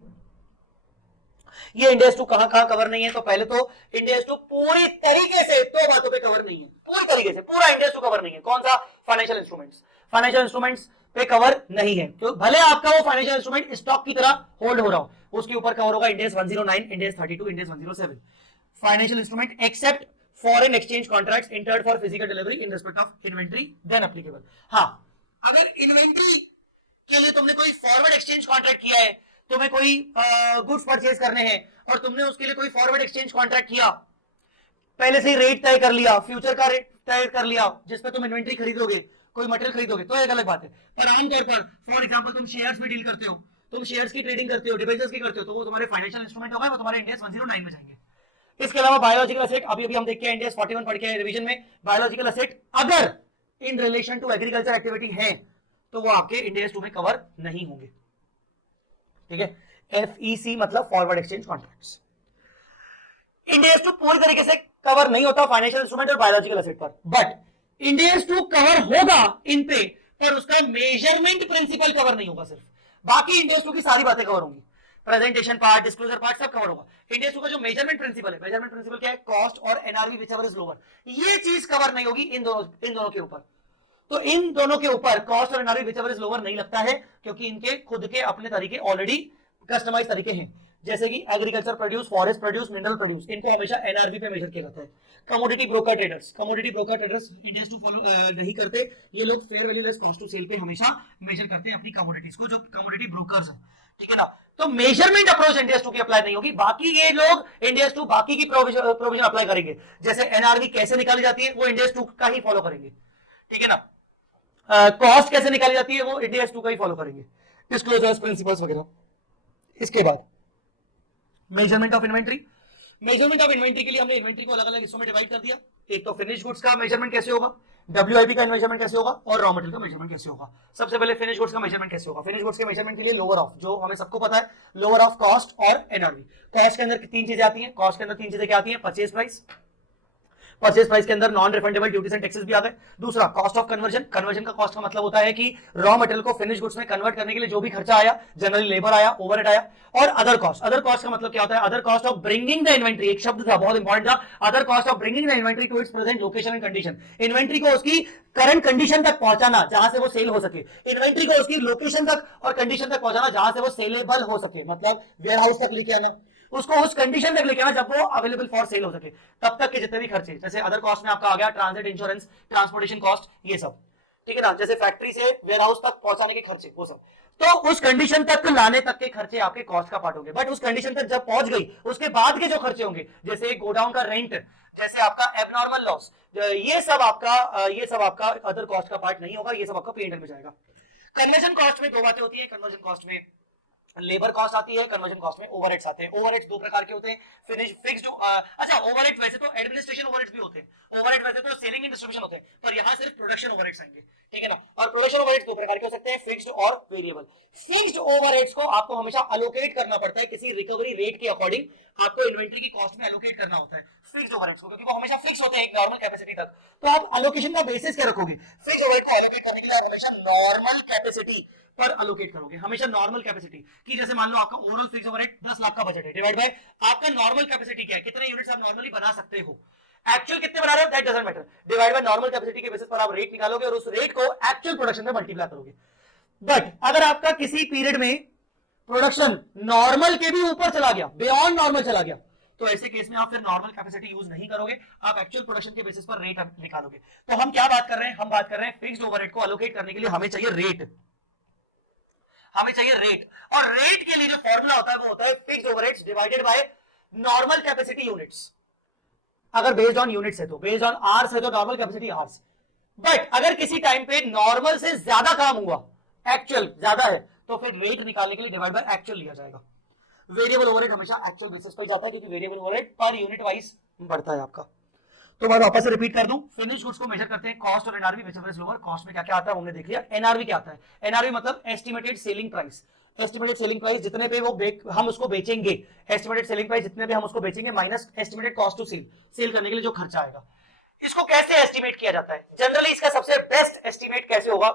ये इंड AS 2 कहां कवर नहीं है? तो पहले तो इंड AS 2 पूरी तरीके से दो बातों पे कवर नहीं है, पूरी तरीके से पूरा इंड AS 2 कवर नहीं है। कौन सा? Financial instruments. फाइनेंशियल इंस्ट्रूमेंट्स पे कवर नहीं है, तो भले आपका वो फाइनेंशियल इंस्ट्रूमेंट स्टॉक की तरह होल्ड हो रहा हो, उसके ऊपर कवर होगा Ind AS 109, Ind AS 32, Ind AS 107। Financial instrument except foreign exchange contracts entered for physical delivery in respect of inventory, then applicable. हाँ, अगर इन्वेंट्री के लिए तुमने कोई फॉरवर्ड एक्सचेंज कॉन्ट्रैक्ट किया है, तुम्हें कोई गुड्स परचेज करने हैं और तुमने उसके लिए कोई फॉरवर्ड एक्सचेंज कॉन्ट्रैक्ट किया, पहले से ही रेट तय कर लिया, फ्यूचर का रेट तय कर लिया जिसपे तुम इन्वेंट्री खरीदोगे, कोई मटेरियल खरीदोगे, तो एक अलग बात है। पर आमतौर पर फॉर एग्जांपल तुम शेयर्स में डील करते हो, तुम शेयर्स की ट्रेडिंग करते हो, डिबेंचर्स की करते हो, तो वो तुम्हारे फाइनेंशियल इंस्ट्रूमेंट हो गए, वो तुम्हारे इंड AS 109 में जाएंगे। इसके अलावा बायोलॉजिकल एसेट, अभी हम देख के इंड AS 41 पढ़ के रिवीजन में, बायोलॉजिकल एसेट अगर in relation to agriculture activity है तो वो आपके इंड AS 2 में कवर नहीं होंगे। ठीक है, FEC मतलब forward exchange contracts. Ind AS 2 पूरी तरीके से कवर नहीं होता फाइनेंशियल इंस्ट्रूमेंट और बायोलॉजिकल एसेट पर, बट इंड AS 2 कवर होगा इन पे, पर उसका मेजरमेंट प्रिंसिपल कवर नहीं होगा सिर्फ, बाकी इंड AS 2 की सारी बातें कवर होंगी, प्रेजेंटेशन पार्ट, डिस्क्लोजर पार्ट सब कवर होगा। इंड AS 2 का जो मेजरमेंट प्रिंसिपल है, मेजरमेंट प्रिंसिपल क्या है? कॉस्ट और NRV व्हिचएवर इज लोअर, ये चीज कवर नहीं होगी इन दोनों के ऊपर। तो इन दोनों के ऊपर कॉस्ट और NRV व्हिचएवर इज लोअर नहीं लगता है, क्योंकि इनके खुद के अपने तरीके ऑलरेडी कस्टमाइज तरीके हैं, जैसे कि agriculture produce, forest produce, mineral produce, इनको हमेशा NRV पे मेजर किया जाता है। Commodity broker traders Ind AS 2 follow नहीं करते, ये लोग fair value less cost to cell पे हमेशा मेजर करते हैं अपनी कमोडिटीज को, जो कमोडिटी ब्रोकर्स हैं। ठीक है ना, तो मेजरमेंट अप्रोच इंड AS 2 की अप्लाई नहीं होगी, बाकी ये लोग इंड AS 2 बाकी की प्रोविजन अप्लाई करेंगे, जैसे NRV कैसे निकाली जाती है वो इंड AS 2 का ही फॉलो करेंगे। ठीक है ना, कॉस्ट कैसे निकाली जाती है वो इंड AS 2 का ही फॉलो करेंगे, डिस्क्लोजर्स, प्रिंसिपल्स वगैरह। इसके बाद measurement of inventory. Measurement of inventory के लिए हमने इन्वेंट्री को अलग अलग हिस्सों में डिवाइड कर दिया। एक तो फिनिश गुड्स का मेजरमेंट कैसे होगा, WIP का मेजरमेंट कैसे होगा, और रॉ मटेरियल का मेजरमेंट कैसे होगा। सबसे पहले फिनिश गुड्स का मेजरमेंट कैसे होगा? फिनिश गुड्स के मेजरमेंट के लिए लोअर ऑफ, जो हमें सबको पता है, लोअर ऑफ कॉस्ट और NRV। कॉस्ट के अंदर तीन चीजें आती हैं, कॉस्ट के अंदर तीन चीजें क्या आती हैं? परचेज प्राइस, परचेज प्राइस के अंदर non refundable duties and taxes भी आ गए। दूसरा कॉस्ट ऑफ कन्वर्जन, कन्वर्जन का कॉस्ट का मतलब होता है कि रॉ मटेरियल को फिनिश गुड्स में कन्वर्ट करने के लिए जो भी खर्चा आया, जनरली लेबर आया, ओवरहेड आया। और अदर कॉस्ट, अदर कॉस्ट का मतलब क्या होता है? Other cost of bringing the inventory, एक शब्द था बहुत इंपॉर्टेंट था, other cost of bringing the inventory to its present location and condition. Inventory को उसकी करंट कंडीशन तक पहुंचाना जहां से वो सेल हो सके, इन्वेंट्री को उसकी लोकेशन तक और कंडीशन तक पहुंचाना जहां से वो सेलेबल हो सके, मतलब वेयर हाउस तक लेके आना, उसको उस कंडीशन तक लेके आना जब वो अवेलेबल फॉर सेल हो सके। तब तक के जितने भी खर्चे, जैसे अदर कॉस्ट में आपका आ गया ट्रांजिट इंश्योरेंस, ट्रांसपोर्टेशन कॉस्ट, ये सब। ठीक है ना, जैसे फैक्ट्री से वेयर हाउस तक पहुंचाने के खर्चे, वो सब। तो उस कंडीशन तक लाने तक के खर्चे आपके कॉस्ट का पार्ट होंगे। बट उस कंडीशन तक जब पहुंच गई, उसके बाद के जो खर्चे होंगे, जैसे गोडाउन का रेंट, जैसे आपका एबनॉर्मल लॉस, ये सब आपका अदर कॉस्ट का पार्ट नहीं होगा, ये सब आपका P&L में जाएगा। कन्वर्जन कॉस्ट में दो बातें होती है। कन्वर्जन कॉस्ट में लेबर कॉस्ट आती है, कन्वर्जन कॉस्ट में ओवरहेड्स आते हैं। ओवरहेड्स दो प्रकार के होते हैं, फिक्स्ड, अच्छा ओवरहेड वैसे तो एडमिनिस्ट्रेशन ओवरहेड्स भी होते हैं, ओवरहेड वैसे तो सेलिंग एंड डिस्ट्रीब्यूशन होते हैं, पर यहां सिर्फ प्रोडक्शन ओवरहेड्स आएंगे, ठीक है ना। और प्रोडक्शन ओवरहेड्स दो प्रकार के हो सकते हैं, फिक्स्ड और वेरिएबल। फिक्स्ड ओवरहेड्स को आपको हमेशा अलोकेट करना पड़ता है, किसी रिकवरी रेट के अकॉर्डिंग आपको इन्वेंट्री की कॉस्ट में अलोकेट करना होता है फिक्स्ड ओवरहेड्स को, क्योंकि वो हमेशा फिक्स होते हैं एक नॉर्मल कैपेसिटी तक। तो आप एलोकेशन का बेसिस क्या रखोगे, फिक्स्ड ओवरहेड को एलोकेट करने के लिए आप हमेशा नॉर्मल कैपेसिटी पर अलोकेट करोगे, हमेशा नॉर्मल कैपेसिटी की। जैसे मान लो आपका ओवरऑल फिक्स्ड ओवरहेड 10 लाख का बजट है, डिवाइड बाय आपका नॉर्मल कैपेसिटी क्या है, कितने यूनिट्स आप नॉर्मली बना सकते हो, एक्चुअल कितने बना रहे हो that doesn't matter, divide by normal capacity के बेसिस पर आप रेट निकालोगे और उस रेट को एक्चुअल प्रोडक्शन में मल्टीप्लाई करोगे। बट अगर आपका किसी पीरियड में प्रोडक्शन नॉर्मल के भी ऊपर चला गया, बियॉन्ड नॉर्मल चला गया, तो ऐसे केस में आप फिर नॉर्मल कैपेसिटी यूज नहीं करोगे, आप एक्चुअल प्रोडक्शन के बेसिस पर रेट निकालोगे। तो हम क्या बात कर रहे हैं, हम बात कर रहे हैं फिक्स्ड ओवरहेड को अलोकेट करने के लिए हमें चाहिए रेट, हमें चाहिए रेट। और रेट के लिए जो फॉर्मूला होता है वो होता है fixed overheads divided by normal capacity units. अगर बेस्ड ऑन यूनिट्स है तो, बेस्ड ऑन आवर्स है तो नॉर्मल कैपेसिटी आवर्स। बट अगर किसी टाइम पे नॉर्मल से ज्यादा काम हुआ, एक्चुअल ज्यादा है, तो फिर रेट निकालने के लिए डिवाइड बाय एक्चुअल लिया जाएगा। वेरिएबल ओवरहेड हमेशा एक्चुअल बेसिस पर जाता है, क्योंकि variable overhead per unit wise बढ़ता है आपका। तो मैं वापस से रिपीट कर दूं, फिनिश गुड्स को मेजर करते हैं कॉस्ट और NRV, whichever is lower. Cost में क्या क्या आता है हमने देख लिया। एनआरवी क्या आता है, एनआरवी मतलब estimated selling price. Estimated selling price जितने पे वो हम उसको बेचेंगे, एस्टिमेटेड सेलिंग प्राइस जितने पे हम उसको बेचेंगे minus estimated cost to sell, sell करने के लिए जो खर्चा आएगा। इसको कैसे एस्टिमेट किया जाता है, जनरली इसका सबसे बेस्ट एस्टिमेट कैसे होगा,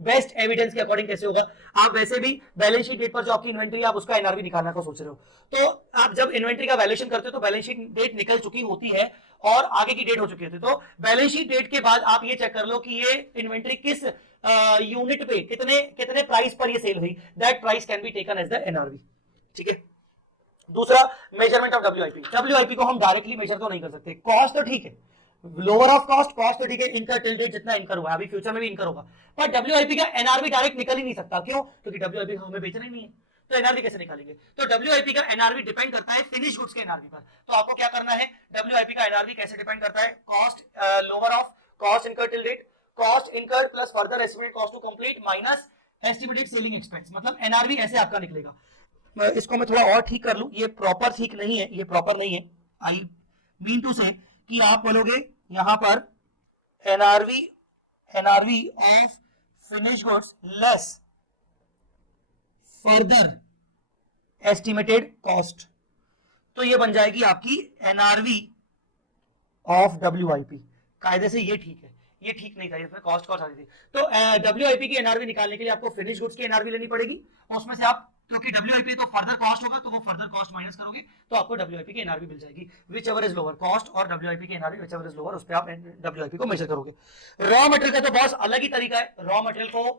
बेस्ट एविडेंस के अकॉर्डिंग कैसे होगा, आप वैसे भी बैलेंस शीट डेट पर जो आपकी इन्वेंट्री है आप उसका एनआरवी निकालने का सोच रहे हो, तो आप जब इन्वेंट्री का वैल्यूएशन करते हो तो बैलेंस शीट डेट निकल चुकी होती है और आगे की डेट हो चुकी होती है। तो बैलेंस शीट डेट के बाद आप ये चेक कर लो कि ये इन्वेंट्री किस यूनिट पे कितने प्राइस पर ये सेल हुई, that price can be taken as the NRV, ठीक है। दूसरा मेजरमेंट ऑफ डब्ल्यूआईपी। डब्ल्यूआईपी को हम डायरेक्टली मेजर तो नहीं कर सकते, कॉस्ट तो ठीक है, लोअर ऑफ कॉस्ट, कॉस्ट तो ठीक है, इनकर टिल डेट जितना इनकर हुआ, अभी फ्यूचर में भी इनकर होगा, पर डब्ल्यूआईपी का एनआरवी डायरेक्ट निकल ही नहीं सकता। क्यों, क्योंकि डब्ल्यूआईपी हमें बेचना ही नहीं है, तो एनआरवी कैसे निकालेंगे। तो डब्ल्यूआईपी का एनआरवी डिपेंड करता है फिनिश गुड्स के एनआरवी पर। तो आपको क्या करना है, डब्ल्यूआईपी का एनआरवी कैसे डिपेंड करता है, cost lower of cost incur till date, cost incur plus further estimated cost to complete minus estimated selling expense, मतलब एनआरवी ऐसे आपका निकलेगा। इसको मैं थोड़ा और ठीक कर लूं, ये प्रॉपर ठीक नहीं है, ये प्रॉपर नहीं है। आई मीन टू से कि आप बोलोगे यहां पर NRV of finish goods less further estimated cost, तो ये बन जाएगी आपकी एनआरवी ऑफ डब्ल्यूआईपी। कायदे से ये ठीक है, ये ठीक नहीं था, इसमें कॉस्ट आ रही थी। तो डब्ल्यूआईपी की एनआरवी निकालने के लिए आपको फिनिश गुड्स की एनआरवी लेनी पड़ेगी, उसमें से आप, क्योंकि डब्ल्यूआईपी तो फर्दर कॉस्ट होगा तो वो फर्दर कॉस्ट माइनस करोगे तो आपको डब्ल्यूआईपी की एनआरवी मिल जाएगी। Which ever is lower cost और डब्ल्यूआईपी की NRV which ever is lower, उस पे आप डब्ल्यूआईपी को मेजर करोगे। रॉ मटेरियल का तो बहुत अलग ही तरीका है। रॉ मटेरियल को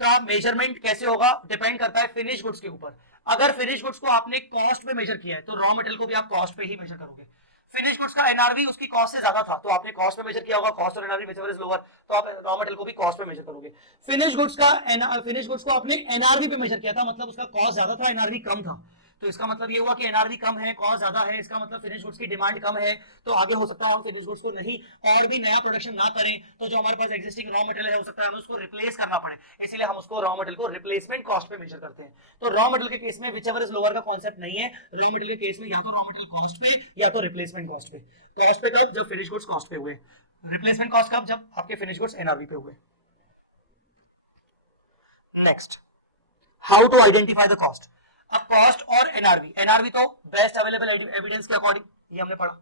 का मेजरमेंट कैसे होगा, डिपेंड करता है फिनिश गुड्स के ऊपर। अगर फिनिश गुड्स को आपने कॉस्ट पे मेजर किया है तो रॉ मटेरियल को भी आप कॉस्ट पे ही मेजर करोगे। फिनिश गुड्स का एनआरवी उसकी कॉस्ट से ज्यादा था तो आपने कॉस्ट पे मेजर किया होगा, कॉस्ट और एनआरवी व्हिचएवर इज लोअर, तो आप रॉ मटेरियल को भी कॉस्ट पे मेजर करोगे। फिनिश गुड्स को आपने एनआरवी पे मेजर किया था, मतलब उसका कॉस्ट ज्यादा था, एनआरवी कम था, तो इसका मतलब ये हुआ कि एनआरवी कम है, कॉस्ट ज्यादा है, इसका मतलब फिनिश गुड्स की डिमांड कम है, तो आगे हो सकता है हम फिनिश गुड्स को नहीं और भी नया प्रोडक्शन ना करें, तो जो हमारे पास एक्जिस्टिंग रॉ मटेरियल है हो सकता है हमें उसको रिप्लेस करना पड़े, इसीलिए हम उसको रॉ मटेरियल को रिप्लेसमेंट कॉस्ट पे मेजर करते हैं। तो रॉ मटेरियल के केस में व्हिचएवर इज लोअर का कांसेप्ट नहीं है, रॉ मटेरियल के केस में या तो रॉ मटेरियल कॉस्ट पे या तो रिप्लेसमेंट कॉस्ट पे। कॉस्ट पे कब, जब फिनिश गुड्स कॉस्ट पे हुए, रिप्लेसमेंट कॉस्ट कब, जब आपके फिनिश गुड्स एनआरवी पे हुए। Next, how to identify the cost. अब कॉस्ट और एनआरवी तो बेस्ट अवेलेबल एविडेंस के अकॉर्डिंग ये हमने पढ़ा।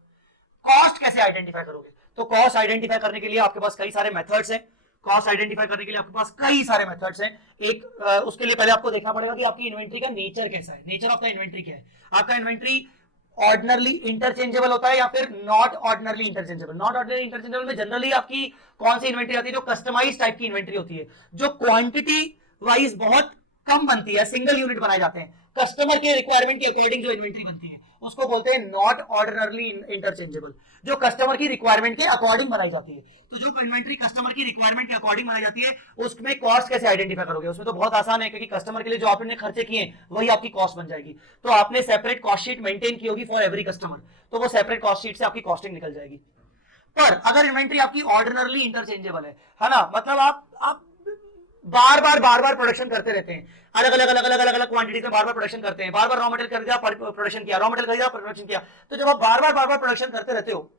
कॉस्ट कैसे आइडेंटिफाई करोगे, तो कॉस्ट आइडेंटिफाई करने के लिए आपके पास कई सारे मेथड्स हैं। कॉस्ट आइडेंटिफाई करने के लिए आपके पास कई सारे मेथड्स हैं। एक उसके लिए पहले आपको देखना पड़ेगा कि आपकी इन्वेंट्री का नेचर कैसा है, नेचर ऑफ द इन्वेंट्री क्या है। आपका इन्वेंट्री ऑर्डिनरली इंटरचेंजेबल होता है या फिर not ordinarily interchangeable. Not ordinary interchangeable में जनरली आपकी कौन सी इन्वेंट्री आती है, जो कस्टमाइज टाइप की इन्वेंट्री होती है, जो क्वांटिटी वाइज बहुत कम बनती है, सिंगल यूनिट बनाए जाते हैं, कस्टमर के रिक्वायरमेंट के अकॉर्डिंग जो इन्वेंट्री बनती है उसको बोलते हैं नॉट ऑर्डिनरली इंटरचेंजेबल, जो कस्टमर की रिक्वायरमेंट के अकॉर्डिंग बनाई जाती है। तो जो इन्वेंट्री कस्टमर की रिक्वायरमेंट के अकॉर्डिंग बनाई जाती है उसमें कॉस्ट कैसे आइडेंटिफाई करोगे, उसमें तो बहुत आसान है, क्योंकि कस्टमर के लिए जो आपने खर्चे किए वही आपकी कॉस्ट बन जाएगी। तो आपने सेपरेट कॉस्ट शीट मेंटेन की होगी फॉर एवरी कस्टमर, तो वो सेपरेट कॉस्ट शीट से आपकी कॉस्टिंग निकल जाएगी। पर अगर इन्वेंट्री आपकी ऑर्डिनरली इंटरचेंजेबल है ना, मतलब आप बार बार प्रोडक्शन करते रहते हैं, अलग अलग क्वांटिटीज में बार बार प्रोडक्शन करते हैं, बार बार रॉ मटेरियल खरीदा प्रोडक्शन किया, रॉ मटेरियल खरीदा प्रोडक्शन किया। तो जब आप बार बार प्रोडक्शन करते रहते हो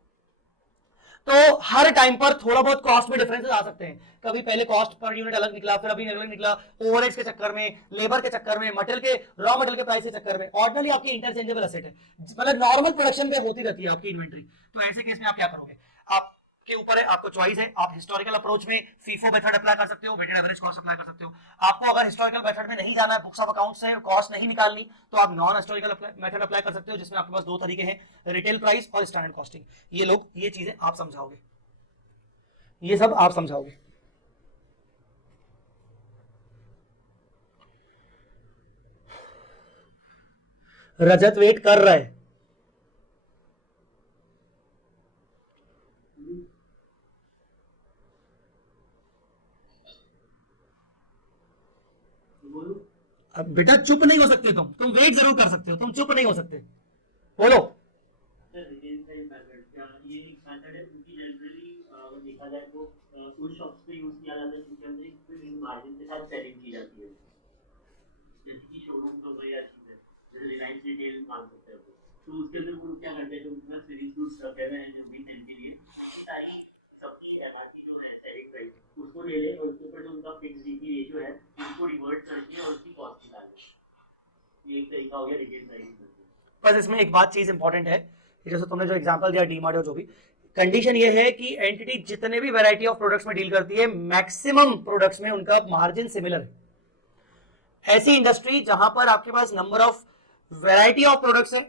तो हर टाइम पर थोड़ा बहुत कॉस्ट में डिफरेंसेस आ सकते हैं। कभी पहले कॉस्ट पर यूनिट अलग निकला, फिर अभी अलग निकला, ओवरहेड्स के चक्कर में, लेबर के चक्कर में, मटेरियल के रॉ मटेरियल के प्राइस के चक्कर में। ऑर्डिनरी आपकी इंटरचेंजेबल एसेट है, मतलब नॉर्मल प्रोडक्शन पे होती रहती है आपकी इन्वेंट्री। तो ऐसे केस में आप क्या करोगे, आपके ऊपर है, आपको चॉइस है। आप हिस्टोरिकल अप्रोच में फीफो मेथड अप्लाई कर सकते हो, वेटेड एवरेज कॉस्ट अप्लाई कर सकते हो। आपको अगर हिस्टोरिकल मेथड में नहीं जाना है, बुक्स ऑफ अकाउंट से कॉस्ट नहीं निकालनी, तो आप नॉन हिस्टोरिकल मेथड अप्लाई कर सकते हो, जिसमें आपके पास दो तरीके हैं, रिटेल प्राइस और स्टैंडर्ड कॉस्टिंग। ये चीजें आप समझाओगे, ये सब आप समझाओगे। रजत वेट कर रहा है। अब बेटा चुप नहीं हो सकते तुम वेट जरूर कर सकते हो, तुम चुप नहीं हो सकते, बोलो। ये एक मेथड है क्योंकि जनरली अगर देखा जाए तो उस शॉप्स पे यूज किया जाता है क्योंकि मार्जिन के साथ सेलिंग की जाती है, जैसे कि शोरूम हो गए या चीजें जैसे रिलायंस रिटेल मान सकते हैं। तो उसके अंदर वो क्या करते हैं, जो उनका सीरीज टूल्स रखे हुए हैं जल्दी सेल के लिए, सारी सबकी एमआरपी जो है सेलिंग प्राइस उसको ले ले और उसके ऊपर जो उनका फिक्स डीपी रेशियो है उसको रिवर्ट करके और उसकी कॉस्ट निकाल ले। ये एक तरीका हो गया रिटेल प्राइस। बस इसमें एक बात चीज इंपॉर्टेंट है, जैसे तुमने जो एग्जांपल दिया डीमार्ट और जो भी, कंडीशन ये है कि एंटिटी जितने भी वैरायटी ऑफ प्रोडक्ट्स में डील करती है, मैक्सिमम प्रोडक्ट्स में उनका मार्जिन सिमिलर है। ऐसी इंडस्ट्री जहां पर आपके पास number of variety of products है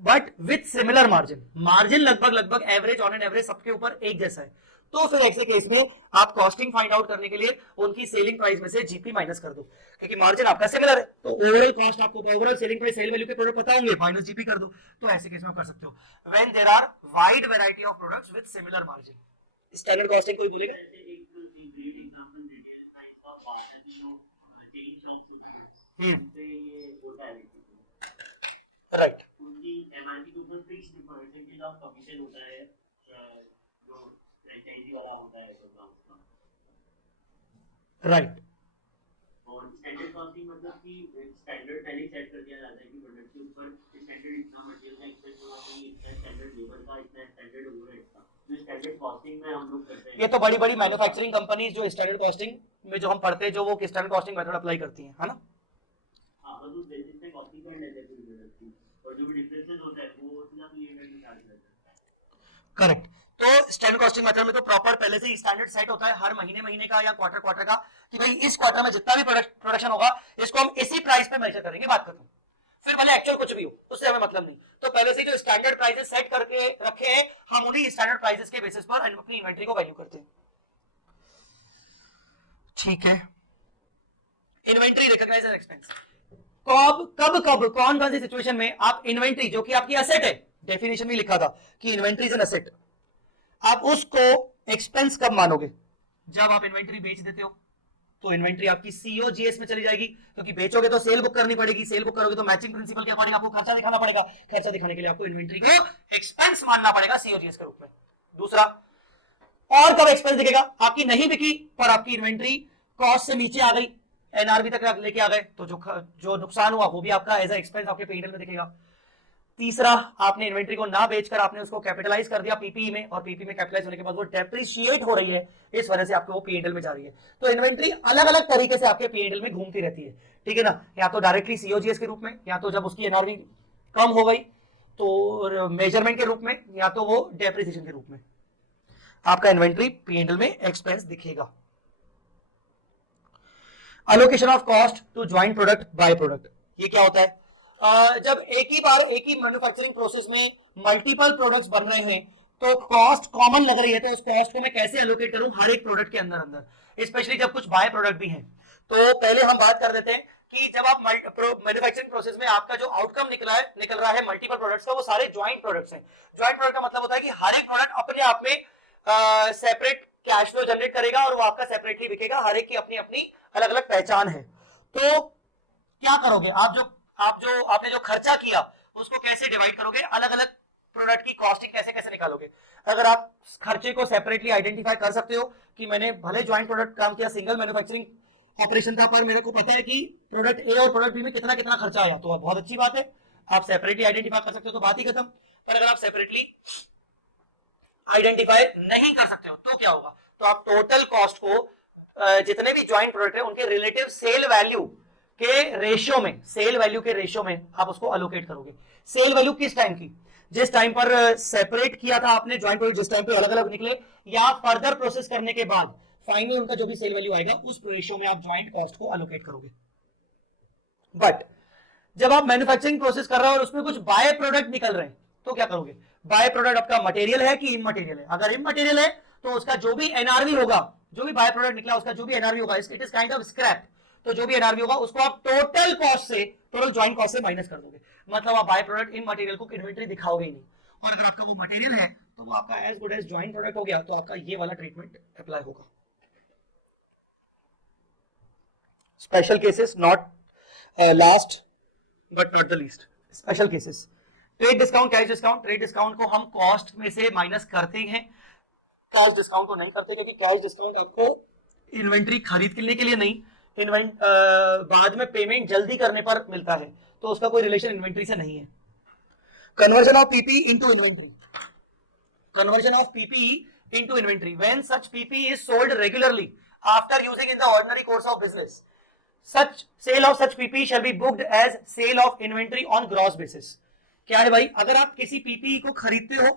बट विथ सिमिलर मार्जिन लगभग एवरेज ऑन एन एवरेज सबके ऊपर एक जैसा है, तो फिर ऐसे केस में आप कॉस्टिंग फाइंड आउट करने के लिए उनकी सेलिंग प्राइस में से जीपी माइनस कर दो, क्योंकि मार्जिन आपका सिमिलर है। तो ओवरऑल कॉस्ट आपको overall selling price cell value के प्रोडक्ट पता होंगे, माइनस जीपी कर दो। तो ऐसे केस में आप कर सकते हो when there are wide variety of products with similar margin. Standard costing कोई बोलेगा? राइट, उनकी एमआरपी के ऊपर फिक्स्ड परसेंटेज ऑफ कमीशन होता है जो फ्रेंचाइजी वाला होता है तो राइट। और स्टैंडर्ड कॉस्टिंग मतलब कि स्टैंडर्ड पहले सेट कर दिया जाता है कि प्रोडक्ट के ऊपर स्टैंडर्ड इतना मटेरियल का एक्सपेंस होना चाहिए, इतना स्टैंडर्ड लेबर का, इतना स्टैंडर्ड ओवरहेड का। जो स्टैंडर्ड कॉस्टिंग में हम लोग करते हैं, ये तो बड़ी बड़ी मैन्युफैक्चरिंग कंपनीज जो स्टैंडर्ड कॉस्टिंग में जो हम पढ़ते हैं, जो वो स्टैंडर्ड कॉस्टिंग मेथड अप्लाई करती हैं, है ना? हां, बस उस बेसिस पे कॉपी कर लेते हैं पूरी प्रोडक्ट की, और जो भी डिफरेंसेस होता है वो उतना भी ये में निकाल लेते हैं। करेक्ट। तो स्टैंडर्ड कॉस्टिंग मेथड में तो प्रॉपर पहले से ही स्टैंडर्ड सेट होता है हर महीने का या क्वार्टर का, कि भाई इस क्वार्टर में जितना भी प्रोडक्शन होगा इसको हम इसी प्राइस पे मेजर करेंगे, बात खत्म। फिर भले एक्चुअल कुछ भी हो उससे हमें मतलब नहीं, तो पहले से जो स्टैंडर्ड प्राइसेस सेट करके रखे हैं हम उन्हीं स्टैंडर्ड प्राइसेस के बेसिस पर अपनी इन्वेंट्री को वैल्यू करते हैं। ठीक है, इन्वेंट्री रिकॉग्नाइज एज एक्सपेंस। कब कौन सी सिचुएशन में आप इन्वेंट्री जो कि आपकी एसेट है, डेफिनेशन में लिखा था कि इन्वेंट्री इज एन एसेट, आप उसको एक्सपेंस कब मानोगे? जब आप इन्वेंट्री बेच देते हो तो इन्वेंट्री आपकी सीओजीएस में चली जाएगी, क्योंकि बेचोगे तो सेल बुक करनी पड़ेगी, सेल बुक करोगे तो मैचिंग प्रिंसिपल के अकॉर्डिंग आपको खर्चा दिखाना पड़ेगा, खर्चा दिखाने के लिए आपको इन्वेंट्री को एक्सपेंस मानना पड़ेगा सीओजीएस के रूप में। दूसरा, और कब एक्सपेंस दिखेगा? आपकी नहीं बिकी पर आपकी इन्वेंट्री कॉस्ट से नीचे आ गई, एनआरबी तक लेके आ गए, तो जो नुकसान हुआ वो भी आपका एज ए एक्सपेंस आपके पीएनएल में दिखेगा। तीसरा, आपने इन्वेंट्री को ना बेचकर आपने उसको कैपिटलाइज कर दिया पीपीई में, और पीपी में कैपिटलाइज होने के बाद वो डेप्रिशिएट हो रही है, इस वजह से आपको वो पीएनएल में जा रही है। तो इन्वेंट्री अलग अलग तरीके से आपके पीएनएल में घूमती रहती है, ठीक है ना? या तो डायरेक्टली सीओजीएस के रूप में, या तो जब उसकी एनआरबी कम हो गई तो मेजरमेंट के रूप में, या तो वो डेप्रिसिएशन के रूप में आपका इन्वेंट्री पीएनएल में एक्सपेंस दिखेगा। Allocation of cost to joint product by product, ये क्या होता है? जब एक ही मैन्युफैक्चरिंग प्रोसेस में मल्टीपल प्रोडक्ट्स बन रहे हैं तो कॉस्ट कॉमन लग रही है, तो उस कॉस्ट को मैं कैसे एलोकेट करूं हर एक प्रोडक्ट के अंदर, स्पेशली जब कुछ बाय प्रोडक्ट भी हैं। तो पहले हम बात कर देते हैं कि जब आप मैन्युफैक्चरिंग प्रोसेस में आपका जो आउटकम निकल रहा है मल्टीपल प्रोडक्ट्स का, वो सारे ज्वाइंट प्रोडक्ट्स हैं। ज्वाइंट प्रोडक्ट का मतलब होता है कि हर एक प्रोडक्ट अपने आप में सेपरेट कैश फ्लो जनरेट करेगा और वो आपका सेपरेटली बिकेगा, हर एक की अपनी अपनी अलग अलग पहचान है। तो क्या करोगे आपने जो खर्चा किया उसको कैसे डिवाइड करोगे, अलग अलग प्रोडक्ट की कॉस्टिंग कैसे निकालोगे? अगर आप खर्चे को सेपरेटली आइडेंटिफाई कर सकते हो कि मैंने भले ज्वाइंट प्रोडक्ट काम किया, सिंगल मैन्युफैक्चरिंग ऑपरेशन था, पर मेरे को पता है कि प्रोडक्ट ए और प्रोडक्ट बी में कितना कितना खर्चा आया, तो बहुत अच्छी बात है, आप सेपरेटली आइडेंटिफाई कर सकते हो तो बात ही खत्म। पर अगर आप सेपरेटली आइडेंटिफाई नहीं कर सकते हो तो क्या होगा, तो आप टोटल कॉस्ट को जितने भी ज्वाइंट प्रोडक्ट है उनके रिलेटिव सेल वैल्यू के रेशियो में, सेल वैल्यू के रेशियो में आप उसको अलोकेट करोगे। सेल वैल्यू किस टाइम की, जिस टाइम पर सेपरेट किया था आपने ज्वाइंट प्रोडक्ट, जिस टाइम पे अलग अलग निकले, या फर्दर प्रोसेस करने के बाद फाइनली उनका जो भी सेल वैल्यू आएगा उस रेशियो में आप ज्वाइंट कॉस्ट को अलोकेट करोगे। बट जब आप मैन्युफैक्चरिंग प्रोसेस कर रहे हो और उसमें कुछ बाय प्रोडक्ट निकल रहे हैं तो क्या करोगे, बाय प्रोडक्ट आपका मटेरियल है कि इमटेरियल है, अगर इमटेरियल है तो उसका जो भी एनआरवी होगा, जो भी बाय प्रोडक्ट निकला उसका जो भी एनआरवी होगा, it is kind of scrap, तो जो भी एनआरवी होगा उसको आप टोटल कॉस्ट से, टोटल ज्वाइंट कॉस्ट से माइनस कर दोगे। मतलब आप बाय प्रोडक्ट इन मटेरियल को इन्वेंटरी दिखाओगे ही नहीं, और अगर आपका वो मटेरियल है तो वो आपका as good as joint product हो गया, तो आपका ये वाला ट्रीटमेंट अप्लाई होगा। Special cases, not last but not the least, special cases, trade discount, cash discount. Trade discount को हम कॉस्ट में से माइनस करते हैं, कैश डिस्काउंट को नहीं करते, क्योंकि कैश डिस्काउंट आपको इन्वेंट्री खरीदने के लिए नहीं, बाद में पेमेंट जल्दी करने पर मिलता है, तो उसका कोई रिलेशन इन्वेंट्री से नहीं है। Conversion of PP into inventory, conversion of PPE into inventory when such PPE is sold regularly after using in the ordinary course of business, such sale of such PPE shall be booked as sale of inventory on gross basis। क्या है भाई, अगर आप किसी PPE को खरीदते हो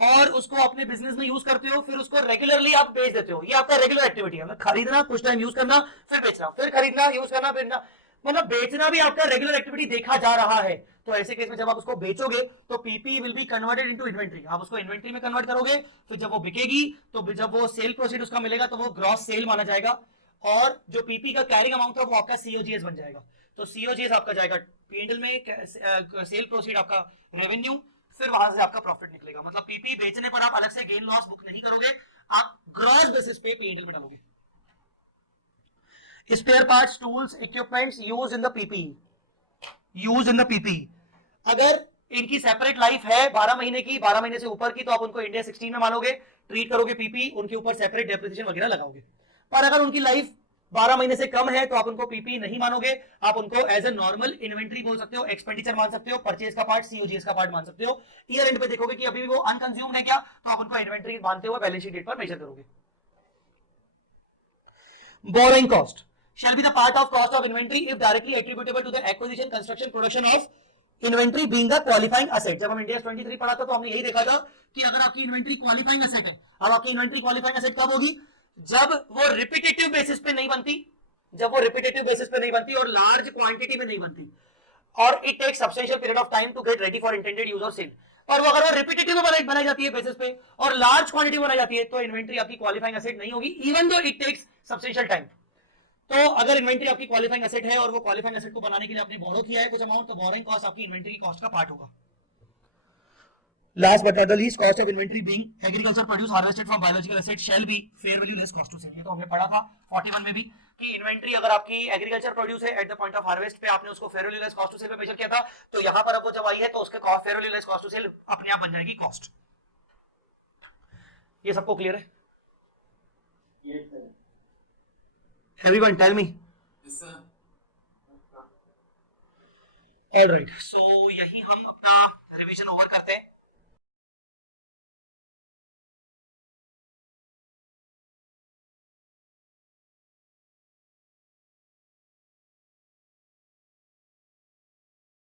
और उसको अपने बिजनेस में यूज करते हो, फिर उसको रेगुलरली आप बेच देते हो, ये आपका रेगुलर एक्टिविटी है, मतलब खरीदना, कुछ टाइम यूज करना, फिर बेचना, फिर खरीदना, यूज करना, बेचना, मतलब बेचना भी आपका रेगुलर एक्टिविटी देखा जा रहा है। तो ऐसे केस में जब आप उसको बेचोगे तो PP will be converted into inventory, आप उसको इन्वेंट्री में कन्वर्ट करोगे, फिर जब वो बिकेगी तो जब वो सेल प्रोसीड उसका मिलेगा तो वो ग्रॉस सेल माना जाएगा, और जो पीपी का कैरिंग अमाउंट था वो आपका सीओजीएस बन जाएगा। तो सीओजीएस आपका जाएगा पीएनएल में, सेल प्रोसीड आपका रेवेन्यू, फिर वहां से आपका प्रॉफिट निकलेगा। मतलब पीपी बेचने पर आप अलग से गेन लॉस बुक नहीं करोगे, आप ग्रॉस बेसिस पे पीएनएल में डालोगे। Spare parts, tools, equipments used in the PPE, used in the PPE, अगर इनकी सेपरेट लाइफ है 12 महीने की, 12 महीने से ऊपर की, तो आप उनको इंडिया 16 में मानोगे, ट्रीट करोगे पीपी, उनके ऊपर सेपरेट डेप्रिसिएशन वगैरह लगाओगे। पर अगर उनकी लाइफ 12 महीने से कम है तो आप उनको पीपी नहीं मानोगे, आप उनको एज ए नॉर्मल इन्वेंट्री बोल सकते हो, एक्सपेंडिचर मान सकते हो, परचेज का पार्ट, सीओजीएस का पार्ट मान सकते हो। ईयर एंड पे देखोगे कि अभी भी वो अनकंज्यूम्ड है क्या, तो आप उनको इन्वेंट्री मानते हुए बैलेंस शीट डेट पर मेजर करोगे। Borrowing cost shall be the part of cost of inventory if directly attributable to the acquisition, construction, production of inventory being a qualifying asset। जब हम इंडिया 23 पढ़ा था तो हमने यही देखा था कि अगर आपकी इन्वेंट्री क्वालिफाइंग एसेट है, अब आपकी इन्वेंट्री क्वालिफाइंग एसेट कब होगी, जब वो रिपीटेटिव बेसिस पे नहीं बनती, जब वो रिपीटेटिव बेसिस पे नहीं बनती और लार्ज क्वांटिटी में नहीं बनती, और it takes substantial period of time to get ready for intended use और सेल। और वो अगर वो रिपीटेटिव में बनाई जाती है बेसिस पे और लार्ज क्वांटिटी बनाई जाती है तो इन्वेंट्री आपकी क्वालिफाइंग एसेट नहीं होगी, even though it takes substantial time. तो अगर इन्वेंट्री आपकी क्वालिफाइंग एसेट है और वो क्वालिफाइंग एसेट को बनाने के लिए आपने बोरो किया है कुछ अमाउंट, तो बोरोइंग कॉस्ट आपकी इन्वेंट्री की कॉस्ट का पार्ट होगा। Last but not the least, cost of inventory being agriculture produce harvested from biological asset shall be fair value less cost to sell. ये तो हमने पढ़ा था 41 में भी कि इन्वेंट्री अगर आपकी एग्रीकल्चर प्रोड्यूस है at the point of harvest पे आपने उसको fair value less cost to cell पे मेजर किया था, तो यहां पर अब वो जब आई है तो उसके fair value less cost to sell अपने आप बन जाएगी कॉस्ट। ये सबको क्लियर है? Yes, sir. Everyone tell me. Yes, sir. Alright, so यही हम अपना रिवीजन ओवर करते हैं।